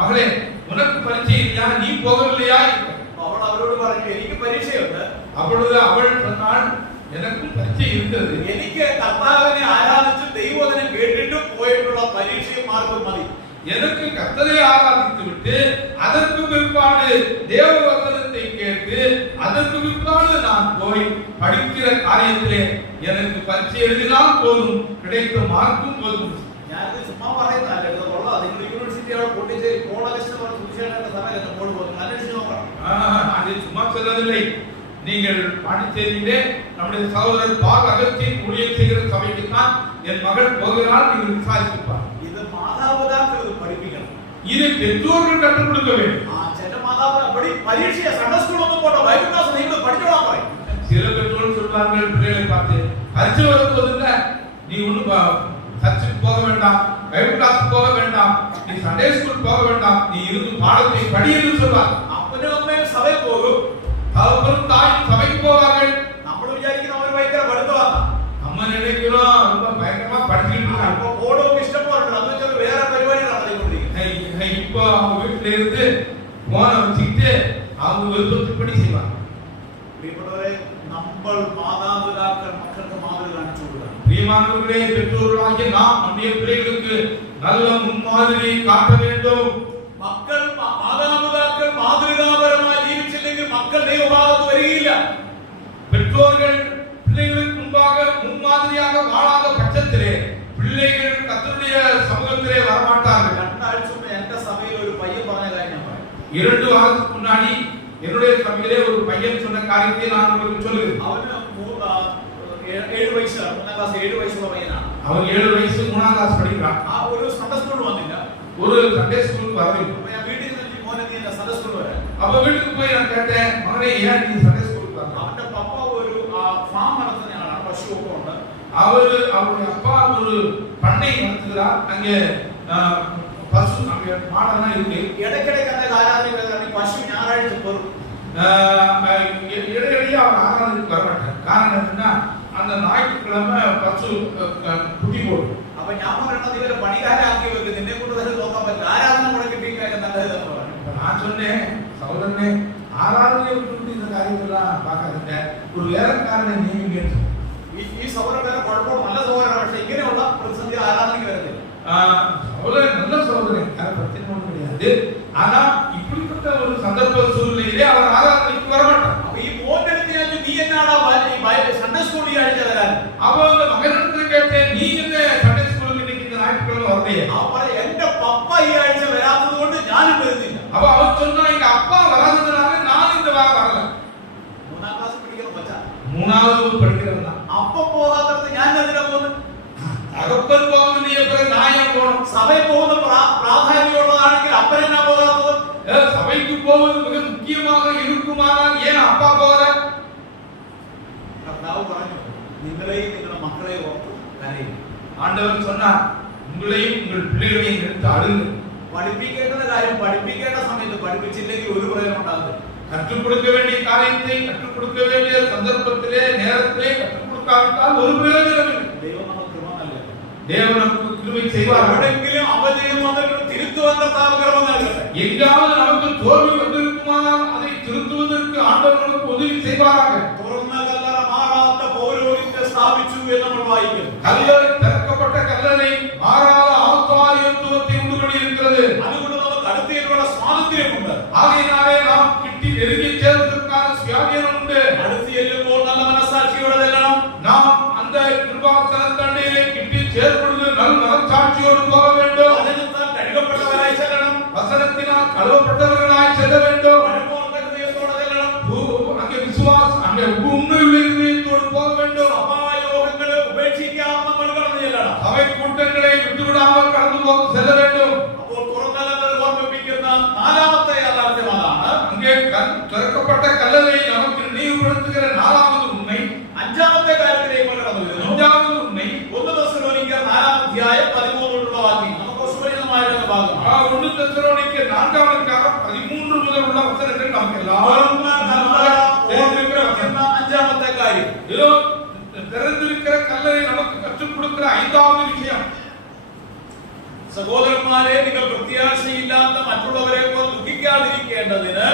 மகளே உனக்கு பரீட்சை இல்லையா, நீ போகவில்லையா? അവൾ അവരോട് പറഞ്ഞു, എനിക്ക് പരീക്ഷയുണ്ട്. அப்பொழுது அவள் சொன்னாள், எனக்கும் பரீட்சை இருக்கிறது. എനിക്ക് കർത്താവിനെ ആരാധിച്ചു ദൈവവചനം കേട്ടിട്ടും പോയിട്ടുള്ള പരീക്ഷയും മാർക്കും മതി. எனக்கு கர்த்தரை ஆராதித்து விட்டு அதற்கு பிற்பாடு தேவ வசனத்தை கேட்டு அதற்கு பிற்பாடு நான் போய் படிக்கிற காரியத்திலே எனக்கு பரீட்சை எழுதினால் போதும், கிடைத்த மார்க்கும் போதும். ഞാനിത് ചുമ്മാ പറയുന്നതല്ല, ഇത് ഉള്ളതാ. നിങ്ങൾ യൂണിവേഴ്സിറ്റിയോട് പൊട്ടിച്ചേരി കോളേജ് സുവിശേഷന്റെ സഭയിൽ നമ്മോട് പോകുന്നു, അന്വേഷിച്ച് നോക്കണം. அதை சும்மா சொல்லவில்லை. நீங்கள் பாண்டிச்சேரியிலே நம்முடைய சகோதரர் பால் அகஸ்டின் ஊழியம் செய்கிற சபைக்கு தான் என் மகள் போகிறாள், நீங்கள் விசாரித்துப்பார். ഇത് മാതാപിതാക്കൾ ഇത് പഠിപ്പിക്കണം. இதை பெற்றோர்கள் கற்றுக் கொடுக்க வேண்டும். ചില മാതാപിതാക്കൾ പരീക്ഷയെ സൺഡേ സ്കൂളൊന്നും പോട്ടെ, ബൈബിൾ ക്ലാസ് നിങ്ങൾ പഠിച്ചോളാൻ പറയും. சில பெற்றோர்கள் சொல்வார்கள் பிள்ளைகளை பார்த்து, பரீட்சை வரும்போது நீ ஒன்றும் சர்ச்சுக்கு போக வேண்டாம், பைபிள் கிளாஸ் போக வேண்டாம், நீ சண்டே ஸ்கூல் போக வேண்டாம், நீ இருந்து பாடத்தை படி என்று சொல்வார். അപ്പനും അമ്മയും സഭയിൽ പോകും, அவர்களும் தாயும் சபைக்கு போவார்கள். നമ്മൾ വിചാരിക്കുന്ന അവർ ഭയങ്കര പഠിത്തമാണ്, நம்ம நினைக்கிறோம் ரொம்ப பயங்கரமா படிச்சுட்டு இருக்காங்க. ഓടൊക്കെ ഇഷ്ടപ്പെടുന്നുണ്ട്, അത് വെച്ചാൽ വേറെ പരിപാടികളാണ് നടത്തിക്കൊണ്ടിരിക്കുന്നത്. இப்போ அவங்க வீட்டுல இருந்து போனை வச்சுக்கிட்டு அவங்க விருப்பத்துப்படி செய்வாங்க. പ്രിയപ്പെട്ടവരെ, നമ്മൾ മാതാപിതാക്കൾ മക്കൾക്ക് മാതൃക കാണിച്ചു കൊടുക്കണം. பிரியமானவர்களே, பெற்றோர்களாகிய நாம் நம்முடைய பிள்ளைகளுக்கு நல்ல முன்மாதிரி காட்ட வேண்டும். മക്കൾ മാതാപിതാക്കൾ മാതൃകാപരമായി ജീവിച്ചില്ലെങ്കിൽ മക്കൾ ദൈവഭാഗത്ത് വരികയില്ല. பெற்றோர்கள் பிள்ளைகளுக்கு முன்பாக முன்மாதிரியாக வாழாத பட்சத்திலே பிள்ளைகள் கர்த்தருடைய சமூகத்திலே வரமாட்டார்கள். 2 ആഴ്ച മുമ്പ് എന്റെ സഭയിൽ ഒരു പയ്യൻ പറഞ്ഞ കാര്യം ഞാൻ പറയാം. 2 வாரத்துக்கு முன்னாடி என்னுடைய சபையிலே ஒரு பையன் சொன்ன காரியத்தை நான் உங்களுக்கு சொல்லுகிறேன். അവന് 7 വയസ്സാണ്, 3ാം ക്ലാസ് 7 വയസ്സുള്ള പയ്യനാണ്. அவன் 7 வயசு 3ஆம் கிளாஸ் படிக்கிறான். ആ ഒരു സൺഡേ സ്കൂളിൽ വന്നില്ല, ஒரு சண்டே ஸ்கூலுக்கு வரவில்லை. അപ്പൊ ഞാൻ വീട്ടിൽ നിന്ന് മോനെ നീ സൺഡേ സ്കൂളിൽ വരാൻ. அப்ப வீட்டுக்கு போய் நான் கேட்டேன், மகனே ஏன் நீ சண்டே ஸ்கூலுக்கு வர? അവന്റെ പപ്പ ഒരു ഫാം നടത്തുന്ന ആളാണ്, പശുവൊക്കെ ഉണ്ട്. அவருடைய அப்பா ஒரு பண்ணை நடத்துகிறார். அங்கே பசு அங்கே மாடெல்லாம் இருக்கு. இடைக்கிடைக்கு அந்த ஆராதனை பசு ஞாயிறாഴ്ച போகும். இடையிடையே அவர் ஆராதனைக்கு வரமாட்டார். காரணம் என்னன்னா அந்த ஞாயிற்றுக்கிழமை பசு குட்டி போடும். அப்ப ஞாபகம் இவரை பணிகாராக்கி வைக்கிறது என்னை கொண்டு நோக்கம் பற்றி ஆராதனை முடக்கிட்டீங்க நல்லது. நான் சொன்னேன் சகோதரனே, ஆராதனை விட்டு இந்த காரியங்கள்லாம் பார்க்காதுங்க, ஒரு வேலைக்காரனை நியமிங்க. ഈ സഹോദരൻ കുഴപ്പം നല്ല സഹോദരനാണ്. പക്ഷെ ഇങ്ങനെയുള്ള പ്രതിസന്ധി ആരാധനയ്ക്ക് വരുന്നില്ല. சகோதரன் நல்ல சகோதரன், யாரும் பிரச்சனை ஒன்றும் கிடையாது. ஆனா இப்படிப்பட்ட ஒரு சந்தர்ப்ப சூழ்நிலையிலே அவர் ஆராதனைக்கு வரமாட்டார். அப்ப ഈ മോന്റെ അടുത്ത് നീ എന്നാടാ സൺഡേ സ്കൂളിൽ അഴിച്ച വരാൻ? அவன் அந்த மகனிடத்தில் கேட்டேன், நீ என்ன சண்டே ஸ்கூலுக்கு இன்னைக்கு இந்த ஞாயிற்றுக்கிழமை வரலையே? അവൻ എന്റെ പപ്പ ഈ ആഴ്ച വരാത്തത് കൊണ്ട് ഞാനും വരുന്നില്ല. அப்ப அவன் சொன்னா எங்க அப்பா வராததுனால நான் இந்த வாரம் வரல. 3ஆം ക്ലാസ് പഠിക്കുന്ന കൊച്ചാ, 3வது படிக்கிறவன் தான். അപ്പ പോകാത്തത് ഞാൻ എന്തിനാ പോകുന്നത്? തകപ്പൻ പോകുന്ന പിറகு நான் ஏன் போகணும்? സഭയിൽ പോകുന്ന പ്രാധാന്യമുള്ളതാണെങ്കിൽ അപ്പൻ എന്നാ പോകാത്തത്? சபைக்கு போவது மிக முக்கியமாக இருக்குமானால் ஏன் அப்பா போகல? കർത്താവ് പറഞ്ഞു, നിങ്ങളെയും നിങ്ങളുടെ മക്കളെയും ഓർത്ത് കരയും. ஆண்டவர் சொன்னார், உங்களையும் உங்கள் பிள்ளைகளையும் எடுத்து அழுங்க. പഠിപ്പിക്കേണ്ട കാര്യം പഠിപ്പിക്കേണ്ട സമയത്ത് പഠിപ്പിച്ചില്ലെങ്കിൽ ഒരു പ്രയോജനം ഉണ്ടാകില്ല. கற்றுக் கொடுக்க வேண்டிய காரியத்தை கற்றுக் கொடுக்க வேண்டிய சந்தர்ப்பத்திலே நேரத்திலே கற்றுக் கொடுக்காவிட்டால் ஒரு பிரயோஜனம் இல்லை. ദൈവം നമുക്ക് കൃപ നൽകട്ടെ. தேவன் நமக்கு கிருபை செய்வார். എവിടെയെങ്കിലും അപജയം വന്നിട്ട് തിരുത്തുവാൻ കർത്താവ് കൃപ നൽകട്ടെ. எங்காவது நமக்கு தோல்வி வந்திருக்குமானால் அதை திருத்துவதற்கு ஆண்டவர் நமக்கு உதவி செய்வாராக. തുറന്ന കല്ലറ മാറാത്ത പൗരോഹിത്യം സ്ഥാപിച്ചു എന്ന് നമ്മൾ വായിക്കും. கல்லறை திறக்கப்பட்ட கல்லறை மாறாத ஆசாரியத்துவத்தை உண்டு பண்ணியிருக்கிறது. അതുകൊണ്ട് നമുക്ക് അടുത്തതിനുള്ള സ്വാതന്ത്ര്യമുണ്ട്. ஆகையினாலே நாம் கிட்டி நெருங்கி சேர்வதற்கான சுயாதீனம் உண்டு. അടുത്ത് ചെല്ലുമ്പോൾ നല്ല മനസ്സാட்சியோടെ ചെല്ലണം. நாம் அந்த கிருபாசனத்தண்டே கிட்டி சேர்ப்பொழுது நல்ல மனசாட்சியோடு போக வேண்டும். വചനത്താൽ കഴുകപ്പെട്ടവരായി ചെല്ലണം. வசனத்தினால் கழுவப்பட்டவர்களாய் செல்ல வேண்டும். പരമോന്നത ഹൃദയത്തോടെ ചെല്ലണം. அங்கே விசுவாசம் அங்கே உண்மையுள்ள இதயத்தோடு போக வேண்டும். സഭായോഗങ്ങളെ ഉപേക്ഷിക്കാതെ നമ്മൾ കടന്നു ചെല്ലണം. சபை கூட்டங்களை விட்டுவிடாமல் கடந்து போக செல்ல வேண்டும். അപ്പോൾ തുറന്നലങ്ങൾ ഓർമ്മിപ്പിക്കുന്ന നാലാമത്തെ യാഥാർത്ഥ്യം അതാണ്. அங்கே திறக்கப்பட்ட கல்லறை நமக்கு நினைவுபடுத்துகிற 4வது உண்மை. അഞ്ചാമത്തെ കാര്യത്തിലേക്ക് നമ്മൾ കടന്നു വരുന്നു. 5வது உண்மை 1 തെസ്സലോനിക്കർ 4-ാം അധ്യായം 13 തൊട്ടുള്ള വാക്യം നമുക്ക് സുപരിചിതമായ ഒരു ഭാഗമാണ്. 1 தெசலோனிக்கர் 4-ாம் அதிகாரம் 13 முதல் உள்ள வசனங்கள் நமக்கு തുറന്ന കല്ലറ தெரிந்திருக்கிற ഓർമ്മിപ്പിക്കുന്ന അഞ്ചാമത്തെ കാര്യം. இதோ திறந்திருக்கிற கல்லறை நமக்கு கற்றுக் கொடுக்கிற 5வது விஷயம். സഹോദരന്മാരെ, നിങ്ങൾ പ്രത്യാശയില്ലാത്ത മറ്റുള്ളവരെ പോലെ ദുഃഖിക്കാതിരിക്കേണ്ടതിന്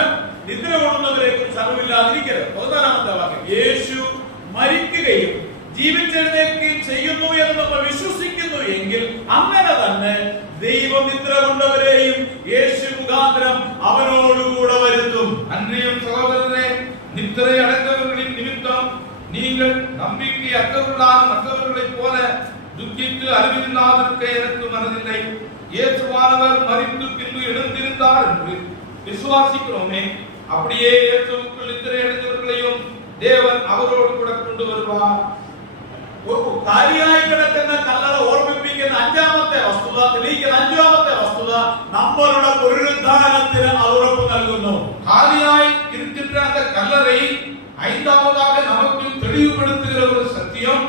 നിദ്ര കൊള്ളുന്നവരെ കുറിച്ച് അറിവില്ലാതിരിക്കരുത്. 14-ാമത്തെ വാക്യം, യേശു മരിക്കുകയും ജീവിച്ചെഴുന്നേൽക്കുകയും ചെയ്യുന്നു എന്ന് നമ്മൾ വിശ്വസിക്കുന്നു എങ്കിൽ അങ്ങനെ തന്നെ ദൈവം നിദ്ര കൊണ്ടവരെയും യേശു മുഖാന്തരം അവനോടുകൂടെ വരുത്തും. அன்றியும் சகோதரரே, நித்திரை அடைந்தவர்களின் நிமித்தம் நீங்கள் நம்பிக்கை அற்றவர்களான மற்றவர்களைப் போல துக்கித்து அறிவில்லாதிருக்க எனக்கு மனதில்லை. இயேசுவானவர் மரித்து பின்பு எழுந்திருந்தார் என்று விசுவாசிக்கிறோமே, அப்படியே இயேசுவுக்குள் நித்திரை அடைந்தவர்களையும் தேவன் அவரோடு கூட கொண்டு வருவார். കാര്യമായി കിടക്കുന്ന കല്ലറ ഓർമ്മിപ്പിക്കുന്ന അഞ്ചാമത്തെ വസ്തുത, തെളിയിക്കുന്ന അഞ്ചാമത്തെ വസ്തുത, നമ്മളുടെ പുനരുദ്ധാനത്തിന് അത് ഉറപ്പ് നൽകുന്നു. காலியாய் இருக்கின்ற அந்த கல்லறை 5வதாக நமக்கு தெளிவுபடுத்துகிற ஒரு சத்தியம்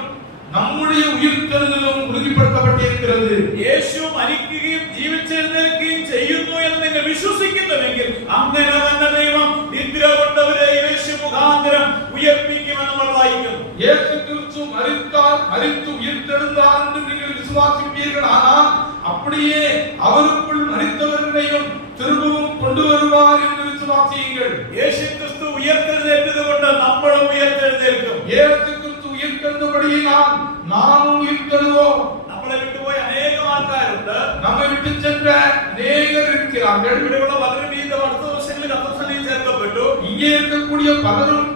நம்முடைய உயிர்த்தெழுதலும் உறுதிப்படுத்தப்பட்டிருக்கிறது. യേശു മരിക്കുകയും ജീവിച്ചെഴുന്നേൽക്കുകയും ചെയ്യുന്നു എന്ന് നിങ്ങൾ വിശ്വസിക്കുന്നുവെങ്കിൽ അങ്ങനെ തന്നെ ദൈവം നിദ്ര കൊണ്ടവരെ യേശു മുഖാന്തരം ഉയർപ്പിക്കുമെന്ന് നമ്മൾ വായിക്കുന്നു. இயேசு கிறிஸ்து மரித்தார், மரித்து உயிர்த்தெழுந்தார் என்று நீங்கள் விசுவாசிப்பீர்கள். ஆனால் அப்படியே அவருக்குள் மரித்தவர்களையும் திரும்பவும் கொண்டு வருவார் என்று விசுவாசியுங்கள். യേശു ക്രിസ്തു ഉയർത്തെഴുന്നേറ്റത് കൊണ്ട് നമ്മളും ഉയർത്തെഴുന്നേൽക്കും. இயேசு கிறிஸ்து உயிர்த்தெழுந்தபடியினால் நாமும் உயிர்த்தெழுவோம். നമ്മളെ വിട്ടുപോയ അനേകം ആൾക്കാരുണ്ട്. நம்மை விட்டு சென்ற அநேகர் இருக்கிறார்கள். ഇവിടെയുള്ള പലരും ഈ അടുത്ത ദിവസങ്ങളിൽ കർത്തൃസന്നിധിയിൽ ചേർക്കപ്പെട്ടു. இங்கே இருக்கக்கூடிய பலரும்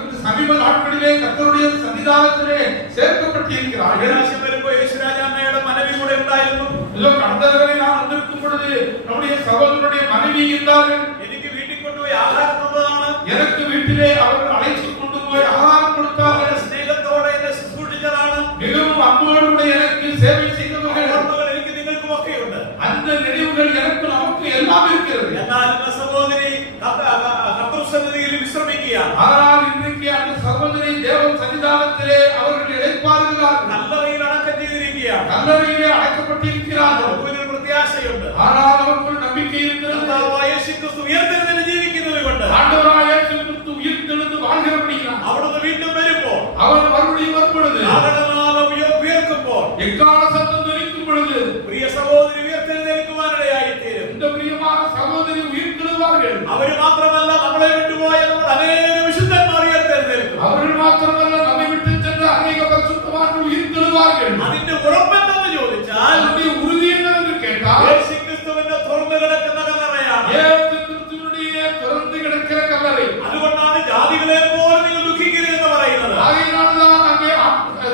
இந்த சமீப நாட்களிலே கர்த்தருடைய சன்னிதானத்திலே சேர்க்கப்பட்டிருக்கிறார்கள். ആവശ്യം വരുമ്പോൾ യേശുരാജാമ്മയുടെ മനവി കൂടെ ഉണ്ടായിരുന്നു. இதோ கடந்த தடவை நான் வந்திருக்கும் பொழுது நம்முடைய சகோதரனுடைய மனைவி இருந்தார்கள். എനിക്ക് വീട്ടിൽ കൊണ്ടുപോയി ആഹാരം തന്നതാണ്. எனக்கு வீட்டிலே அவர்கள் அழைத்து கொண்டு போய் ஆகாரம் கொடுத்தார்கள். സ്നേഹത്തോടെ എന്നെ ശുശ്രൂഷിച്ചതാണ്. மிகவும் அன்போடு கூட எனக்கு சேவை செய்தவர்கள். ഓർമ്മകൾ എനിക്ക് നിങ്ങൾക്കും ഒക്കെയുണ്ട്. அந்த நினைவுகள் எனக்கு நமக்கு எல்லாம் இருக்கிறது. എന്നാൽ എന്ന സഹോദരി കർത്തൃ സന്നിധിയിൽ വിശ്രമിക്കുകയാണ്. ஆனால் இன்றைக்கு அந்த சகோதரி தேவ சன்னிதானத்திலே அவர்கள் இளைப்பாறுகிறார்கள். കല്ലറയിൽ അടക്കം ചെയ്തിരിക്കുകയാണ്. கல்லறையிலே அடைக்கப்பட்டிருக்கிறார்கள். ഒരു പ്രത്യാശയുണ്ട്. ஆனால் அவர்கள் நம்பிக்கை இருக்கிறது. കർത്താവായ യേശുക്രിസ്തു ഉയർത്തെഴുന്നേറ്റ് ജീവിക്കുന്നത് കൊണ്ട് ஆண்டவராയ இயேசு கிறிஸ்து உயிர்த்தெழுந்து வாழ்கிறபடியால் അവിടുന്ന് വീണ്ടും വരുമ്പോൾ அவர் மறுபடியும் வரும்பொழுது ആകടനാദം ഉയർക്കുമ്പോൾ எக்கால சத்தம் துணிக்கும் பொழுது പ്രിയ സഹോദരി ഉയർത്തെഴുന്നേൽക്കുവാനിടയായിത്തീരും. இந்த பிரியமான சகோதரி உயிர்த்தெழுவார்கள். അവർ മാത്രമല്ല, നമ്മളെ വിട്ടുപോയ നമ്മുടെ അനേക വിശുദ്ധന്മാർ ഉയർത്തെഴുന്നേൽക്കും. அவர்கள் மாத்திரமல்ல, நம்மை விட்டு சென்ற அநேக பரிசுத்தவான்கள் உயிர்த்தெழுவார்கள். അതിന്റെ ഉറപ്പെന്തെന്ന് ചോദിച്ചാൽ அதனுடைய உறுதி என்னவென்று கேட்டால் യേശുക്രിസ്തുവിന്റെ തുറന്നു കിടക്കുന്ന കല്ലറയാണ്. இயேசு கிறிஸ்துவினுடைய திறந்து கிடக்கிற கல்லறை. അതുകൊണ്ടാണ് ജാതികളെ പോലെ നിങ്ങൾ ദുഃഖിക്കരുത് എന്ന് പറയുന്നത്. ஆகையினால்தான் அங்கே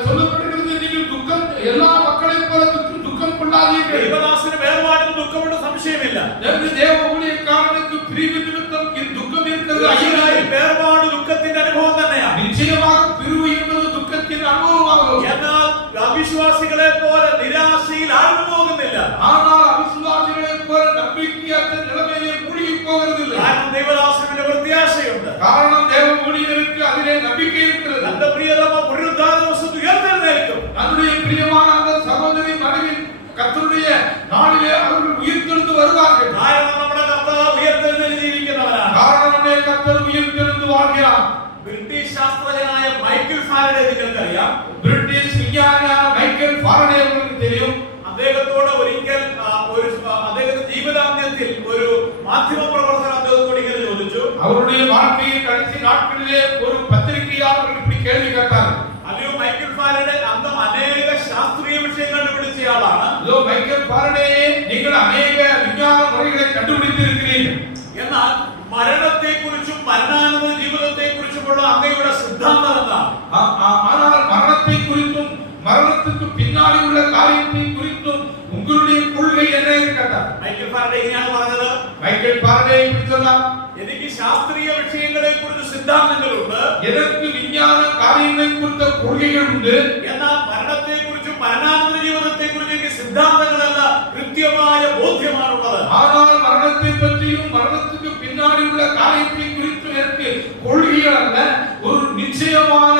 சொல்லப்படுகிறது, நீங்கள் துக்கம் எல்லா மக்களைப் போல துக்கம் கொள்ளாதீர்கள். ദൈവദാസന് വേർപാടിന് ദുഃഖമുണ്ട്, സംശയമില്ല. தேவ ஊழியக்காரனுக்கு பிரிவு நிமித்தம் துக்கம் இருக்கிறது. ஐயனாய் വേർപാട് ദുഃഖത്തിന്റെ അനുഭവം തന്നെയാണ്. நிச்சயமாக பிரிவு என்பது துக்கத்தின் அனுபவமாகும். എന്നാൽ അവിശ്വാസികളെ പോലെ നിരാശയിൽ ആഴ്ന്നു പോകുന്നില്ല. ஆனால் அவிசுவாசிகளைப் போல நம்பிக்கையற்ற நிலைமையிலே மூழ்கி போவதில்லை. കാരണം ദൈവദാസന്റെ പ്രത്യാശയുണ്ട്. காரணம் தேவ ஊழியருக்கு அதிலே நம்பிக்கை இருக்கிறது. തന്റെ പ്രിയതമ പുനരുദ്ധാന ദിവസത്തിൽ ഉയർത്തെഴുന്നേൽക്കും. தன்னுடைய பிரியமான அந்த சகோதரி மனைவி கர்த்தருடைய நாளிலே அவர்கள் உயிர்த்தெழுந்து வருவார்கள். കാരണം നമ്മുടെ കർത്താവ് ഉയർത്തെഴുന്നേറ്റ് ജീവിക്കുന്നവനാണ്. காரணம் நம்முடைய கர்த்தர் உயிர்த்தெழுந்து வாழ்கிறார். ബ്രിട്ടീഷ് ശാസ്ത്രജ്ഞനായ മൈക്കിൾ ഫാരഡേ നിങ്ങൾക്കറിയാം. பிரிட்டிஷ் விஞ்ஞானியான மைக்கேல் ஃபாரடே உங்களுக்கு தெரியும். അദ്ദേഹത്തോട് ഒരിക്കൽ അദ്ദേഹത്തിന്റെ ജീവിതാന്ത്യത്തിൽ ഒരു മാധ്യമ പ്രവർത്തകർ അദ്ദേഹത്തോട് ഇങ്ങനെ ചോദിച്ചു. அவருடைய வாழ்க்கையின் கடைசி நாட்களிலே ஒரு பத்திரிகையாளர்கள் இப்படி கேள்வி கேட்டார். അല്ലയോ മൈക്കിൾ ഫാരഡേ, അന്ന് അനേക ശാസ്ത്രീയ വിഷയങ്ങൾ കണ്ടുപിടിച്ചയാളാണ്. இதோ மைக்கேல் ஃபாரடே, நீங்கள் அநேக விஞ்ஞான முறைகளை கண்டுபிடித்திருக்கிறீர்கள். എന്നാൽ മരണത്തെക്കുറിച്ചും മരണാനന്തര ജീവിതത്തെക്കുറിച്ചുമുള്ള അങ്ങയുടെ സിദ്ധാന്തം എന്താണ്? ஆனால் மரணத்தை குறித்தும் மரணத்துக்கு பின்னாடி உள்ள காரியத்தை குறித்தும் உங்களுடைய கொள்கை என்ன என்று கேட்டார். മൈക്കിൾ ഫാരഡേ ഇങ്ങനെയാണ് പറഞ്ഞത്. மைக்கேல் ஃபாரடே இப்படி சொன்னார், എനിക്ക് ശാസ്ത്രീയ വിഷയങ്ങളെ കുറിച്ച് സിദ്ധാന്തങ്ങളുണ്ട്, எனக்கு விஞ்ஞான காரியங்களை குறித்த கொள்கைகள் உண்டு. എന്നാൽ മരണത്തെക്കുറിച്ചും മരണാനന്തര ജീവിതത്തെക്കുറിച്ചും എനിക്ക് സിദ്ധാന്തങ്ങളല്ല, കൃത്യമായ ബോധ്യമാണുള്ളത്. ஆனால் மரணத்தை பற்றியும் மரணத்துக்கு பின்னாடி உள்ள காரியத்தை குறித்து எனக்கு கொள்கைகள் அல்ல, ஒரு நிச்சயமான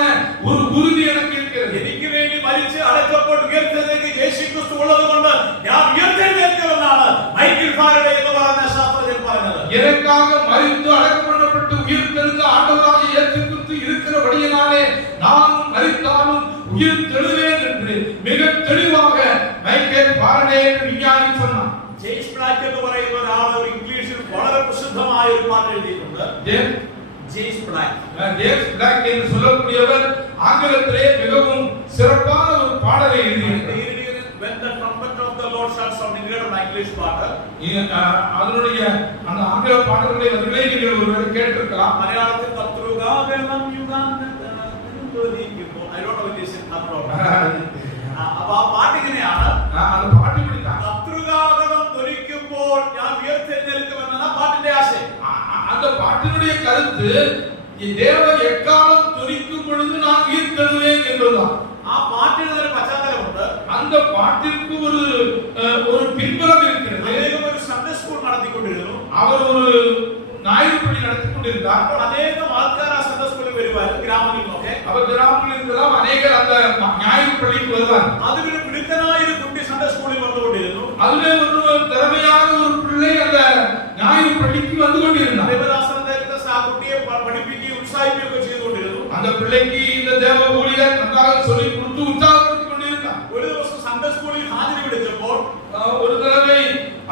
ஒரு உறுதி எனக்கு இருக்கிறது. എനിക്ക് വേണ്ടി മരിച്ച് അടക്കപ്പെട്ട് ഉയർത്തെഴുന്നേറ്റ് യേശുക്രിസ്തു ഉള്ളതുകൊണ്ട് ഞാൻ ഉയർത്തെഴുന്നേൽക്കുമെന്നാണ് മൈക്കിൾ ഫാരഡേ എന്ന് പറഞ്ഞ ശാസ്ത്രജ്ഞൻ പറഞ്ഞത്. எனக்காக மரித்து அடக்கம் பண்ணப்பட்டு உயிர்த்தெழுந்த ஆண்டவராகிய இயேசு கிறிஸ்து இருக்கிறபடியினாலே நானும் மரித்தாலும் உயிர்த்தெழுவேன் என்று மிக தெளிவாக மைக்கேல் ஃபாரடே விஞ்ஞானி சொன்னார். ജെയിംസ് ബ്ലാക്ക് എന്ന് പറയുന്ന ഒരാൾ ഒരു ഇംഗ്ലീഷിൽ വളരെ പ്രസിദ്ധമായ ഒരു പാട്ട് എഴുതിയിട്ടുണ്ട്. ജെയിംസ് ബ്ലാക്ക് என்று சொல்லக்கூடியவர் ஆங்கிலத்திலே மிகவும் சிறப்பான ஒரு பாடலை எழுதியிருக்கிறார். When the trumpet of the Lord shall sound, നിങ്ങളുടെ ഇംഗ്ലീഷ് പാട്ട് அதனுடைய அந்த ஆங்கில பாடல்களை வரிகளை நீங்கள் ஒருவேளை கேட்டிருக்கலாம். മലയാളത്തിൽ കർത്തൃകാഗണം യുഗാന്തരിക്കുന്നു. I don't know if it is in Tamil. അപ്പോൾ ആ പാട്ട് ഇങ്ങനെയാണ്. அந்த பாட்டு இப்படித்தான். കർത്തൃകാഗണം ധ്വനിക്കുമ്പോൾ ഞാൻ ഉയർത്തെഴുന്നേൽക്കുമെന്നാണ് പാട്ടിന്റെ ആശയം. அந்த பாட்டினுடைய கருத்து தேவ எக்காலம் துணிக்கும் பொழுது நான் உயிர்த்தெழுவேன் என்பதுதான். ആ പാട്ടിന് ഒരു പശ്ചാത്തലമുണ്ട്. அந்த பாட்டிற்கு ஒரு பின்புலம் இருக்கிறது. അദ്ദേഹം ഒരു സൺഡേ സ്കൂൾ നടത്തിക്കൊണ്ടിരുന്നു. அவர் ஒரு ஞாயிறு பள்ளி நடத்தி கொண்டிருந்தார். അപ്പോൾ അനേകം ആൾക്കാർ ആ സൺഡേ സ്കൂളിൽ വരുവാനും ഗ്രാമങ്ങളിൽ നിന്നൊക്കെ. அவர் கிராமத்தில் இருந்தெல்லாம் அநேகர் அந்த ஞாயிறு பள்ளிக்கு வருவார். അതിലൊരു മിടുക്കനായ ഒരു കുട്ടി സൺഡേ സ്കൂളിൽ വന്നുകൊണ്ടിരുന്നു. அதிலே ஒரு திறமையான ஒரு பிள்ளை அந்த ஞாயிறு பள்ளிக்கு வந்து கொண்டிருந்தார். ദേവദാസൻ നേരത്തെ ആ കുട്ടിയെ പഠിപ്പിക്കുകയും ഉത്സാഹിപ്പിക്കുകയൊക്കെ ചെയ്തുകൊണ്ടിരുന്നു. அந்த பிள்ளைக்கு இந்த தேவ ஊழியர் நன்றாக சொல்லி கொடுத்து உற்சாகப்படுத்திக் கொண்டிருந்தார். ഒരു ദിവസം സൺഡേ സ്കൂളിൽ ഹാജരി വിളിച്ചപ്പോൾ ஒரு தடவை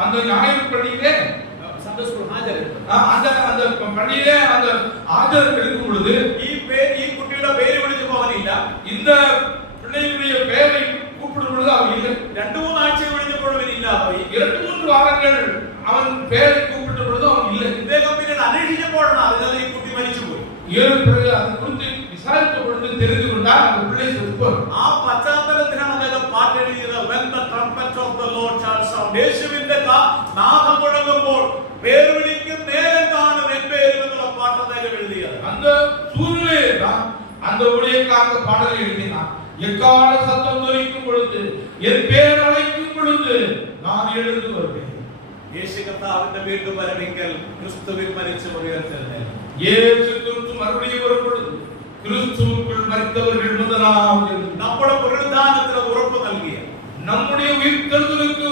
அந்த ஞாயிறு பள்ளியிலே സൺഡേ സ്കൂൾ ഹാജരി அந்த பள்ளியிலே அந்த ஆஜர் எடுக்கும் பொழுது ഈ കുട്ടിയുടെ പേര് വിളിച്ചപ്പോൾ അവനില്ല. இந்த பிள்ளையுடைய பெயரை கூப்பிடும் பொழுது அவன் இல்லை. 2-3 ആഴ്ച വിളിച്ചപ്പോൾ അവനില്ല. 2-3 വാരങ്ങൾ അവൻ പേரை கூப்பிட்ட பொழுது அவன் இல்லை. ഇദ്ദേഹം പിന്നീട് അന്വേഷിച്ചപ്പോഴാണ് അറിഞ്ഞത് ഈ കുട്ടി മരിച്ചുപോയി. பிறகு அதை குறித்து விசாரித்த பொழுது தெரிந்து கொண்டார் அந்த பிள்ளை செத்துப்போய். ആ പശ്ചാത്തലത്തിലാണ് അദ്ദേഹം പാട്ട് എഴുതിയത്. When the trumpet of the Lord shall sound, യേശുവിന്റെ നാദം മുഴങ്ങുമ്പോൾ പേര് വിളിക്കും നേരം കാണും എൻ പേര് എന്നുള്ള പാട്ട് അദ്ദേഹം എഴുതിയത്. அந்த சூழ்நிலையில தான் அந்த ஊழியக்காரங்க பாடலை எழுதினார். எக்கால சத்தம் தொனிக்கும் பொழுது என் பேர் அழைக்கும் பொழுது நான் எழுந்து வருவேன். യേശു കർത്താവിന്റെ വീണ്ടും വരവെങ്കിൽ ക്രിസ്തുവിൽ മരിച്ചു ഉയർത്തെഴുന്നേൽക്കും. இயேசு கிறிஸ்து மறுபடியும் வரும்பொழுது கிறிஸ்துவுக்குள் மரித்தவர்கள் முதலாவது നമ്മുടെ പുനരുദ്ധാനത്തിന് ഉറപ്പ് നൽകിയ நம்முடைய உயிர்த்தெழுதலுக்கு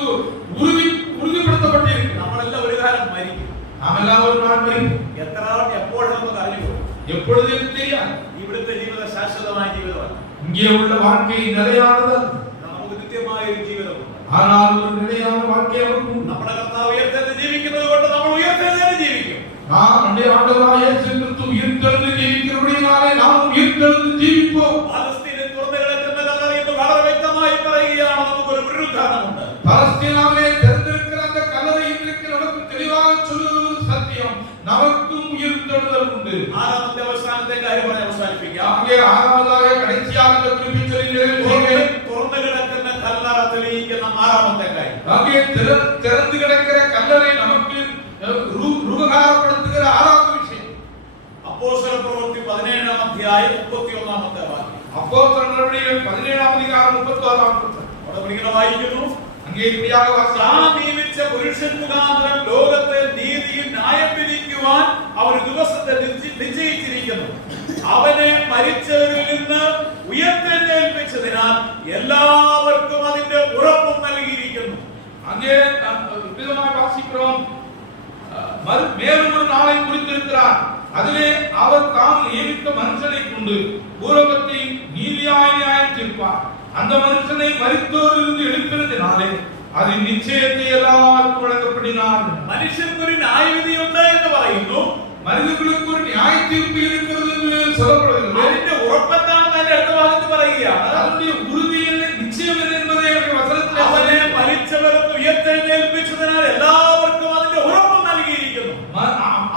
உறுதிப்படுத்தப்பட்டிருக்கு. നമ്മളെല്ലാം ഒരു കാലം മരിക്കും. நாமெல்லாம் ஒரு நாள் மரிப்போம். എത്ര എപ്പോഴും നമുക്ക് അറിയുമോ? எப்பொழுது தெரியாது. ഇവിടുത്തെ ജീവിതം ശാശ്വതമായ ജീവിതമാണ്. இங்கே உள்ள வாழ்க்கை நிலையானது. നമുക്ക് നിത്യമായ ഒരു ജീവിതമുണ്ട്. ஆனால் ஒரு நிலையான வாழ்க்கை நமக்கு உண்டு. നമ്മുടെ കർത്താവ് ഉയർത്തെഴുന്നേറ്റ് ജീവിക്കുന്നത് കൊണ്ട് നമ്മൾ ഉയർത്തെഴുന്നേറ്റ് ജീവിക്കും. நம்முடைய ஆண்டவராகிய இயேசு கிறிஸ்து உயிர்த்தெழுந்து ജീവിക്കുന്നതിനാலே நாம் உயிர்த்தெழுந்து ജീവിப்போம். പാലസ്തീനിൽ തുറന്നു കിടക്കുന്ന കല്ലറയിൽ വളരെ വ്യക്തമായി പറയുകയാണ് നമുക്കൊരു പുനരുദ്ധാനമുണ്ട്. பாலஸ்தீனாவிலே திறந்திருக்கிற அந்த கல்லறை இன்றைக்கு நமக்கு தெளிவாக சொல்லுவது சத்தியம். நமக்கும் உயிர்த்தெழுதல் உண்டு. ആറാമത്തെ അവസാനത്തെ കാര്യം പറഞ്ഞ് അവസാനിപ്പിക്കാം. அங்கே ஆறாவதாக கடைசியாக குறிப்பிட்டு சொல்கிறேன். തുറന്നു കിടക്കുന്ന കല്ലറ തെളിയിക്കുന്ന ആറാമത്തെ കാര്യം. அங்கே திறந்து கிடக்கிற கல்லறை நமக்கு ரூபகாரப்படுத்துகிற ஆறாவது விஷயம். അപ്പോസ്തല പ്രവൃത്തി 17-ാം അധ്യായം 31-ാമത്തെ വാക്യം. அப்போஸ்தலர்களுடைய 17-ാം അധികാരം 31-ാം വചനം. അവിടെ ഇങ്ങനെ വായിക്കുന്നു. அங்கே இப்படியாக താൻ നിയമിച്ച പുരുഷൻ മുഖാന്തരം ലോകത്തെ നീതിയിൽ ന്യായം വിധിക്കുവാൻ അവർ ദിവസത്തെ നിശ്ചയിച്ചിരിക്കുന്നു. അവനെ മരിച്ചവരിൽ നിന്ന് ഉയർത്തെഴുന്നേൽപ്പിച്ചതിനാൽ എല്ലാവർക്കും അതിന്റെ ഉറപ്പും നൽകിയിരിക്കുന്നു. அங்கே விதமாக வாசிக்கிறோம். மேலும் ஒரு நாளை குறித்திருக்கிறார். அதிலே அவர் தாம் நியமித்த மனுஷனை கொண்டு பூலோகத்தை நீதியாய் நியாயம் தீர்ப்பார். அந்த மனுஷனை மரித்தோரிலிருந்து எழுப்பினதினாலே അതിൻ നിശ്ചയത്തെ എല്ലാവർക്കും വഴങ്ങപ്പെടിനാർ. മനുഷ്യർക്ക് ഒരു ന്യായവിധിയുണ്ട് എന്ന് പറയുന്നു. മനുഷ്യർക്ക് ഒരു ന്യായത്തീർപ്പ് ഇരിക്കുന്നത് എന്ന് சொல்லப்படுகிறது. അതിന്റെ ഉറപ്പെന്താണെന്ന് അതിന്റെ അടുത്ത ഭാഗത്ത് പറയുകയാണ്. അതിന്റെ ഉറുതി എന്ന നിശ്ചയം എന്നതേ വചനത്തിൽ അവനെ മരിച്ചവർക്ക് ഉയർത്തെഴുന്നേൽപ്പിച്ചതിനാൽ എല്ലാവർക്കും അതിന്റെ ഉറപ്പ് നൽകിയിരിക്കുന്നു.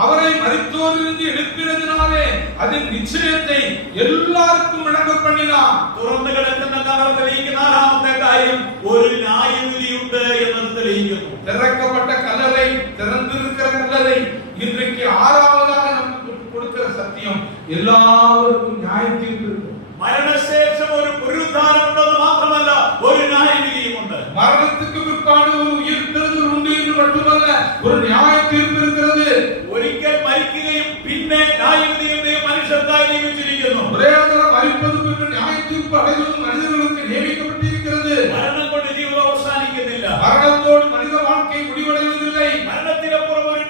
അവരെ മരിച്ചോരിലിருந்து எழுப்பினதினாலே അതിൻ നിശ്ചയത്തെ എല്ലാവർക്കും വഴങ്ങപ്പെടിനാർ. തുറന്നു കിടക്കുന്ന കല്ലറ തെളിയിക്കുന്ന ആറാമത്തെ കാര്യം ഒരു ന്യായവിധിയുണ്ട് എന്നത് തെളിയിക്കുന്നു. திறக்கப்பட்ட கல்லறை, திறந்திருக்கிற கல்லறை இன்றைக்கு ஆறாவதாக நமக்கு கொடுக்கிற சத்தியம் எல்லாருக்கும் நியாயத்தீர்ப்பு இருக்கு. മരണശേഷം ഒരു പുനരുദ്ധാനമുണ്ടെന്ന് മാത്രമല്ല ഒരു ന്യായവിധിയുമുണ്ട്. மரணத்துக்கு பிற்பாடு ஒரு உயிர்த்தெழுதல் உண்டு என்று மட்டுமல்ல, ஒரு நியாயத்தீர்ப்பு இருக்கிறது. ഒരിക്കൽ മരിക്കുകയും പിന്നെ ന്യായവിധിയും മനുഷ്യർക്കായി നിയമിച്ചിരിക്കുന്നു. ஒரே தடவை மரிப்பது பின்பு நியாயத்தீர்ப்பு அடைவதும் மனிதர்களுக்கு நியமிக்கப்பட்டிருக்கிறது. മരണം കൊണ്ട് ജീവിതം അവസാനിക്കുന്നില്ല. மரணத்தோடு மனித வாழ்க்கை முடிவடைவதில்லை. മരണത്തിനപ്പുറം ഒരു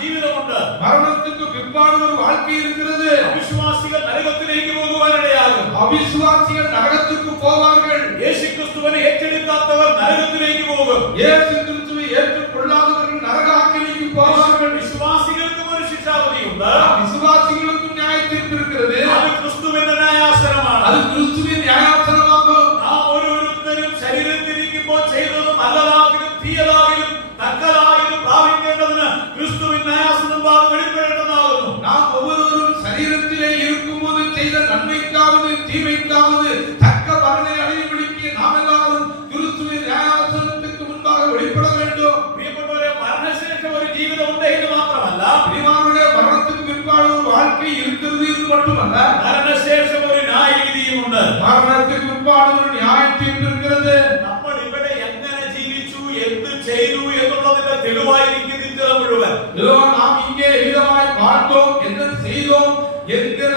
ജീവിതമുണ്ട്. மரணத்துக்கு பிற்பாடு ஒரு வாழ்க்கை இருக்கிறது. അവിശ്വാസികൾ നരകത്തിലേക്ക് പോകുവാനിടയാകും. அவிசுவாசிகள் நரகத்துக்கு போவார்கள். യേശുക്രിസ്തുവിനെ ഏറ്റെടുക്കാത്തവർ നരകത്തിലേക്ക് പോകും. இயேசு கிறிஸ்துவை ஏற்றுக்கொள்ளாதவர்கள் நரக ஆக்கினைக்கு போவார்கள். വിശ്വാസികൾക്കും ഒരു ശിക്ഷാവിധിയുണ്ട്. விசுவாசிகளுக்கும் நியாயத்தீர்ப்பு இருக்கிறது. അത് ക്രിസ്തുവിന്റെ ന്യായാസനമാണ്. அது கிறிஸ்துவின் நியாயாசனமாகும். നാം ഓരോരുത്തരും ശരീരത്തിലിരിക്കുമ്പോൾ ചെയ്തത് നല്ലതാകിലും തീയതാകിലും തക്കതാകിലും പ്രാപിക്കേണ്ടതിന് ക്രിസ്തുവിൻ ന്യായാസനം വെളിപ്പെടേണ്ടതാകുന്നു. நாம் ஒவ்வொருவரும் சரீரத்திலே இருக்கும்போது செய்த நன்மைக்காவது தீமைக்காவது தக்க பலனை அடையும்படிக்கு நாம் எல்லாரும் கிறிஸ்துவின் நியாயாசனத்துக்கு முன்பாக வெளிப்பட வேண்டும். പ്രിയപ്പെട്ടവരെ, മരണശേഷം ഒരു ജീവിതമുണ്ട് എന്ന് മാത്രമല്ല, பிரிவானுடைய மரணத்துக்கு பிற்பாடு ஒரு வாழ்க்கை இருக்கிறது என்று மட்டுமல்ல, മരണശേഷം ഒരു ന്യായവിധിയുമുണ്ട്. மரணத்துக்கு பிற்பாடு ஒரு நியாயத்தீர்ப்பு இருக்கிறது. നമ്മൾ ഇവിടെ എങ്ങനെ ജീവിച്ചു, എന്ത് ചെയ്തു എന്നുള്ളതിന്റെ തെളിവായിരിക്കും നിത്യത മുഴുവൻ. இதோ நாம் இங்கே விதமாய் வாழ்ந்தோம், என்ன செய்தோம் என்கிற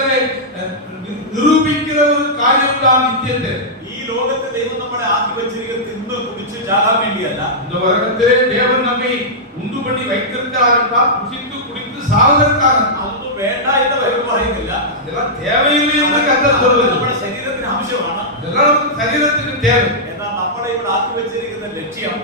நிரூபிக்கிற ஒரு காரியம் தான் நித்தியத்தை. ഈ ലോകത്തെ ദൈവം നമ്മളെ ആക്കി വെച്ചിരിക്കുന്നത് തിന്ന് കുടിച്ച് ചാകാൻ വേണ്ടിയല്ല. இந்த உலகத்திலே தேவன் நம்மை உண்டு பண்ணி வைத்திருக்கிறார் என்றால் புசித்து குடித்து சாவதற்காக. അതൊന്നും വേണ്ട എന്ന് ബൈബിൾ പറയുന്നില്ല. இதெல்லாம் தேவையில்லை என்று கர்த்தர் சொல்லுவது. നമ്മുടെ ശരീരത്തിന് ആവശ്യമാണ്. இதெல்லாம் நமக்கு சரீரத்துக்கு தேவை. എന്നാൽ നമ്മളെ ഇവിടെ ആക്കി വെച്ചിരിക്കുന്ന ലക്ഷ്യം,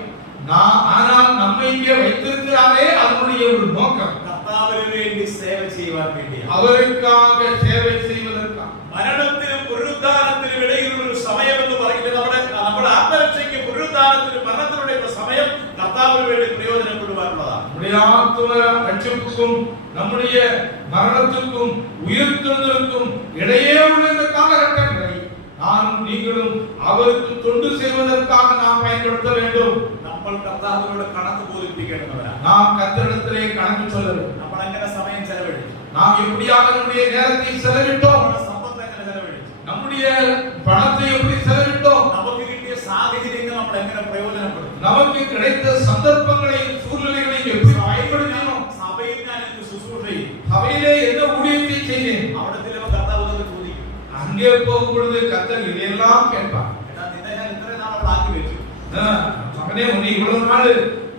ஆனால் நம்மை இங்கே வைத்திருக்கிறாரே அதனுடைய ஒரு நோக்கம் കർത്താവിന് വേണ്ടി സേവ ചെയ്യുവാൻ വേണ്ടിയാണ്. அவருக்காக சேவை செய்வதற்காக. മരണത്തിനും പുനരുദ്ധാനത്തിനും ഇടയിലുള്ള ഒരു സമയം എന്ന് പറയുന്നത് നമ്മുടെ ആത്മരക്ഷയ്ക്ക് പുനരുദ്ധാനത്തിനും മരണത്തിനുള്ള സമയം കർത്താവിന് വേണ്ടി പ്രയോജനപ്പെടുവാനുള്ളതാണ്. நம்முடைய ஆத்தும ரட்சிப்புக்கும் நம்முடைய மரணத்துக்கும் உயிர்த்தெழுதலுக்கும் இடையே உள்ள இந்த காலகட்டங்களை நானும் நீங்களும் அவருக்கு தொண்டு செய்வதற்காக நாம் பயன்படுத்த வேண்டும். നമ്മൾ കർത്താവിനോട് കണക്ക് ബോധിപ്പിക്കേണ്ടവരാണ്. நாம் கர்த்தரிடத்திலே கணக்கு சொல்ல வேண்டும். നമ്മൾ എങ്ങനെ സമയം ചെലവഴിച്ചു, நாம் எப்படியாக நம்முடைய நேரத்தை செலவிட்டோம், നമ്മുടെ സമ്പത്ത് എങ്ങനെ ചെലവഴിച്ചു, நம்முடைய பணத்தை எப்படி செலவிட்டோம், നമുക്ക് കിട്ടിയ സാഹചര്യങ്ങൾ നമ്മൾ എങ്ങനെ പ്രയോജനപ്പെടുത്തും, நமக்கு கிடைத்த சந்தர்ப்பங்களையும் சூழ்நிலைகளையும் எப்படி பயன்படுத்தினோம், സഭയിൽ ഞാൻ എന്ത് ശുശ്രൂഷ ചെയ്യും, சபையிலே என்ன அங்கே போகும் பொழுது கர்த்தர் இதையெல்லாம் கேட்பார். மகனே உன்னை இவ்வளவு நாள்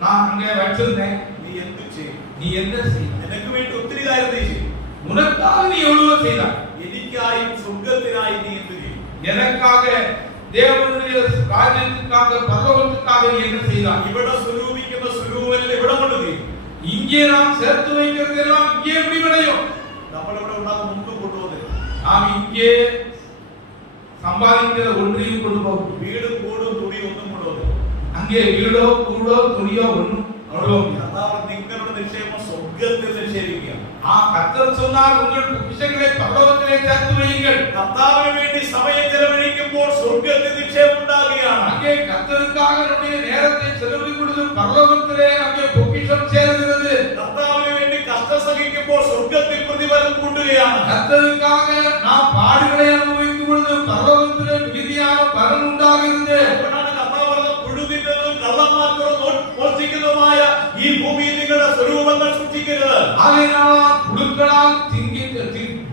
நான் அங்கே வச்சிருந்தேன், நீ என்ன செய்ய? எனக்கு வேண்டி ஒத்திரி காரியம் உனக்காக நீ எவ்வளவு செய்தாய், എനിക്കായും സ്വർഗ്ഗത്തിനായി നീ എന്ത് ചെയ്യും? எனக்காக தேவனுடைய ராஜ்யத்துக்காக பரலோகத்துக்காக நீ என்ன செய்தாய்? ഇവിടെ സ്വരൂപിക്കുന്ന സ്വരൂപത്തിൽ ഇവിടെ കൊണ്ട് ചെയ്യും. இங்கே நாம் சேர்த்து வைக்கிறதெல்லாம் இங்கே எப்படி விளையும்? നമ്മളിവിടെ ഉണ്ടാകുന്ന മുമ്പ് കൊണ്ടുപോകുന്നത് நாம் இங்கே சம்பாதிக்கிற ஒன்றையும் கொண்டு போகும். വീടും കൂടും തുണിയും ഒന്നും കൊണ്ടുപോകുന്നത്. அங்கே வீடோ கூடோ துணியோ ஒன்றும் നിങ്ങളുടെ നിക്ഷേപം സ്വർഗ്ഗത്തിൽ നിക്ഷേപിക്കുക. கர்த்தர் சொன்னார், உங்கள் பொக்கிஷங்களை பரலோகத்திலே சேர்த்து வையுங்கள். കർത്താവിന് വേണ്ടി സമയം ചെലവഴിക്കുമ്പോൾ സ്വർഗ്ഗത്തിൽ നിക്ഷേപം ഉണ്ടാകുകയാണ്. அங்கே கர்த்தருக்காக நம்முடைய நேரத்தை செலவழிப்பது பரலோகத்திலே அங்கே பொக்கிஷம் சேருகிறது. കർത്താവിന് വേണ്ടി കഷ്ടം സഹിക്കുമ്പോൾ സ്വർഗ്ഗത്തിൽ പ്രതിഫലം കൂട്ടുകയാണ്. கர்த்தருக்காக நாம் பாடுகளை அனுபவிக்கும் பொழுது பரலோகத்திலே மிகுதியான பலன் உண்டாகிறது. ഈ ഭൂമിയിൽ നിങ്ങളുടെ സ്വരൂപങ്ങൾ സൂക്ഷിക്കരുത്.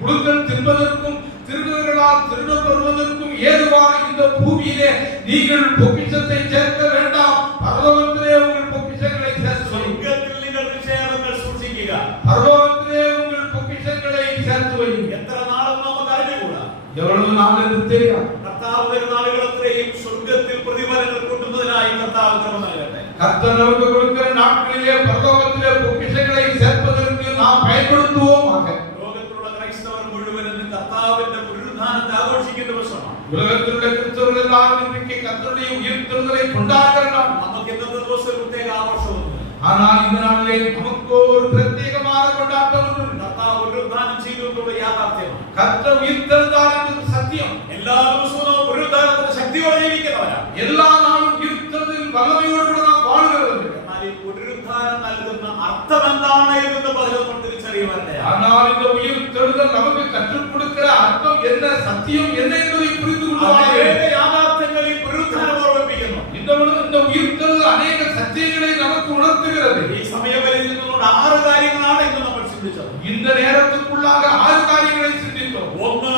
புழுக்கள் தின்பதற்கும் திருடர்களால் திருடப்படுவதற்கும் ஏதுவான இந்த பூமியிலே நீங்கள் பொக்கிஷத்தை சேர்க்க வேண்டாம். பரலோகத்திலே உங்கள் பொக்கிஷங்களை சேர்த்து സ്വർഗ്ഗത്തിൽ നിങ്ങൾ നിക്ഷേപങ്ങൾ സൂക്ഷിക്കുക. பரலோகத்திலே உங்கள் பொக்கிஷங்களை சேர்த்து வையுங்க. എത്ര നാളെന്ന് നമുക്ക് അറിഞ്ഞുകൂടാ, எவ்வளவு நாள் என்று தெரியும். കർത്താവ് വരുന്ന നാളുകളത്രയും സ്വർഗ്ഗത്തിൽ പ്രതിഫലങ്ങൾ കൂട്ടുന്നതിനായി കർത്താവ് കൃപ നൽകട്ടെ. கர்த்தர் நமக்கு கொடுக்கிற நாட்களிலே பரலோகத்திலே பொக்கிஷங்களை சேர்ப்பதற்கு நாம் பயன்படுத்துவோமாக. ലോകത്തിലുള്ള ക്രൈസ്തവർ മുഴുവനും കർത്താവിന്റെ പുനരുത്ഥാനത്തെ ആഘോഷിക്കുന്ന ദിവസമാണ്. உலகத்திலுள்ள கிறிஸ்தவர்கள் எல்லாரும் இன்றைக்கு கர்த்தருடைய உயிர்த்தெழுதலை கொண்டாடுகிறார்கள். നമുക്ക് ഇന്നത്തെ ദിവസം ഒരു പ്രത്യേക ആഘോഷമുണ്ട്. ஆனால் இந்த நாளிலே நமக்கு ஒரு பிரத்யேகமான கொண்டாட்டம் உண்டு. കർത്താവ് പുനരുത്ഥാനം ചെയ്തു എന്നുള്ള യാഥാർത്ഥ്യമാണ്. கர்த்தர் உயிர்த்தெழுந்தார் என்பது சத்தியம். എല്ലാ ദിവസവും പുനരുത്ഥാനത്തിന്റെ ശക്തിയോടെ ജീവിക്കുന്നവരാണ്. எல்லா நாளும் உயிர்த்தெழுதலின் வல்லமையோடு கூட நாம் வாழ்கிறவர்கள். എന്നാൽ ഈ പുനരുത്ഥാനം നൽകുന്ന അർത്ഥം എന്താണ് എന്ന് പലരും തിരിച്ചറിയുവാനില്ല. ஆனால் இந்த உயிர்த்தெழுதல் நமக்கு கற்றுக் கொடுக்கிற அர்த்தம் என்ன, சத்தியம் என்ன என்பதை புரிந்து கொள்வார்கள். യാഥാർത്ഥ്യങ്ങളിൽ പുനരുത്ഥാനം ഓർമ്മിപ്പിക്കുന്നു. இந்த உயிர்த்தெழுதல் அநேக சத்தியங்களை நமக்கு உணர்த்துகிறது. ഈ സമയപരിധിയിൽ നിന്നുകൊണ്ട് 6 കാര്യങ്ങളാണ് ഇന്ന് നമ്മൾ ചിന്തിച്ചത്. இந்த நேரத்துக்குள்ளாக 6 காரியங்களை சிந்தித்தோம். ഒന്ന്,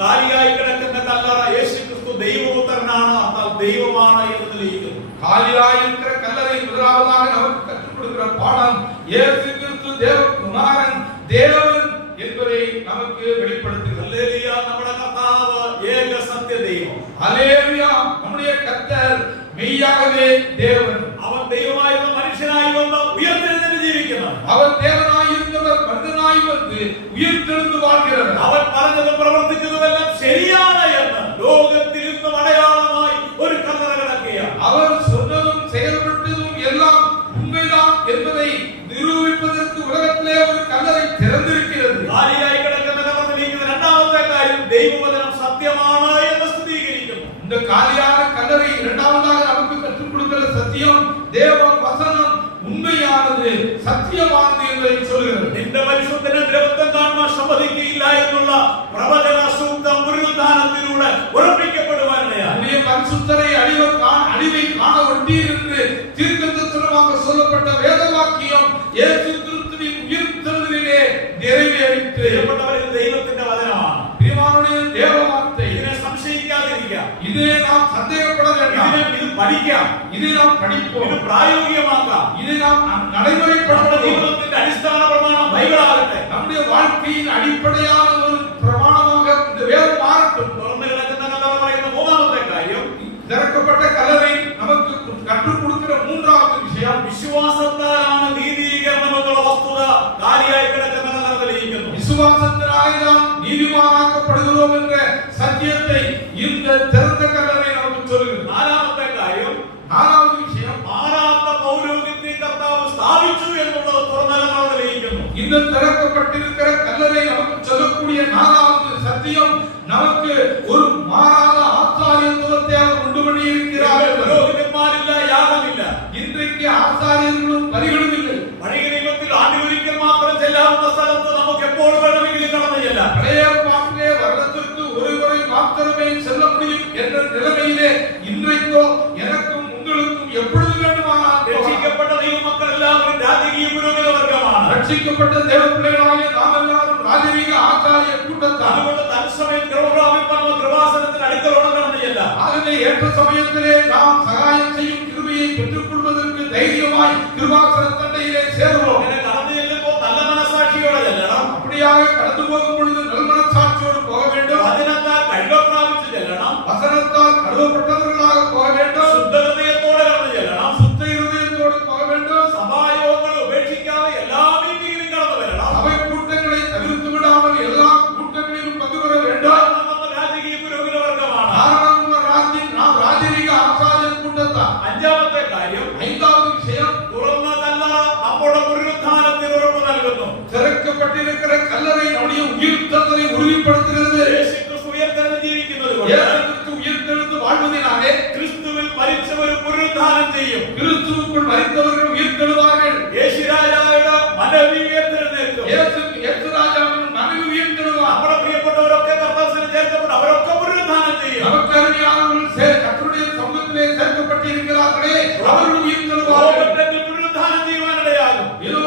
കാലിയായി കിടക്കുന്ന കല്ലറ യേശുക്രിസ്തു ദൈവപുത്രനാണ്, അർത്ഥം ദൈവമാണ് എന്ന് തെളിയിക്കുന്നു. காலியாய் இருக்கிற கல்லறை முதலாவதாக நமக்கு கற்றுக் கொடுக்கிற பாடம் இயேசு கிறிஸ்து தேவகுமாரன், தேவன் என்பதை நமக்கு வெளிப்படுத்துகிறது. ഹല്ലേലൂയ, നമ്മുടെ കർത്താവ് ഏക സത്യ ദൈവം. ஹல்லேலூயா, நம்முடைய கர்த்தர் மெய்யாகவே தேவன். അവൻ ദൈവമായിരുന്ന മനുഷ്യനായി വന്ന് ഉയർത്തെഴുന്നേറ്റ് ജീവിക്കുന്നു. அவர் தேவனாய் இருந்தவர் மனிதனாய் வந்து உயிர்த்தெழுந்து வாழ்கிறவர். അവൻ പറഞ്ഞതും പ്രവർത്തിച്ചതുമെല്ലാം ശരിയാണ് എന്ന് ലോകത്തിൽ ഇന്നും അടയാളമായി ഒരു കല്ലറ കിടക്കുകയാണ്. அவர் சொன்னதும் செயல்பட்டதும் எல்லாம் உண்மைதான் என்பதை நிரூபிப்பதற்கு உலகத்திலே ஒரு கல்லறை திறந்திருக்கிறது. കാലിയായി കിടക്കുന്ന കല്ലറ തെളിയിക്കുന്ന രണ്ടാമത്തെ കാര്യം ദൈവവചനം സത്യമാണ് എന്ന് സ്ഥിരീകരിക്കുന്നു. இந்த காலியான கல்லறை இரண்டாவதாக நமக்கு கற்றுக் கொடுக்கிற சத்தியம் தேவ வசனம் உண்மையானது, சத்தியமானது என்பதை சொல்கிறது. നിന്റെ പരിശുദ്ധനെ ദ്രവത്വം കാണുവാൻ സമ്മതിക്കുകയില്ല എന്നുള്ള പ്രവചന സൂക്തം പുനരുത്ഥാനത്തിലൂടെ ഉറപ്പിക്കപ്പെടുവാനിടയാണ്. நம்முடைய பரிசுத்தரை அழிவை காண ஒட்டீர் என்று தீர்க்கதரிசனமாக சொல்லப்பட்ட வேத வாக்கியம் இயேசு கிறிஸ்துவின் உயிர்த்தெழுதலிலே நிறைவேறிற்று. പ്രിയപ്പെട്ടവരെ, ദൈവത്തിന്റെ വചനമാണ്. பிரியமானவர்களே, தேவ வார்த்தை. ഇതിനെ സംശയിക്കാതിരിക്കുക. இதிலே நாம் சந்தேகப்பட வேண்டாம். ഇത് പഠിക്കാം, இதை நாம் படிப்போம், ഇത് പ്രായോഗികമാക്കാം. இதை நாம் നമ്മുടെ நடைமுறைப்படுத்துவோம். ജീവിതത്തിന്റെ അടിസ്ഥാന പ്രമാണം ബൈബിളാകട്ടെ. நம்முடைய வாழ்க்கையின் அடிப்படையான ஒரு பிரமாணமாக இந்த வேதம் மாறட்டும். തുറന്നു കിടക്കുന്ന കല്ലറ പറയുന്ന മൂന്നാമത്തെ കാര്യം, திறக்கப்பட்ட கல்லறை நமக்கு கற்றுக் கொடுக்கிற மூன்றாவது விஷயம், വിശ്വാസത്താലാണ് നീതീകരണം എന്നുള്ള വസ്തുത കാലിയായി കിടക്കുന്ന കല്ലറ തെളിയിക്കുന്നു. விசுவாசத்தினாலே நாம் நீதிமானாக்கப்படுகிறோம் என்ற சத்தியத்தை இந்த திறந்த கல்லறை நமக்கு சொல்கிறது. നാലാമത്തെ കാര്യം, நாலாவது விஷயம், മാറാത്ത പൗരോഹിത്യ കർത്താവ് സ്ഥാപിച്ചു എന്നുള്ളത് തുറന്ന കല്ലറ തെളിയിക്കുന്നു. இந்த திறக்கப்பட்டிருக்கிற கல்லறை நமக்கு சொல்லக்கூடிய நாலாவது சத்தியம், நமக்கு ஒரு மாறாத ஆசாரியத்துவத்தை அவர் உண்டு பண்ணி இருக்கிறார். പുരോഹിതന്മാരില്ല, യാഗമില്ല. இன்றைக்கு ஆசாரியர்களும் பலிகளும் இல்லை. പഴയ നിയമത്തിൽ ആണ്ടിലൊരിക്കൽ മാത്രം ചെല്ലാവുന്ന സ്ഥലത്ത് നമുക്ക് എപ്പോൾ വേണമെങ്കിലും കടന്നു ചെല്ലാം. பழைய பாட்டிலே வருடத்திற்கு ஒரு முறை மாத்திரமே செல்ல முடியும் என்ற நிலைமையிலே இன்றைக்கோ எனக்கும் உங்களுக்கும் எப்பொழுது வேண்டுமானாலும் രക്ഷിക്കപ്പെട്ട ദൈവമക്കൾ എല്ലാവരും രാജകീയ പുരോഹിത വർഗമാണ്. ரட்சிக்கப்பட்ட தேவ பிள்ளைகளாகிய நாம் எல்லாரும் ராஜரீக ஆசாரிய கூட்டத்தார். അതുകൊണ്ട് തത്സമയം കൃപ പ്രാപിപ്പാൻ கிருபாசனத்தின் அடித்தளோடு கடந்து செல்லாம். ஆகவே ஏற்ற சமயத்திலே நாம் சகாயம் செய்யும் கிருபையை பெற்றுக் கொள்வதற்கு தைரியமாய் கிருபாசன தண்டையிலே சேருவோம். கடந்து செல்லும்போது நல்ல மனசாட்சியோடு செல்லணும். அப்படியாக கடந்து போகும் பொழுது நல்மனசாட்சியோடு போக வேண்டும். வசனத்தால் கழுவப்படாவிட்டு செல்லணும். வசனத்தால் கழுவப்பட்டவர்களாக போக வேண்டும். சுத்த இருதயத்தோடு கடந்து செல்லணும். சுத்த இருதயத்தோடு போக வேண்டும். சபாயோகங்களை உபேட்சிக்காத எல்லா மீட்டிங்கிலும் கடந்து வரணும். சபை கூட்டங்களை தவிர்த்து விடாமல் எல்லா கூட்டங்களிலும் பங்கு பெற வேண்டும். நம்ம ராஜகீய புரோகித வர்க்கமான நாம் ராஜரீக ஆசாரியர் கூட்டத்தான். അഞ്ചാമത്തെ കാര്യം, ஐந்தாவது விஷயம், തുറന്നതല്ല നമ്മുടെ പുനരുത്ഥാനത്തിന് ഉറപ്പ് നൽകുന്നു. திறக்கப்பட்டிருக்கிற கல்லறை நம்முடைய உயிர்த்தெழுதலை உறுதிப்படுத்துகிறது. യേശു ക്രിസ്തു ഉയർത്തെഴുന്നേറ്റ് ജീവിക്കുന്നത് കൊണ്ട് இயேசு உயிர்த்தெழுந்து வாழ்வதினாலே ക്രിസ്തുവിൽ മരിച്ചവർ പുനരുത്ഥാനം ചെയ്യും. கிறிஸ்துவுக்குள் மரித்தவர்கள் உயிர்த்தெழுவார்கள். യേശു രാജാവിന്റെ മനവി ഉയർത്തെഴുന്നേൽക്കും. இயேசு ராஜாவின் மனைவி உயிர்த்தெழுவார். നമ്മുടെ പ്രിയപ്പെട്ടവരൊക്കെ കർത്താവിന് ചേർക്കപ്പെട്ടു, അവരൊക്കെ പുനരുത്ഥാനം ചെയ്യും. நமக்கு அருமையானவர்கள் கர்த்தருடைய சமூகத்திலே சேர்க்கப்பட்டிருக்கிறார்களே, அவர்கள் உயிர்த்தெழுவார்கள். പുനരുത്ഥാനം ചെയ്യുവാനിടയാകും. ஏதோ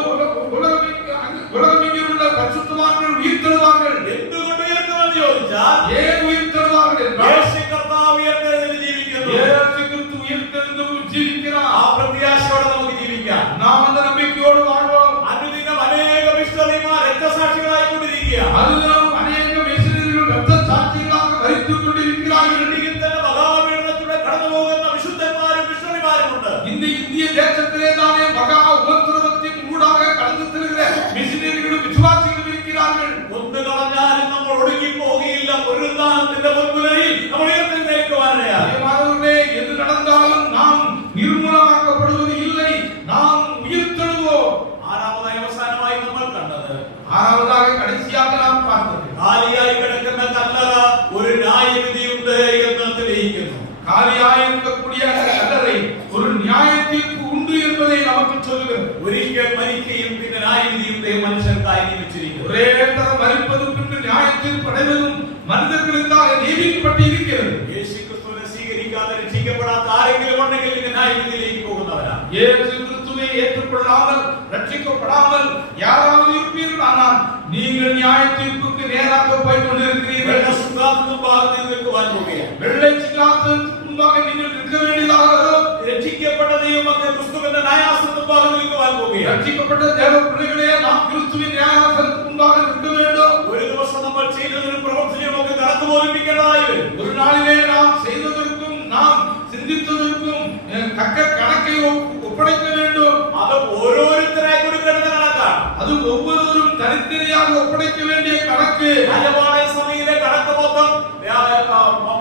உலகமெங்கிலுள்ள பரிசுத்தவான்கள் உயிர்த்தெழுவார்கள். എന്തുകൊണ്ട് ഉയർത്തുമെന്ന് ചോദിച്ചാൽ ஏன் உயிர்த்தெழுவார்கள் என்றால் യേശു കർത്താവ് ഉയർത്തെഴുന്നേറ്റ് ജീവിക്കുന്നു. இயேசு கிறிஸ்து உயிர்த்தெழுந்து ஜீவிக்கிறார். ആ പ്രത്യാശയോടെ നമുക്ക് ജീവിക്കാം. நாம் அந்த நம்பிக்கையோடு வாழ்வோம். അനുദിനം അനേക മിഷണറിമാർ രക്തസാക്ഷികളായിക്കൊണ്ടിരിക്കുക. அதுதான் அநேக மிஷனரிகள் இரத்த சாட்சிகளாக மரித்துக் கொண்டிருக்கிறார்கள். ഇന്ത്യയിൽ തന്നെ മഹാപീഡനത്തിലൂടെ കടന്നുപോകുന്ന വിശുദ്ധന്മാരും മിഷണറിമാരുമുണ്ട്. இந்த இந்திய தேசத்திலே தானே மகா உபத்திரவத்தின் ஊடாக கடந்து செல்கிற மிஷனரிகளும் விசுவாசிகளும் இருக்கிறார்கள். കൊന്നു കളഞ്ഞാലും നമ്മൾ ഒടുങ്ങിപ്പോകുകയില്ല. പുനരുത്ഥാനത്തിന്റെ പൊൻകുലയിൽ നമ്മൾ ഉയർത്തെഴുന്നേൽക്കുവാനിടയാകും. மாணவர்களே, எது நடந்தாலும் நாம் நிர்மூலமாக்கப்படுவது இல்லை, நாம் உயிர்த்தெழுவோம். ആറാമതായി അവസാനമായി നമ്മൾ കണ്ടത്, ஆறாவதாக கடைசியாக நாம் பார்த்தது, കാലിയായി കിടക്കുന്ന കല്ലറ ഒരു ന്യായവിധിയുണ്ട് എന്ന് തെളിയിക്കുന്നു. காலியாயிருக்கக்கூடிய கல்லறை ஒரு நியாய தீர்ப்பு உண்டு என்பதை நமக்கு சொல்லுகிறது. ഒരിക്കൽ മരിക്കുകയും പിന്നെ ന്യായവിധിയും മനുഷ്യർക്കായി നിയമിച്ചിരിക്കുന്നു. ஒரே தரம் மரிப்பதும் பின்பு நியாய தீர்ப்பு அடைவதும் மனிதர்களுக்காக நியமிக்கப்பட்டு இருக்கிறது. യേശു ക്രിസ്തുവിനെ സ്വീകരിക്കാതെ രക്ഷിക്കപ്പെടാത്ത ആരെങ്കിലും ഉണ്ടെങ്കിൽ നിങ്ങൾ ന്യായവിധിയിലേക്ക് പോകുന്നവരാണ്. இயேசு கிறிஸ்துவை ஏற்றுக்கொள்ளாமல் ரட்சிக்கப்படாமல் யாராவது இருப்பீர்கள், ஆனால் நீங்கள் நியாய தீர்ப்புக்கு நேராக போய் கொண்டிருக்கிறீர்கள். മുമ്പാകെ നിൽക്കുവാൻ പോവുകയാണ്. வெள்ளை சிங்காசனத்துக்கு முன்பாக நீங்கள் நிற்க வேண்டியதாக வரும். രക്ഷിക്കപ്പെട്ട ദൈവമക്കൾ ക്രിസ്തുവിന്റെ ന്യായാസനത്തിന് മുമ്പാകെ നിൽക്കുവാൻ പോവുകയാണ്. ரட்சிக்கப்பட்ட தேவ பிள்ளைகளே, நாம் கிறிஸ்துவின் நியாயாசனத்துக்கு முன்பாக நிற்க வேண்டும். ഒരു ദിവസം നമ്മൾ ചെയ്തതിനും പ്രവർത്തിച്ചതിനും ഒക്കെ കണക്ക് ബോധിപ്പിക്കേണ്ടതായി വരും. ஒரு நாளிலே நாம் செய்ததற்கும் நாம் சிந்தித்ததற்கும் தக்க கணக்கை ஒப்படைக்க வேண்டும். അത് ഓരോരുത്തരായി കൊടുക്കേണ്ട കണക്കാണ്. அது ஒவ்வொருவரும் தனித்தனியாக ஒப்படைக்க வேண்டிய கணக்கு. രാജപാളയ സഭയിലെ കണക്ക് മൊത്തം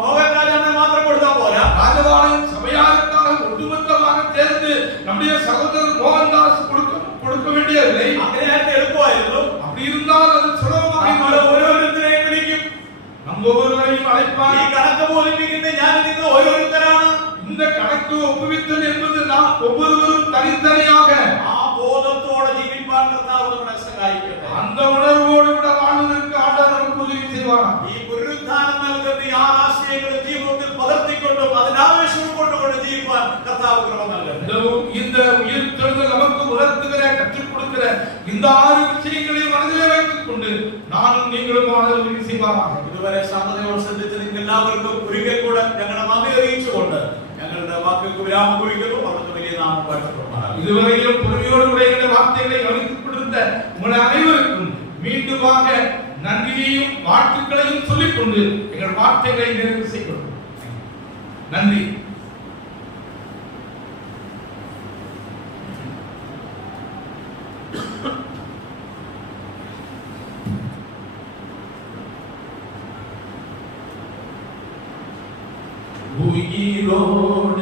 മോഹൻ രാജാവിനെ മാത്രം കൊടുത്താൽ പോരാ. ராஜபாளையம் சபையாருக்காக ஒட்டுமொத்தமாக சேர்ந்து நம்முடைய சகோதரர் மோகன்தாஸ் கொடுக்க வேண்டியதில்லை. അങ്ങനെയായിട്ട് എളുപ്പമായിരുന്നു. அப்படி இருந்தால் அது சுலபமாக നമ്മൾ ഓരോരുത്തരെയും വിളിക്കും. நம்ம ஒவ்வொருவரையும் ഈ அழைப்பார். കണക്ക് ബോധിപ്പിക്കുന്ന ഞാൻ നിങ്ങൾ ഓരോരുത്തരാണ്. இந்த கணக்கு ஒப்புவித்தல் என்பது நாம் ஒவ்வொருவரும் தனித்தனியாக ആ ബോധത്തോടെ ജീവിക്കാൻ കർത്താവ് നമ്മളെ സഹായിക്കട്ടെ. அந்த உணர்வோடு கூட வாழ்வதற்கு ஆண்டவர் நமக்கு உதவி செய்வார். ഈ പുനരുത്ഥാനം നൽകുന്ന ഈ ആശയങ്ങൾ ജീവിതത്തിൽ പകർത്തിക്കൊണ്ടും അതിനാവശ്യം കൊണ്ടുകൊണ്ട് ജീവിക്കാൻ കർത്താവ് കൃപ നൽകട്ടെ. இந்த உயிர்த்தெழுதல் நமக்கு உணர்த்துகிற கற்றுக் கொடுக்கிற இந்த 6 விஷயங்களை மனதிலே வைத்துக் கொண்டு நானும் நீங்களும் வாழ உதவி செய்வாராக. ഇതുവരെ ശാന്തതയോടെ ശ്രദ്ധിച്ച് നിങ്ങൾക്ക് എല്ലാവർക്കും ഒരിക്കൽ കൂടെ ഞങ്ങളുടെ നന്ദി അറിയിച്ചുകൊണ്ട് ഞങ്ങളുടെ വാക്കുകൾക്ക് വിരാമം കുറിക്കുന്നു. അവിടുത്തെ വലിയ നാമം വാഴ്ത്തപ്പെടുമാറാകട്ടെ. இதுவரையிலும் பொறுமையோடு உடைய வார்த்தைகளை கவனித்துக் கொண்டிருந்த உங்கள் அனைவருக்கும் மீண்டுமாக நன்றியையும் வாழ்த்துக்களையும் சொல்லிக் கொண்டு எங்கள் வார்த்தைகளை நிறைவு செய்கிறோம். நன்றி.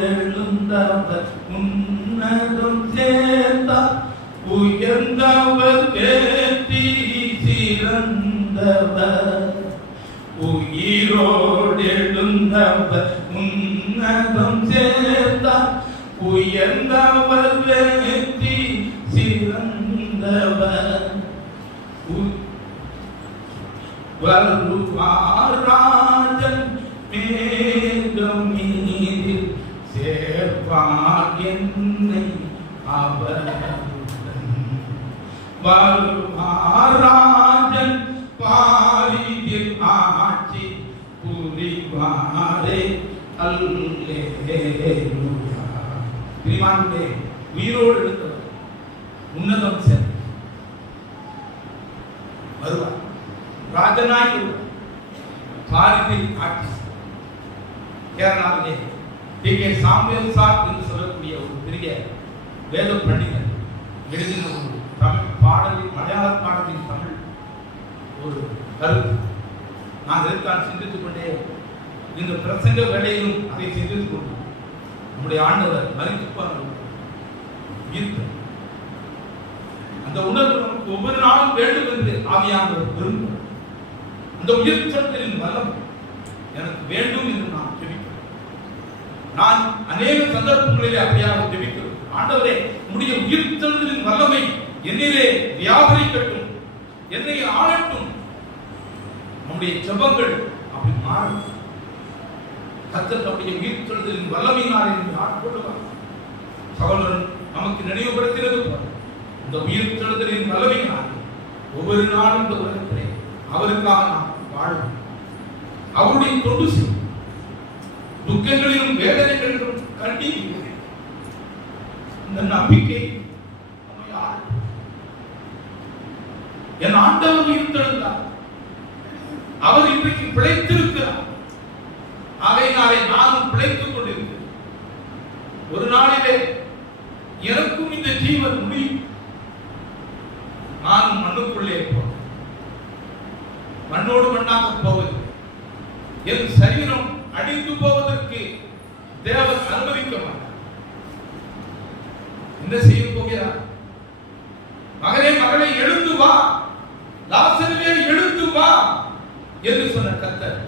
உயிரோடெழுந்தவர் உன்னதம் சேர்ந்தார், உயர்ந்தவர் பேட்டி சிறந்தவர். உயிரோடெழுந்தவர் உன்னதம் சேர்ந்தார், உயர்ந்தவர் பேட்டி சிறந்தவர். வருவாராஜன் மேகம் மீதில் சேர்ப்பார் என்னை அவருடன். வருவாராஜன் பாரியில் ஆட்சி புரிவார். வருவாரே. அல்லேலூயா. பிரியமானவர்களே, உயிரோடு எழுந்தவர் உன்னதம் சென்று வருவார். ராஜனாய் வருவார். பாரதி ஆட்சி கேரளாவிலே டி.கே. சாமுவேல் சார் என்று சொல்லக்கூடிய ஒரு பெரிய வேத பண்டிதர் எழுதின ஒரு தமிழ் பாடலின், மலையாள பாடலின் தமிழ் ஒரு கருத்து. நான் இதற்கான சிந்தித்துக் கொண்டே இந்த பிரசங்க வேளையிலும் அதை சிந்தித்துக் கொண்டு நம்முடைய ஆண்டவர் மறித்து அந்த உணர்வு நமக்கு ஒவ்வொரு நாளும் வேண்டும் என்று ஆவியானவர் விரும்புகிறார். அந்த உயிர்த்தெழுதலின் வல்லமை எனக்கு வேண்டும் என்று நான் ஜெபிக்கிறேன். நான் அநேக சந்தர்ப்பங்களிலே அப்படியாக ஜெபிக்கிறேன். ஆண்டவரே, உம்முடைய உயிர்த்தெழுதலின் வல்லமை என்னிலே வியாபரிக்கட்டும், என்னை ஆளட்டும். நம்முடைய ஜெபங்கள் அப்படி மாறும். கர்த்தர் நம்முடைய உயிர்த்தெழுதலின் வல்லமையினால் என்னை ஆட்கொள்வார். சகோதரன் நமக்கு நினைவுபடுத்தினது போல இந்த உயிர்த்தெழுதலின் வல்லமையினால் ஒவ்வொரு நாளும் இந்த உலகத்திலே அவருக்காக நாம் வாழும். அவருடைய தொண்டு செய்யும். துக்கங்களிலும் வேதனைகளிலும் கண்ணீரிலும் இந்த நம்பிக்கை நம்மை ஆளும். என் ஆண்டவர் உயிர்த்தெழுந்தார். அவர் இன்றைக்கு பிழைத்திருக்கிறார். ஆகையினாலே நானும் பிழைத்துக் கொண்டிருக்கிறேன். ஒரு நாளிலே எனக்கும் இந்த ஜீவன் முடியும். நானும் மண்ணுக்குள்ளே போவேன். மண்ணோடு மண்ணாக போவது. என் சரீரம் அழிந்து போவதற்கு தேவன் அனுமதிக்க மாட்டார். என்ன செய்ய போகிறார்? மகனே, மகளே, எழுந்து வா, லாசருவே எழுந்து வா என்று சொன்ன கர்த்தர்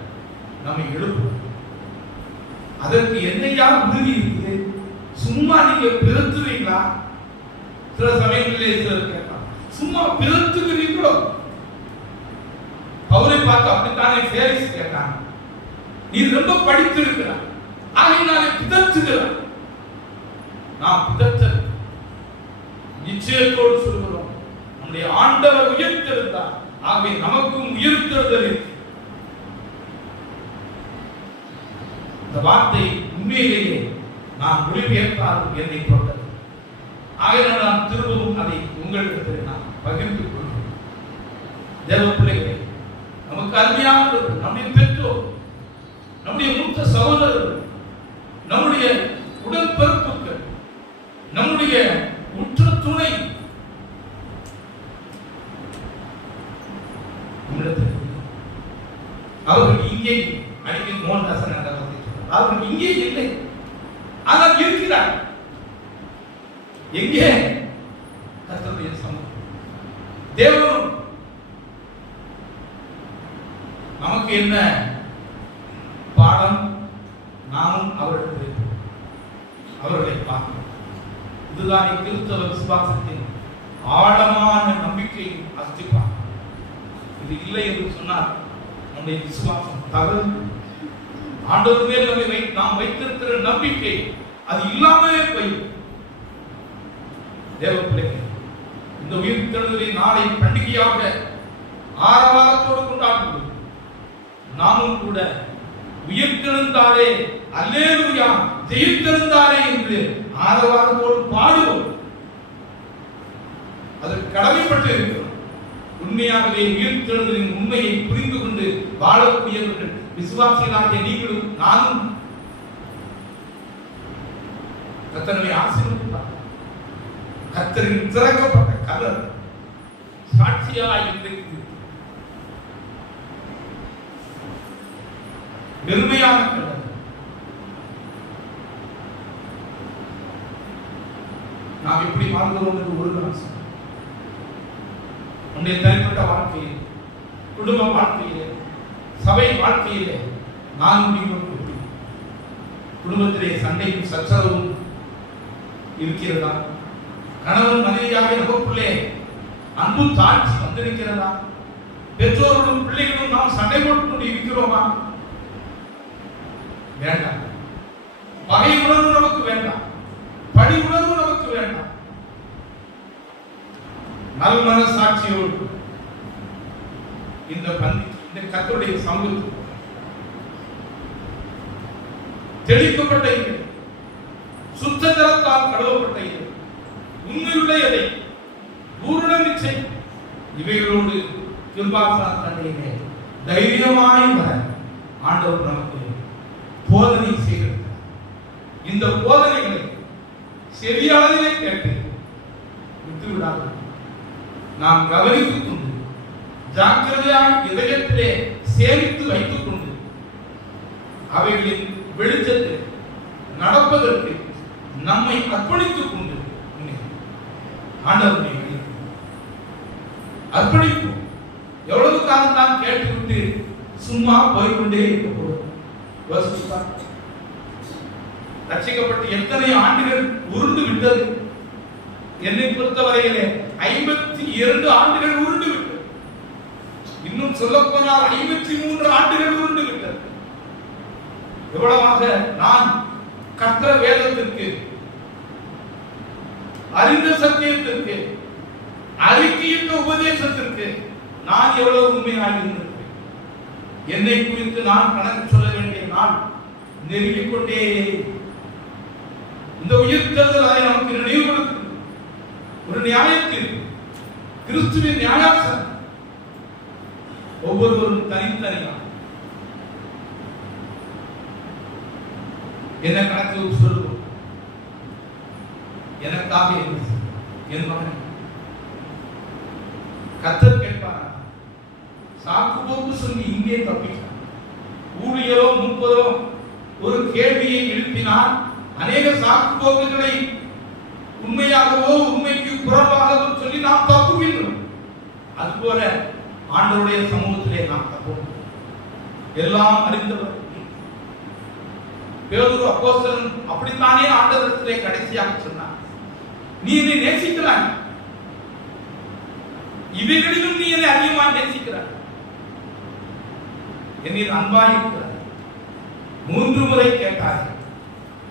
நம்மை எழுப்புவார். அதற்கு என்னையா உறுதி இருக்குது? சும்மா நீங்க பிறத்துவீங்களா? சில சமயங்களிலே சிலர் கேட்கலாம், சும்மா பிறத்துகிறீர்களோ? பவுலை பார்த்து அப்படித்தானே பேரிஸ் கேட்டான். நீ ரொம்ப படித்திருக்கிறார், ஆகையினாலே பிதற்றுகிறார். நாம் பிதற்ற நிச்சயத்தோடு சொல்கிறோம், நம்முடைய ஆண்டவர் உயர்த்திருந்தார். ஆகவே நமக்கும் உயர்த்துதல் இருக்கு. இந்த வார்த்தை உண்மையிலேயே நான் மொழிபெயர்த்தாலும் என்னை தொட்டது. ஆகையால் நான் திரும்பவும் அதை உங்களிடத்தில் நான் பகிர்ந்து கொள்கிறேன். தேவ பிள்ளைகளே, நமக்கு அருமையானது நம்முடைய பெற்றோர், நம்முடைய மூத்த சகோதரர்கள், நம்முடைய உடன்பிறப்புகள், நம்முடைய உற்ற துணை அவர்கள் இங்கே அடிக்கடி மோகன்தாசன் அவர்கள் இங்கே இல்லை, ஆனால் இருக்கிறார். எங்கே? கர்த்தருடைய சமூகம். தேவனும் நமக்கு என்ன பாடம்? நாமும் அவர்களை பார்க்கணும். இதுதான் கிறிஸ்தவ விசுவாசத்தின் ஆழமான நம்பிக்கையின் அஸ்திவாரம். இது இல்லை என்று சொன்னால் நம்முடைய விசுவாசம் தவறு. ஆண்டவர் மேல் நாம் வைத்திருக்கிற நம்பிக்கை அது இல்லாமலே போய்விடும். தேவ பிள்ளைகள், இந்த உயிர்த்தெழுதலை நாளை பண்டிகையாக ஆரவாரத்தோடு கொண்டாடுவோம். நாமும் கூட உயிர்த்தெழுந்தாரே, அல்லேலூயா, ஜெயித்தெழுந்தாரே என்று ஆரவாரத்தோடு பாடுவோம். அதற்கு கடமைப்பட்டு இருக்கிறோம். உண்மையாகவே உயிர்த்தெழுதலின் உண்மையை புரிந்து கொண்டு வாழக்கூடியவர்கள் விசுவாசிகளாகிய நீங்களும் நானும் கர்த்தரை ஆசீர்வதிப்பார். கர்த்தரின் திறக்கப்பட்ட கதர் சாட்சியாய் இன்றைக்கு பெருமையான கதர். நாம் எப்படி வாழ்கிறோம் என்று ஒரு நாள் நம்முடைய தனிப்பட்ட வாழ்க்கையில், குடும்ப வாழ்க்கையிலே, சபை வாழ்க்கையிலே நான் குடும்பத்திலே சண்டையும் சச்சரவும் இருக்கிறதா? கணவன் மனைவியாக நமக்குள்ளே அன்பு தாழ்ச்சி வந்திருக்கிறதா? பெற்றோர்களும் பிள்ளைகளும் நாம் சண்டை போட்டுக்கொண்டு இருக்கிறோமா? வேண்டாம். பகை உணர்வு நமக்கு வேண்டாம். பழி உணர்வு நமக்கு வேண்டாம். நல்மன சாட்சியோடு இந்த கர்த்தருடைய சமூகத்தில் தெளிக்கப்பட்ட இறை, சுத்த ஜலத்தால் கழுவப்பட்ட இறை, உண்மையுள்ள இறை, பூரண நிச்சயம், இவைகளோடு கிருபாசனத்திலே தைரியமாய் வர ஆண்டவர் நமக்கு போதனை செய்கிறார். இந்த போதனைகளை செவியாளர்களே கேட்டு விட்டுவிடாது நாம் கவனித்துக் கொண்டு ஜாக்கிரதையாக இதயத்திலே சேமித்து வைத்துக் கொண்டு அவைகளின் வெளிச்சத்தில் நடப்பதற்கு நம்மை அர்ப்பணித்துக் கொண்டு ஆண்டவரை அர்ப்பணிப்போம். எவ்வளவு காலம் தான் கேட்டுவிட்டு சும்மா போய்கொண்டே இருக்க போறோம்? ரட்சிக்கப்பட்டு எத்தனை ஆண்டுகள் உருண்டு விட்டது? என்னை பொறுத்தவரையிலே 52 ஆண்டுகள் உருண்டு விட்டது. இன்னும் சொல்ல போனால் 53 ஆண்டுகள் உருண்டு விட்டது. எவ்வளவாக நான் கற்ற வேதத்திற்கு, அறிந்த சத்தியத்திற்கு, அறிக்கையிட்ட உபதேசத்திற்கு நான் எவ்வளவு உண்மையாக இருந்திருக்கிறேன். என்னை குறித்து நான் கணக்கு சொல்ல வேண்டிய நாள் நெருங்கிக் கொண்டே இந்த உயிர்த்தெழுதல் அதை நமக்கு நினைவுபடுத்தும். ஒரு நியாயத்தில் கிறிஸ்துவின் நியாயாசனம் ஒவ்வொருவரும் தனித்தனியாக என்ன கணக்கு சொல்லுவோம். எனக்காக என் மகன் கர்த்தர் கேட்பார். சாக்கு போக்கு சொல்லி இங்கே தப்பிட்டார். ஊழியரோ முப்பதோ ஒரு கேள்வியை எழுப்பினால் அநேக சாக்கு போக்குகளை உண்மையாகவோ உண்மைக்கு புறம்பாகவோ சொல்லி நாம் தப்புகின்றோம். அதுபோல ஆண்டவருடைய சமூகத்திலே நாம் தப்போம். எல்லாம் அறிந்தவர் பேதுரு அப்போஸ்தலன் அப்படித்தானே ஆண்டவரிடத்திலே கடைசியாக சொன்னார், நீ என்னை நேசிக்கிறாய், இவைகளிலும் நீ என்னை அதிகமாக நேசிக்கிறாய், என்னில் அன்பாய் இருக்கிறாய். 3 முறை கேட்டார்.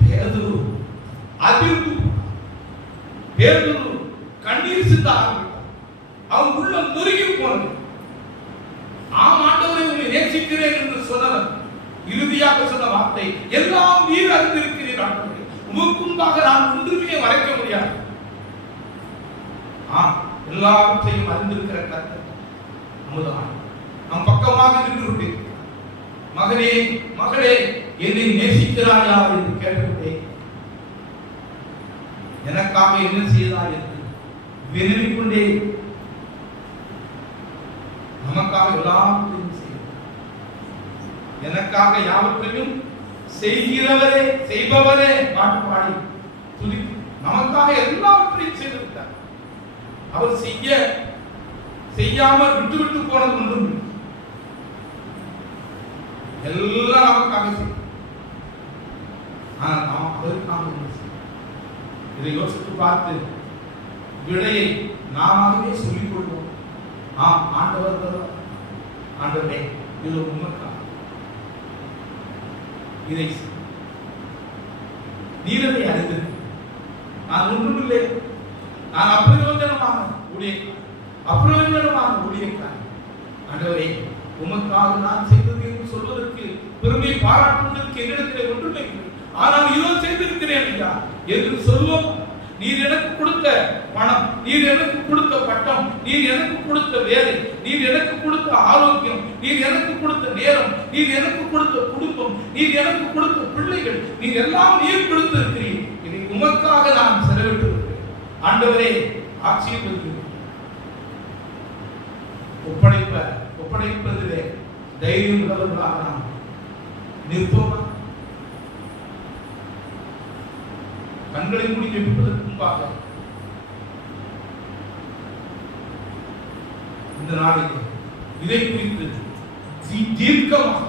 பேதுரு அதிர்ந்து, பேதுரு கண்ணீர் சிந்த ஆரம்பித்தார். அவன் உள்ளம் நொறுங்கி போனது. ஆம் ஆண்டவரை உன்னை நேசிக்கிறேன் என்று சொன்னவர் இறுதியாக சொன்ன வார்த்தை, எல்லாம் நீர் அறிந்திருக்கிறீர் ஆண்டவரே, உமக்கு முன்பாக நான் ஒன்றுமே மறைக்க முடியாது. எல்லாவற்றையும் அறிந்திருக்கிற கர்த்தர் அமுதவான் நம் பக்கமாக நின்று கொண்டிருக்கிறார். மகனே மகளே, என்னை நேசிக்கிறாயா என்று கேட்டுவிட்டே எனக்காக என்ன செய்தாய் என்று வினவிக் கொண்டே நமக்காக எல்லாவற்றையும் செய்தார். எனக்காக யாவற்றையும் செய்கிறவரே, செய்பவரே பாட்டு பாடி துதிக்கும். நமக்காக எல்லாவற்றையும் செய்திருக்கிறார். அவர் செய்யாமல் விட்டு போனது ஒன்றும் எல்லாம் நமக்காக செய்யும். ஆனால் நாம் அதற்காக இதை யோசித்து பார்த்து விடையை நாமே சொல்லிக் கொள்வோம். ஆண்டவர் ஆண்டவரே, இது உண்மைக்காக இதை நீரதை அறிந்திருக்கு. நான் ஒன்றுமில்லை, நான் அப்பிரயோஜனமான ஊழியக்காரன். ஆண்டவரே, உமக்காக நான் செய்தது என்று சொல்வதற்கு, பெருமை பாராட்டுவதற்கு என்னிடத்தில் ஒன்றுமே இல்லை. ஆனால் இதோ செய்திருக்கிறேன் ஐயா என்று சொல்வோம். நீர் எனக்கு கொடுத்த பணம், நீர் எனக்கு கொடுத்த பட்டம், நீர் எனக்கு கொடுத்த வேலை, நீர் எனக்கு கொடுத்த ஆரோக்கியம், நீர் எனக்கு கொடுத்த நேரம், நீர் எனக்கு கொடுத்த குடும்பம், நீர் எனக்கு கொடுத்த பிள்ளைகள், நீர் எல்லாம் நீர் கொடுத்திருக்கிறீர். இதை உமக்காக நான் செலவிட்டு இருக்கிறேன். ஆண்டவரே, ஆட்சியை ஒப்படைப்பதிலே தைரியம் உள்ளவர்களாக நாம் நிற்போமா? கண்களை மூடி ஜெபிப்பதற்கு முன்பாக இந்த நாளில் இதை குறித்து தீர்க்கமாக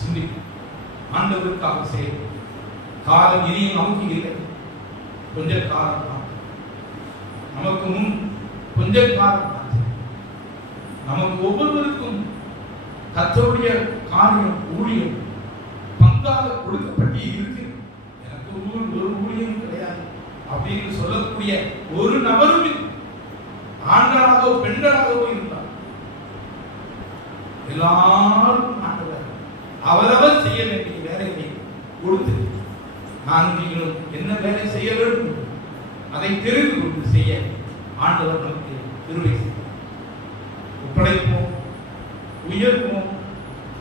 சிந்திக்கும். ஆண்டவருக்காக செய்யும் காலம் இனியும் நமக்கு இல்லை. கொஞ்ச காலம் தான் நமக்கு முன், கொஞ்ச காலம் தான் நமக்கு ஒவ்வொருவருக்கும் கர்த்தருடைய காரியம், ஊழியம் பங்காக கொடுக்கப்பட்டு இருக்கு. எனக்கு ஒரு ஊழியம் கிடையாது அப்படின்னு சொல்லக்கூடிய ஒரு நபரும் ஆண்களாகவோ பெண்களாகவோ இருந்தார். எல்லாரும் ஆண்டவர் அவரவர் செய்ய வேண்டிய வேலை கொடுத்து நான் நீங்களும் என்ன வேலை செய்ய வேண்டும் அதை தெரிந்து கொண்டு செய்ய ஆண்டவர் நமக்கு கிருபை செய்தார். ஒப்படைப்போம், உயர்வோம்,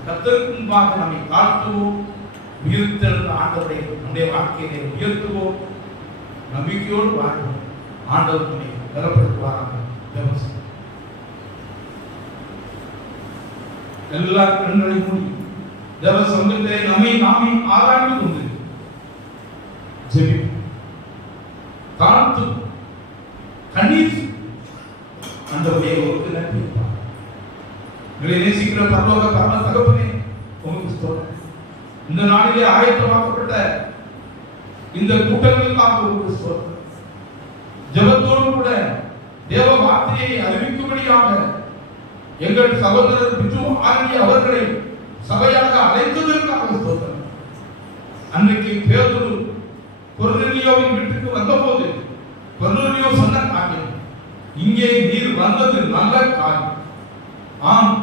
கர்த்தருக்கு முன்பாக நம்மை தாழ்த்துவோம், உயர்த்தெழுந்த ஆண்டவரை நம்முடைய வாழ்க்கையை உயர்த்துவோம், நம்பிக்கையோடு வாழ்வோம். ஆண்டவர் நம்மை பலப்படுத்துவாராக. எல்லா கண்களையும் மூடி தேவ சமூகத்தை நம்மை நாமே ஆராய்ந்து கொண்டு ஜெபிப்போம். தாழ்த்து கண்ணீர் ஆண்டவரே உங்களுக்கு நன்றி. எங்களை நேசிக்கிற பரலோக பரம தகப்பனே உங்களுக்கு ஸ்தோத்திரம். இந்த நாளிலே ஆயத்தமாக்கப்பட்ட இந்த கூட்டங்களுக்காக உங்களுக்கு ஸ்தோத்திரம். ஜெபத்தோடு கூட தேவ வார்த்தையை அறிவிக்கும்படியாக எங்கள் சகோதரர் பிஜு ஆகிய அவர்களை சபையாக அழைத்ததற்காக ஸ்தோத்திரம். அன்றைக்கு பேதுரு கொர்நேலியோவின் வீட்டுக்கு வந்தபோது கொர்நேலியோ சொன்ன காரியம், இங்கே நீர் வந்தது நல்ல காரியம். ஆம்,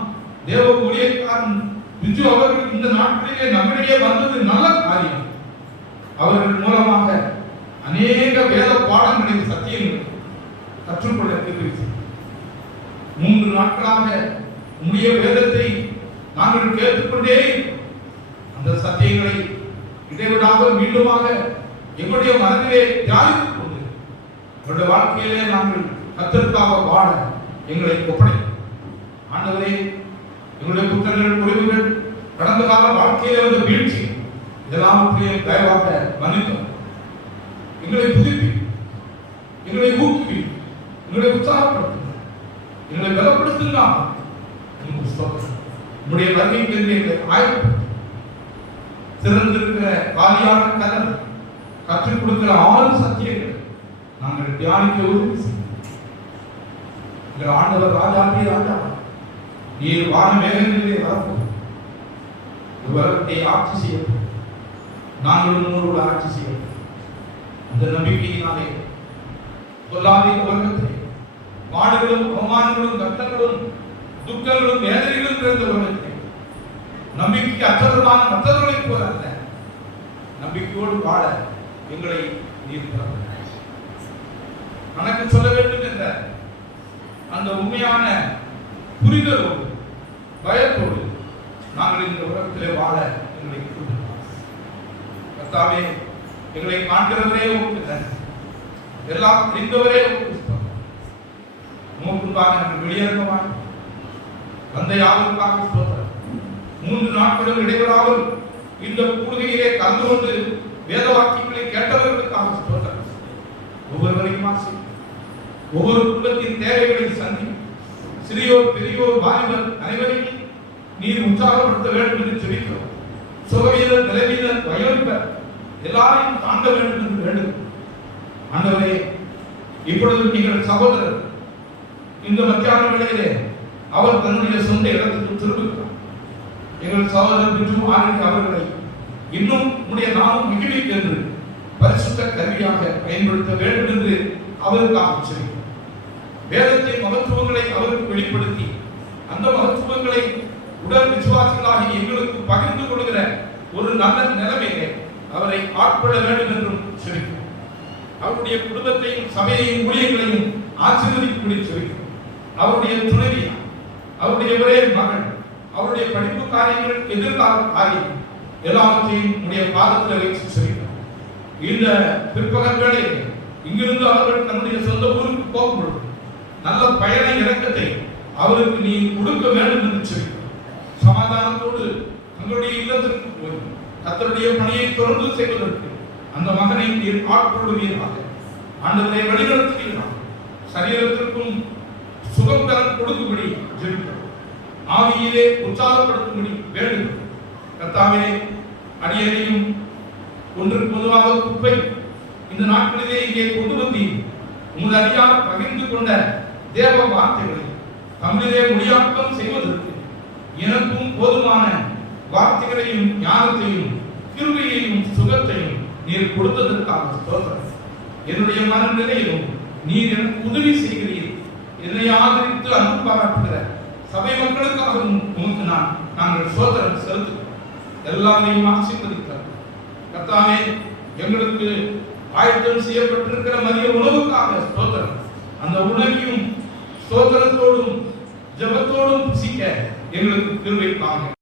தேவ ஊழியக்காரன் பிஜு அவர்கள் இந்த நாட்களிலே நம்மிடையே வந்தது நல்ல காரியம். அவர்கள் மூலமாக அநேக வேத பாடங்களை சத்தியங்களை கற்றுக்கொள்ள தெரிவித்து 3 நாட்களாக உம்முடைய வேதத்தை நாங்கள் கேட்டுக்கொண்டே அந்த சத்தியங்களை இடைவிடாமல் மீண்டுமாக எங்களுடைய மனதிலே தியானித்துக் கொண்டு எங்களுடைய வாழ்க்கையிலே நாங்கள் கர்த்தருக்காக வாழ எங்களை ஒப்படைக்கும். ஆண்டவரே, எங்களுடைய குற்றங்கள் குறைவுகள் கடந்த கால வாழ்க்கையிலே வந்த வீழ்ச்சி இதெல்லாவற்றையும் தயவாக மன்னித்தோம். எங்களை புதுப்பி, எங்களை ஊக்குவி, எங்களை உற்சாகப்படுத்துங்க, எங்களை பலப்படுத்துங்க. உங்களுடைய வருகைக்கு எங்களை ஆயத்தப்படுத்தும். திறந்திருக்கிற காலியான கதவு, கற்றுக் கொடுக்கிற 6 சத்தியங்கள் நாங்கள் தியானிக்க உறுதி செய்யும். எங்கள் ஆண்டவர் ராஜாவே ராஜா, நீர் வான மேகங்களிலே வரப்போம், உலகத்தை ஆட்சி செய்யப்போம், நாங்களும் உங்களோடு ஆட்சி செய்யப்போம். அந்த நம்பிக்கையினாலே சொல்லாத உலகத்தை பாடுகளும் அவமானங்களும் கஷ்டங்களும் துக்கங்களும் வேதனைகளும் நிறைந்த உலகத்தை நம்பிக்கை அற்றவர்களான மற்றவர்களைப் போல அல்ல, நம்பிக்கையோடு வாழ எங்களை நீர் கணக்கு சொல்ல வேண்டும் என்ற அந்த உண்மையான புரிதலோடு பயத்தோடு நாங்கள் இந்த உலகத்திலே வாழ எங்களை கர்த்தாவே, எங்களை காண்கிறவரே உங்களுக்கு எல்லாம் அறிந்தவரே முன்பாக நாங்கள் வெளியேறவான் வந்த யாருக்காக ஸ்தோத்திரம். 3 நாட்களும் இடைவிடாமல் இந்த கூடுகையிலே கலந்து கொண்டு வேத வாக்கியங்களை கேட்டவர்களுக்காக ஸ்தோத்திரம். ஒவ்வொருவரையும் ஆசி, ஒவ்வொரு குடும்பத்தின் தேவைகளை சந்தி, சிறியோர் பெரியோர் வாலிபர் அனைவரையும் நீர் உற்சாகப்படுத்த வேண்டும் என்று ஜெபிக்கிறோம். சுகவீரர் பலவீனர் வயோதிபர் எல்லாரையும் தாண்ட வேண்டும் என்று வேண்டும். ஆண்டவரே, இப்பொழுது நீங்கள் சகோதரர் இந்த மத்தியான வேளையிலே அவர் தன்னுடைய சொந்த இடத்துக்கு திரும்புகிறார். எங்கள் சகோதரர் பிஜு ஆகிய அவர்களை இன்னும் உடைய நாமம் மிகுவிக்கு என்று பரிசுத்த கருவியாக பயன்படுத்த வேண்டும் என்று அவருக்காக சொல்கிறார். வேதத்தின் மகத்துவங்களை அவருக்கு வெளிப்படுத்தி அந்த மகத்துவங்களை உடல் விசுவாசிகளாகி எங்களுக்கு பகிர்ந்து கொள்கிற ஒரு நல்ல நிலைமையிலே அவரை ஆட்கொள்ள வேண்டும் என்றும் சொல்கிறார். அவருடைய குடும்பத்தையும் சபையையும் ஊழியர்களையும் ஆசீர்வதிக்கும்படி சொல்கிறார். அவருடைய துணைவியார், அவருடைய ஒரே மகள், அவருடைய படிப்பு காரியங்கள், எதிர்கால காரியம் எல்லாவற்றையும் உடைய பாதத்தில் வைத்து சொல்கிறார். இந்த பிற்பகல் வேளையில் இங்கிருந்து அவர்கள் தன்னுடைய சொந்த ஊருக்கு போகும்பொழுது நல்ல பயண இறக்கத்தை அவருக்கு நீ கொடுக்க வேண்டும் என்று சொல்கிறார். சமாதானத்தோடு தங்களுடைய இல்லத்திற்கு போய் கர்த்தருடைய பணியை தொடர்ந்து செய்வதற்கு அந்த மகனை நீர் ஆட்கொள்வீராக. ஆண்டவரை வழிநடத்துவீராக. சரீரத்திற்கும் சுகம் தர கொடுக்கும்படி ஜெபிக்கிறோம். ஆவியிலே உற்சாகப்படுத்தும்படி வேண்டும். கர்த்தாவே, அடியேனையும் ஒன்றுக்கு பொதுவாக குப்பை இந்த நாட்களிலே இங்கே கொண்டு வந்து உங்கள் அடியார் பகிர்ந்து கொண்ட தேவ வார்த்தைகளை தமிழிலே மொழியாக்கம் செய்வதற்கு எனக்கும் போதுமான வார்த்தைகளையும் ஞானத்தையும் கிருபையையும் சுகத்தையும் நீர் கொடுத்ததற்காக ஸ்தோத்திரம். என்னுடைய மனநிலையிலும் நீர் எனக்கு உதவி செய்கிறீர். என்னை ஆதரித்து அன்பு பாராட்டுகிற சபை மக்களுக்காகவும் நாங்கள் ஸ்தோத்திரம் செலுத்துகிறோம். எல்லாரையும் ஆசீர்வதிக்கிறார். கர்த்தாவே, எங்களுக்கு ஆயத்தம் செய்யப்பட்டிருக்கிற மதிய உணவுக்காக ஸ்தோத்திரம். அந்த உணவையும் ஸ்தோத்திரத்தோடும் ஜெபத்தோடும் புசிக்க எங்களுக்கு கிருபை தாங்க.